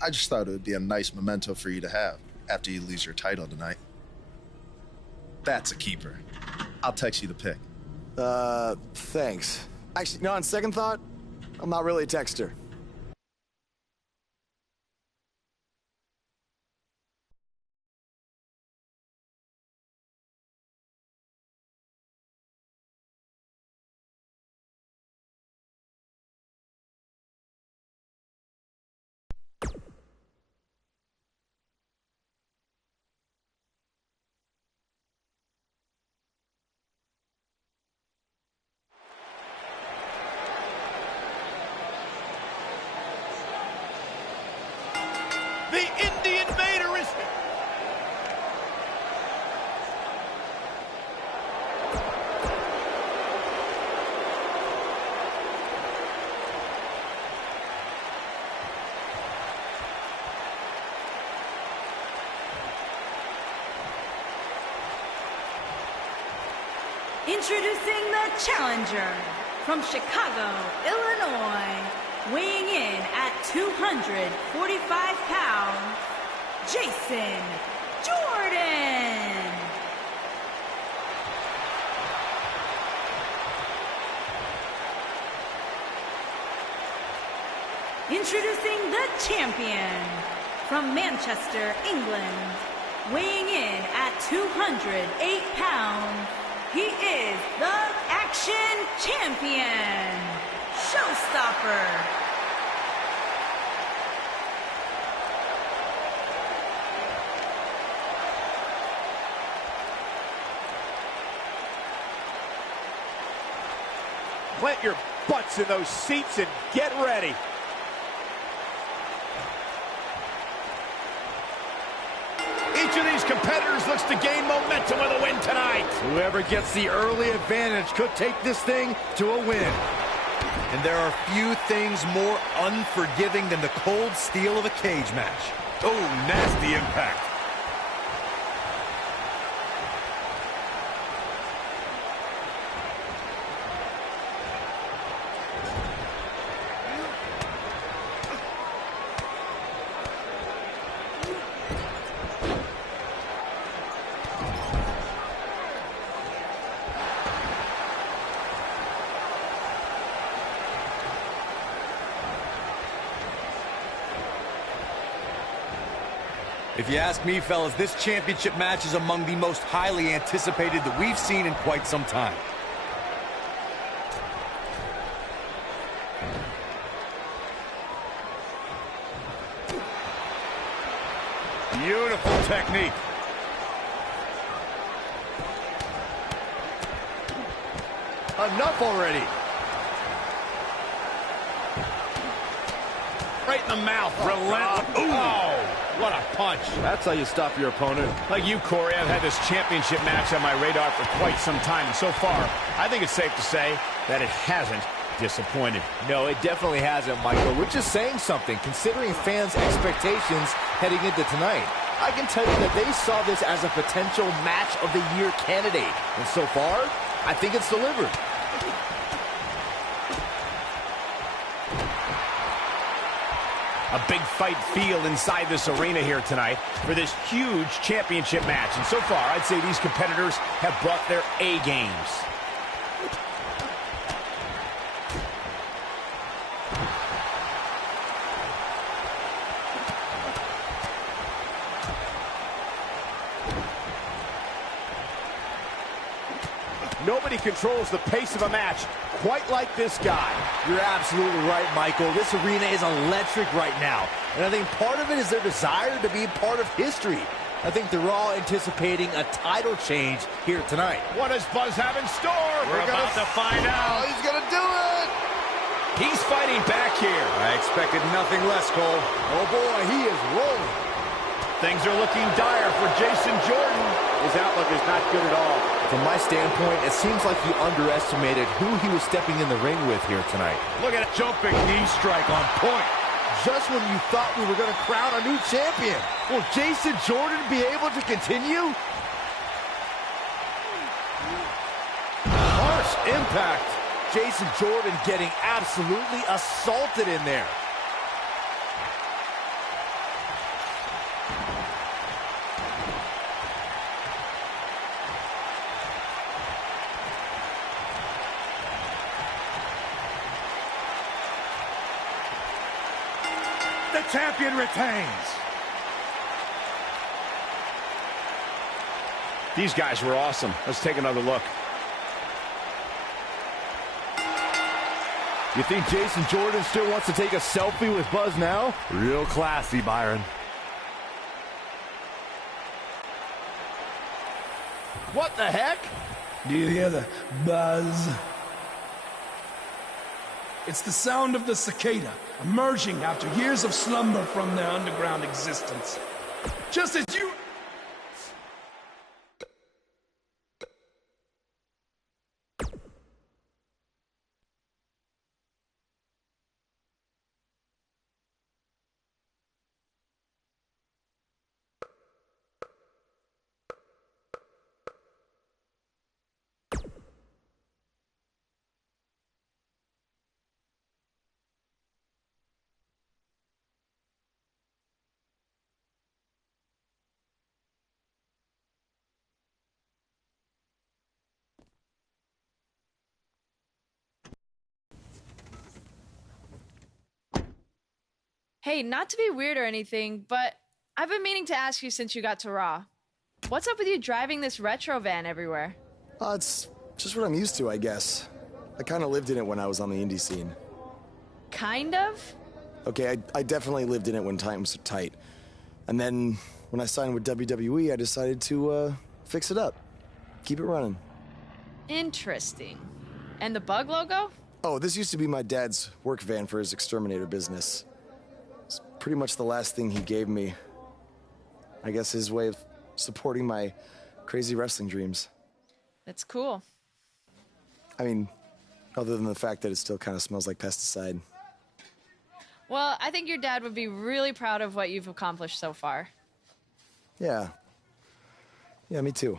I just thought it would be a nice memento for you to have after you lose your title tonight. That's a keeper. I'll text you the pic. Thanks. Actually, no, on second thought, I'm not really a texter. The Indian Vader is here. Introducing the challenger from Chicago, Illinois, weighing in at 245 pounds, Jason Jordan. Introducing the champion from Manchester, England, weighing in at 208 pounds, he is the Action Champion, Showstopper. Plant your butts in those seats and get ready. Each of these competitors looks to gain momentum with a win tonight. Whoever gets the early advantage could take this thing to a win. And there are few things more unforgiving than the cold steel of a cage match. Oh, nasty impact. If you ask me, fellas, this championship match is among the most highly anticipated that we've seen in quite some time. Beautiful technique. Enough already. Right in the mouth. Relentless. Oh, what a punch. That's how you stop your opponent. Like you, Corey, I've had this championship match on my radar for quite some time. And so far, I think it's safe to say that it hasn't disappointed. No, it definitely hasn't, Michael, which is saying something, considering fans' expectations heading into tonight. I can tell you that they saw this as a potential match of the year candidate. And so far, I think it's delivered. A big fight feel inside this arena here tonight for this huge championship match. And so far, I'd say these competitors have brought their A games. Nobody controls the pace of a match quite like this guy. You're absolutely right, Michael. This arena is electric right now. And I think part of it is their desire to be part of history. I think they're all anticipating a title change here tonight. What does Buzz have in store? We're about to find out. Oh, he's going to do it. He's fighting back here. I expected nothing less, Cole. Oh, boy, he is rolling. Things are looking dire for Jason Jordan. His outlook is not good at all. From my standpoint, it seems like he underestimated who he was stepping in the ring with here tonight. Look at a jumping knee strike on point. Just when you thought we were going to crown a new champion, will Jason Jordan be able to continue? Harsh impact. Jason Jordan getting absolutely assaulted in there. The champion retains. These guys were awesome. Let's take another look. You think Jason Jordan still wants to take a selfie with Buzz now? Real classy, Byron. What the heck? Do you hear the buzz? It's the sound of the cicada emerging after years of slumber from their underground existence. Just as you... Hey, not to be weird or anything, but I've been meaning to ask you since you got to Raw. What's up with you driving this retro van everywhere? It's just what I'm used to, I guess. I kind of lived in it when I was on the indie scene. Kind of? Okay, I definitely lived in it when times were tight. And then when I signed with WWE, I decided to fix it up. Keep it running. Interesting. And the bug logo? Oh, this used to be my dad's work van for his exterminator business. It's pretty much the last thing he gave me. I guess his way of supporting my crazy wrestling dreams. That's cool. I mean, other than the fact that it still kind of smells like pesticide. Well, I think your dad would be really proud of what you've accomplished so far. Yeah. Yeah, me too.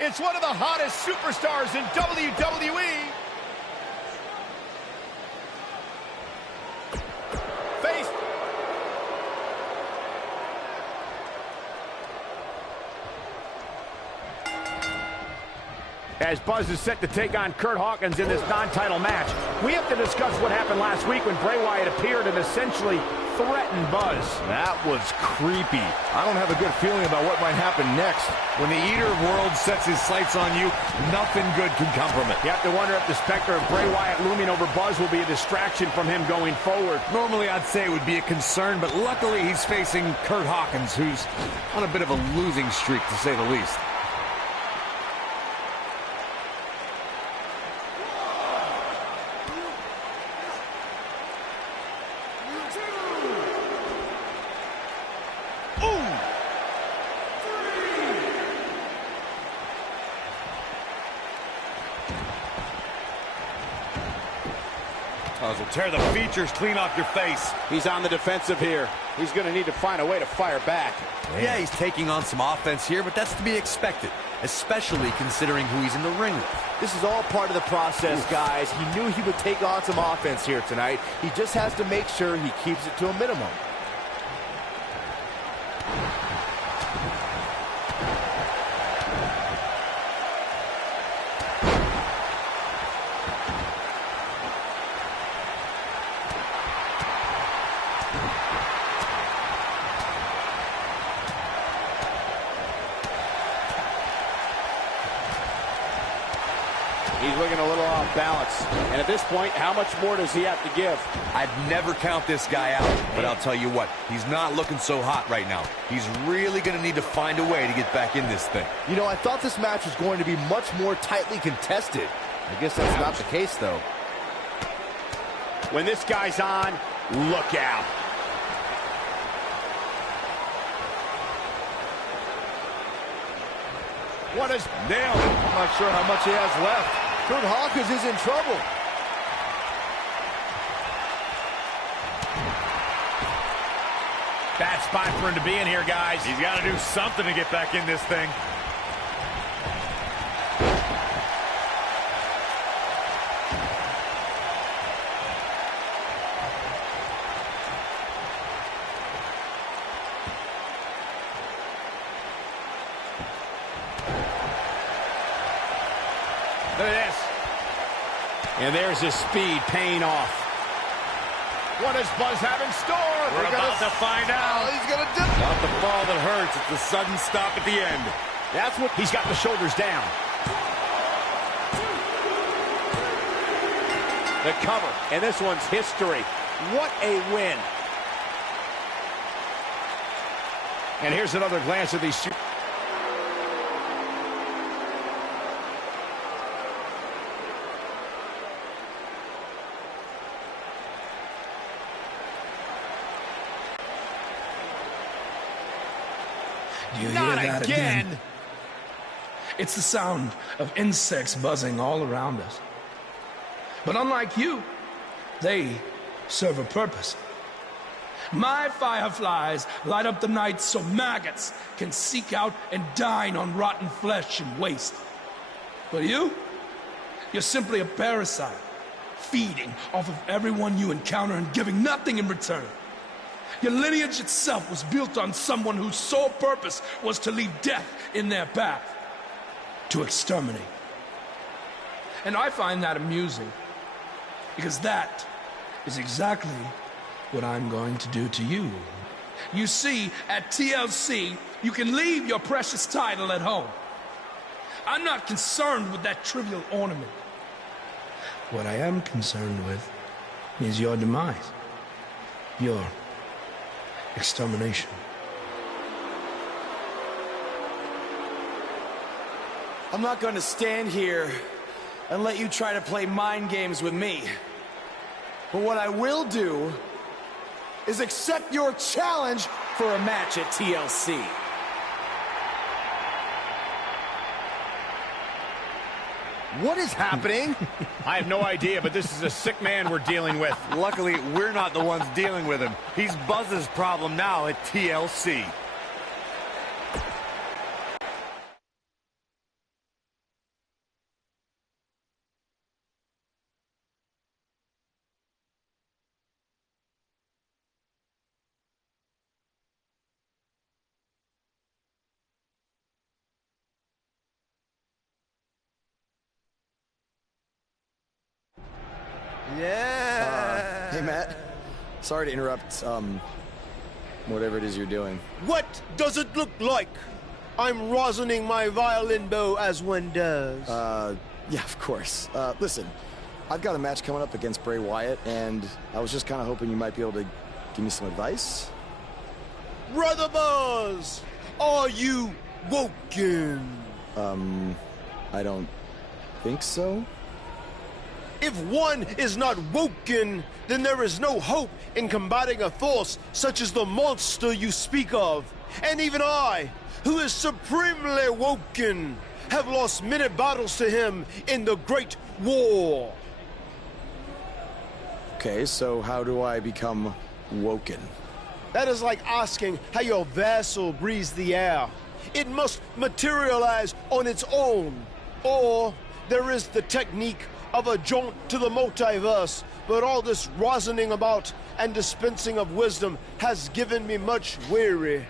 It's one of the hottest superstars in WWE. Face. As Buzz is set to take on Curt Hawkins in this non-title match, we have to discuss what happened last week when Bray Wyatt appeared and essentially threatened Buzz. That was creepy. I don't have a good feeling about what might happen next. When the Eater of Worlds sets his sights on you, nothing good can come from it. You have to wonder if the specter of Bray Wyatt looming over Buzz will be a distraction from him going forward. Normally I'd say it would be a concern, but luckily he's facing Curt Hawkins, who's on a bit of a losing streak, to say the least. Tear the features clean off your face. He's on the defensive here. He's going to need to find a way to fire back. Yeah, he's taking on some offense here, but that's to be expected, especially considering who he's in the ring with. This is all part of the process, guys. He knew he would take on some offense here tonight. He just has to make sure he keeps it to a minimum. He's looking a little off balance. And at this point, how much more does he have to give? I'd never count this guy out, but I'll tell you what, he's not looking so hot right now. He's really going to need to find a way to get back in this thing. You know, I thought this match was going to be much more tightly contested. I guess that's not the case, though. When this guy's on, look out. What is nailed? I'm not sure how much he has left. Kurt Hawkins is in trouble. Bad spot for him to be in here, guys. He's got to do something to get back in this thing. Look at this. And there's his speed paying off. What does Buzz have in store? We're about to find out. Oh, he's going to dip. Not the fall that hurts. It's the sudden stop at the end. That's what he's got the shoulders down. The cover. And this one's history. What a win. And here's another glance at these two. Do you Not hear that again. It's the sound of insects buzzing all around us. But unlike you, they serve a purpose. My fireflies light up the night so maggots can seek out and dine on rotten flesh and waste. But you're simply a parasite, feeding off of everyone you encounter and giving nothing in return. Your lineage itself was built on someone whose sole purpose was to leave death in their path, to exterminate. And I find that amusing, because that is exactly what I'm going to do to you. You see, at TLC, you can leave your precious title at home. I'm not concerned with that trivial ornament. What I am concerned with is your demise, your extermination. I'm not going to stand here and let you try to play mind games with me. But what I will do is accept your challenge for a match at TLC. What is happening? I have no idea, but this is a sick man we're dealing with. Luckily, we're not the ones dealing with him. He's Buzz's problem now at TLC. Yeah. Hey, Matt. Sorry to interrupt, whatever it is you're doing. What does it look like? I'm rosining my violin bow as one does. Yeah, of course. Listen, I've got a match coming up against Bray Wyatt, and I was just kind of hoping you might be able to give me some advice. Brother Buzz, are you woken? I don't think so. If one is not woken, then there is no hope in combating a force such as the monster you speak of. And even I, who is supremely woken, have lost many battles to him in the Great War. Okay, so how do I become woken? That is like asking how your vessel breathes the air. It must materialize on its own. Or there is the technique of a jaunt to the multiverse, but all this rosining about and dispensing of wisdom has given me much weary.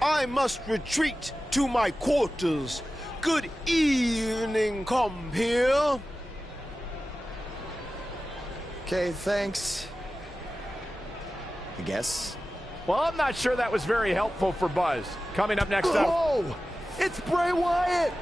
I must retreat to my quarters. Good evening, compeer. Okay, thanks. I guess. Well, I'm not sure that was very helpful for Buzz. Coming up next up... Oh! It's Bray Wyatt!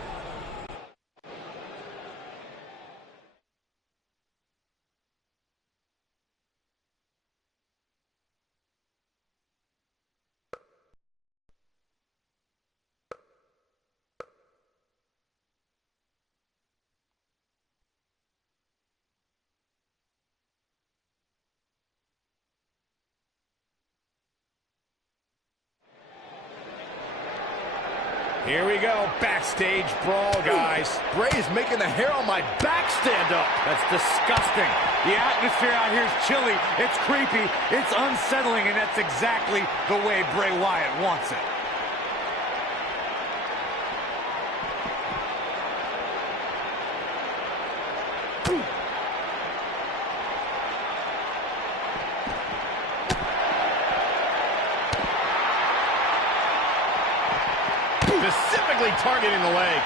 Here we go. Backstage brawl, guys. Bray is making the hair on my back stand up. That's disgusting. The atmosphere out here is chilly. It's creepy. It's unsettling, and that's exactly the way Bray Wyatt wants it. Specifically targeting the leg.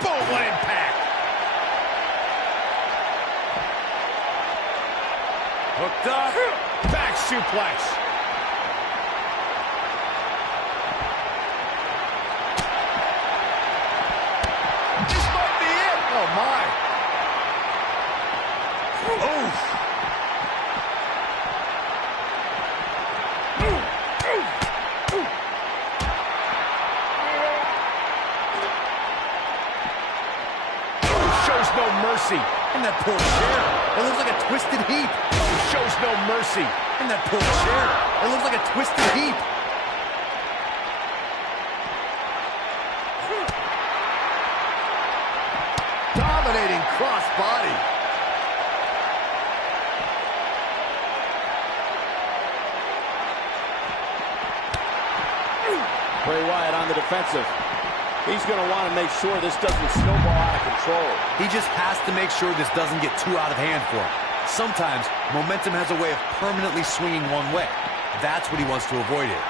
Boom, what impact. Hooked up. Back suplex. This might be it. Oh, my. Oh. Shows no mercy. And that poor chair. It looks like a twisted heap. Shows no mercy. And that poor chair. It looks like a twisted heap. Dominating crossbody. Bray Wyatt on the defensive. He's going to want to make sure this doesn't snowball out of control. He just has to make sure this doesn't get too out of hand for him. Sometimes, momentum has a way of permanently swinging one way. That's what he wants to avoid here.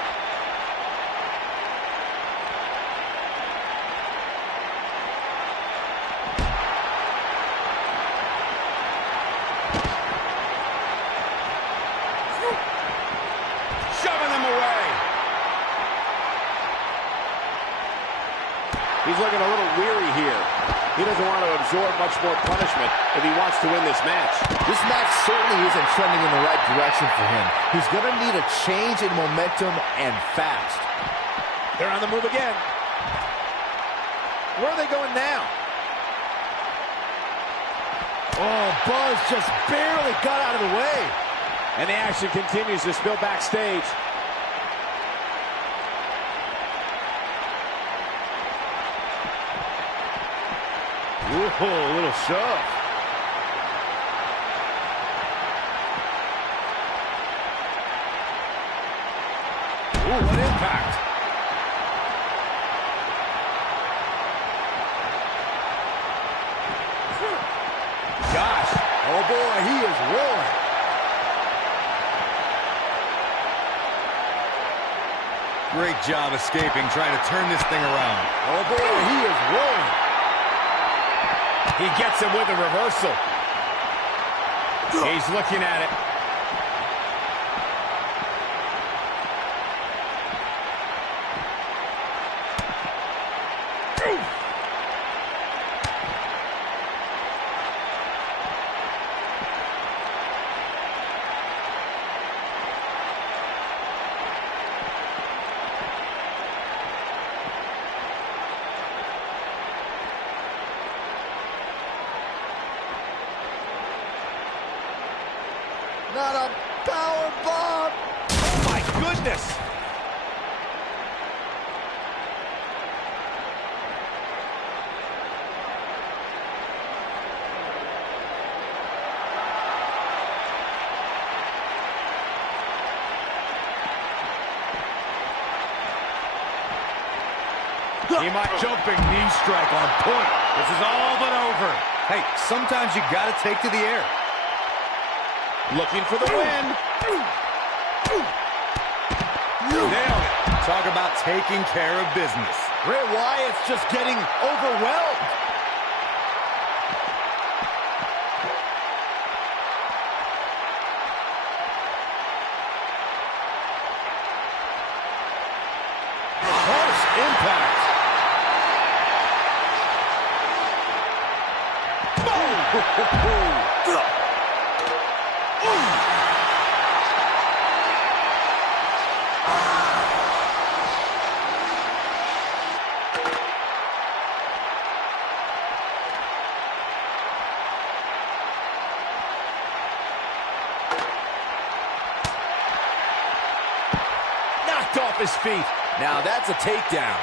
Shoving him away. He's looking a little weary here. He doesn't want to absorb much more punishment if he wants to win this match. This match certainly isn't trending in the right direction for him. He's going to need a change in momentum and fast. They're on the move again. Where are they going now? Oh, Buzz just barely got out of the way. And the action continues to spill backstage. Whoa, a little shove. Ooh, what impact. Gosh, oh boy, he is rolling. Great job escaping, trying to turn this thing around. Oh boy, he is rolling. He gets him with a reversal. He's looking at it. Not a power bomb. Oh my goodness. He might jumping knee strike on point. This is all but over. Hey, sometimes you gotta take to the air. Looking for the win. Nailed it. Talk about taking care of business. Bray Wyatt's just getting overwhelmed. Harsh impact. knocked off his feet. Now that's a takedown.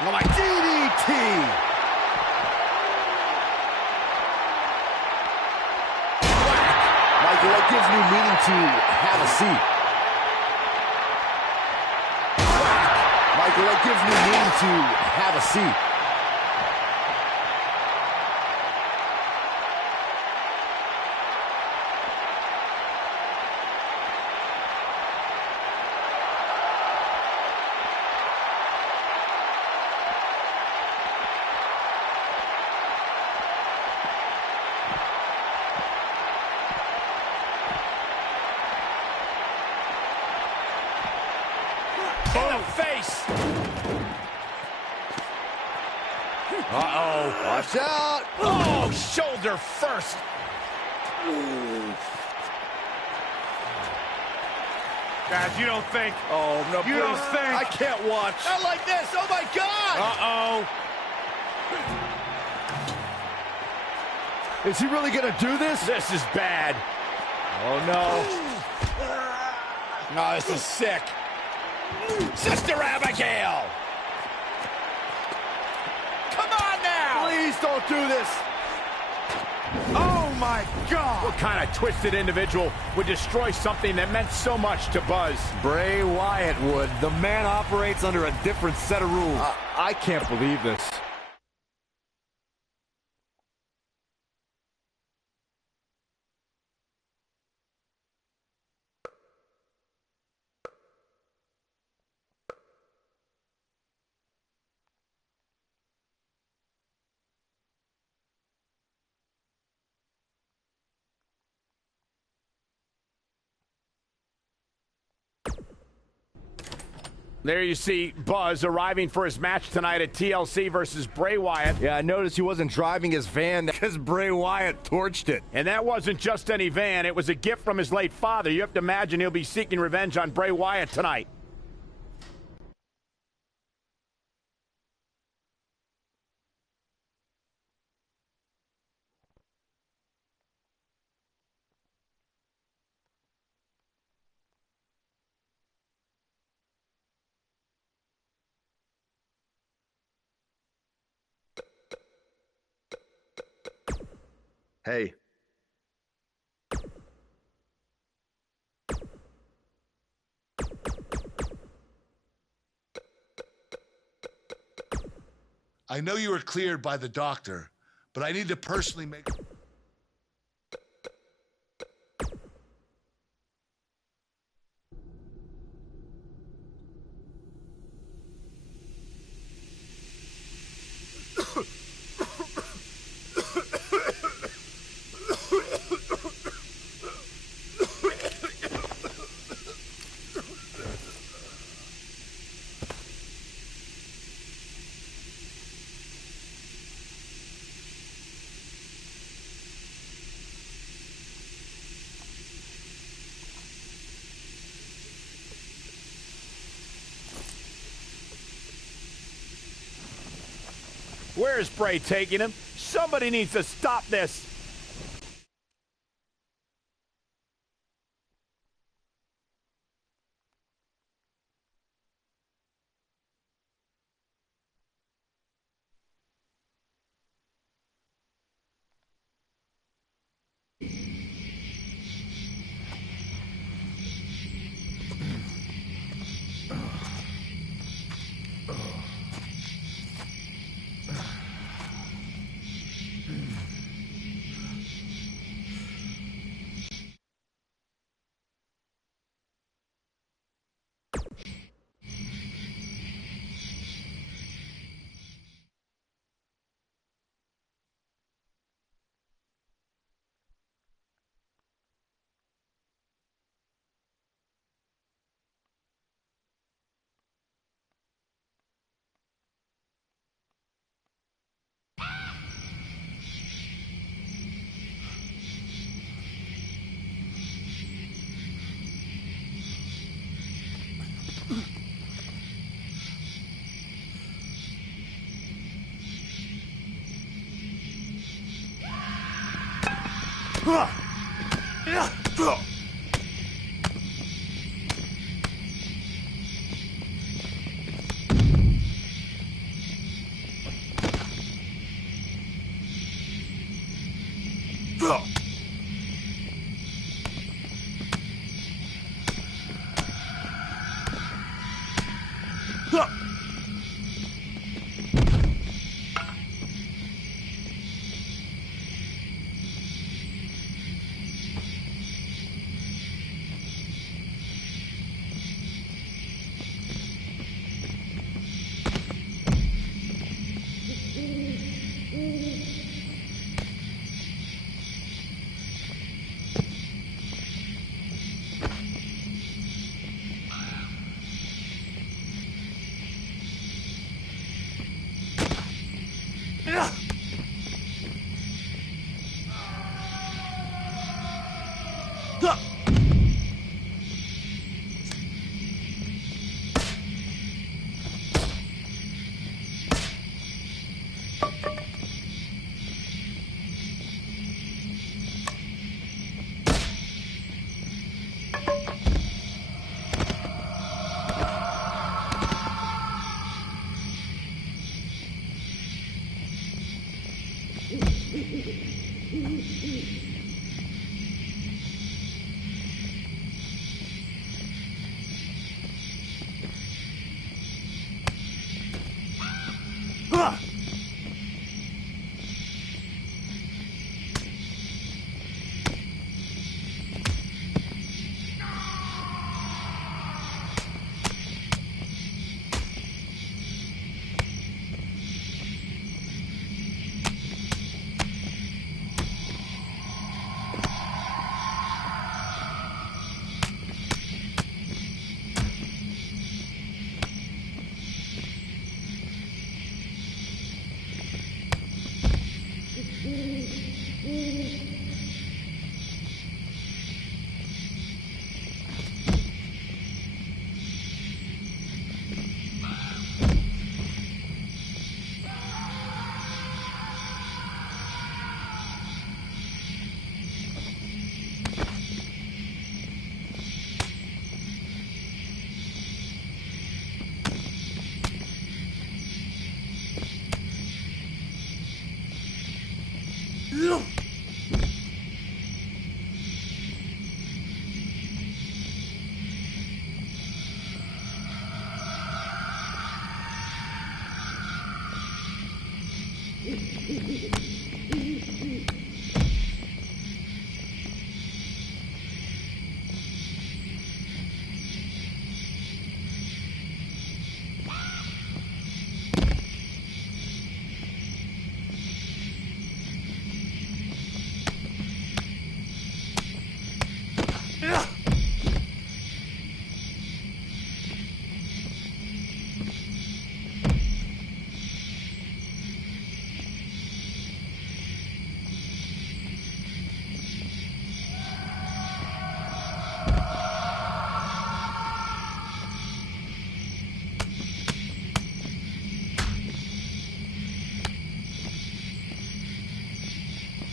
Oh my DDT! Michael, that gives new meaning to have a seat. Michael, that gives new meaning to have a seat. Face. Uh-oh. Watch out. Oh, shoulder first. Guys, you don't think. Oh, no, you don't think. I can't watch. Not like this. Oh, my God. Uh-oh. Is he really going to do this? This is bad. Oh, no. No, this is sick. Sister Abigail! Come on now! Please don't do this. Oh my God! What kind of twisted individual would destroy something that meant so much to Buzz? Bray Wyatt would. The man operates under a different set of rules. I can't believe this. There you see Buzz arriving for his match tonight at TLC versus Bray Wyatt. Yeah, I noticed he wasn't driving his van because Bray Wyatt torched it. And that wasn't just any van. It was a gift from his late father. You have to imagine he'll be seeking revenge on Bray Wyatt tonight. Hey. I know you were cleared by the doctor, but I need to personally make... Where's Bray taking him? Somebody needs to stop this.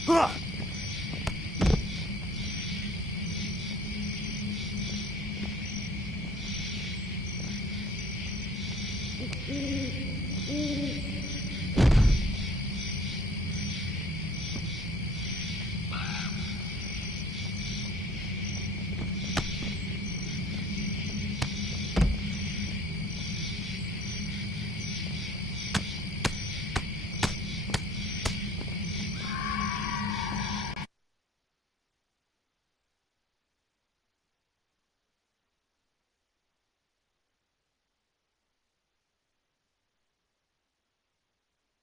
Huh!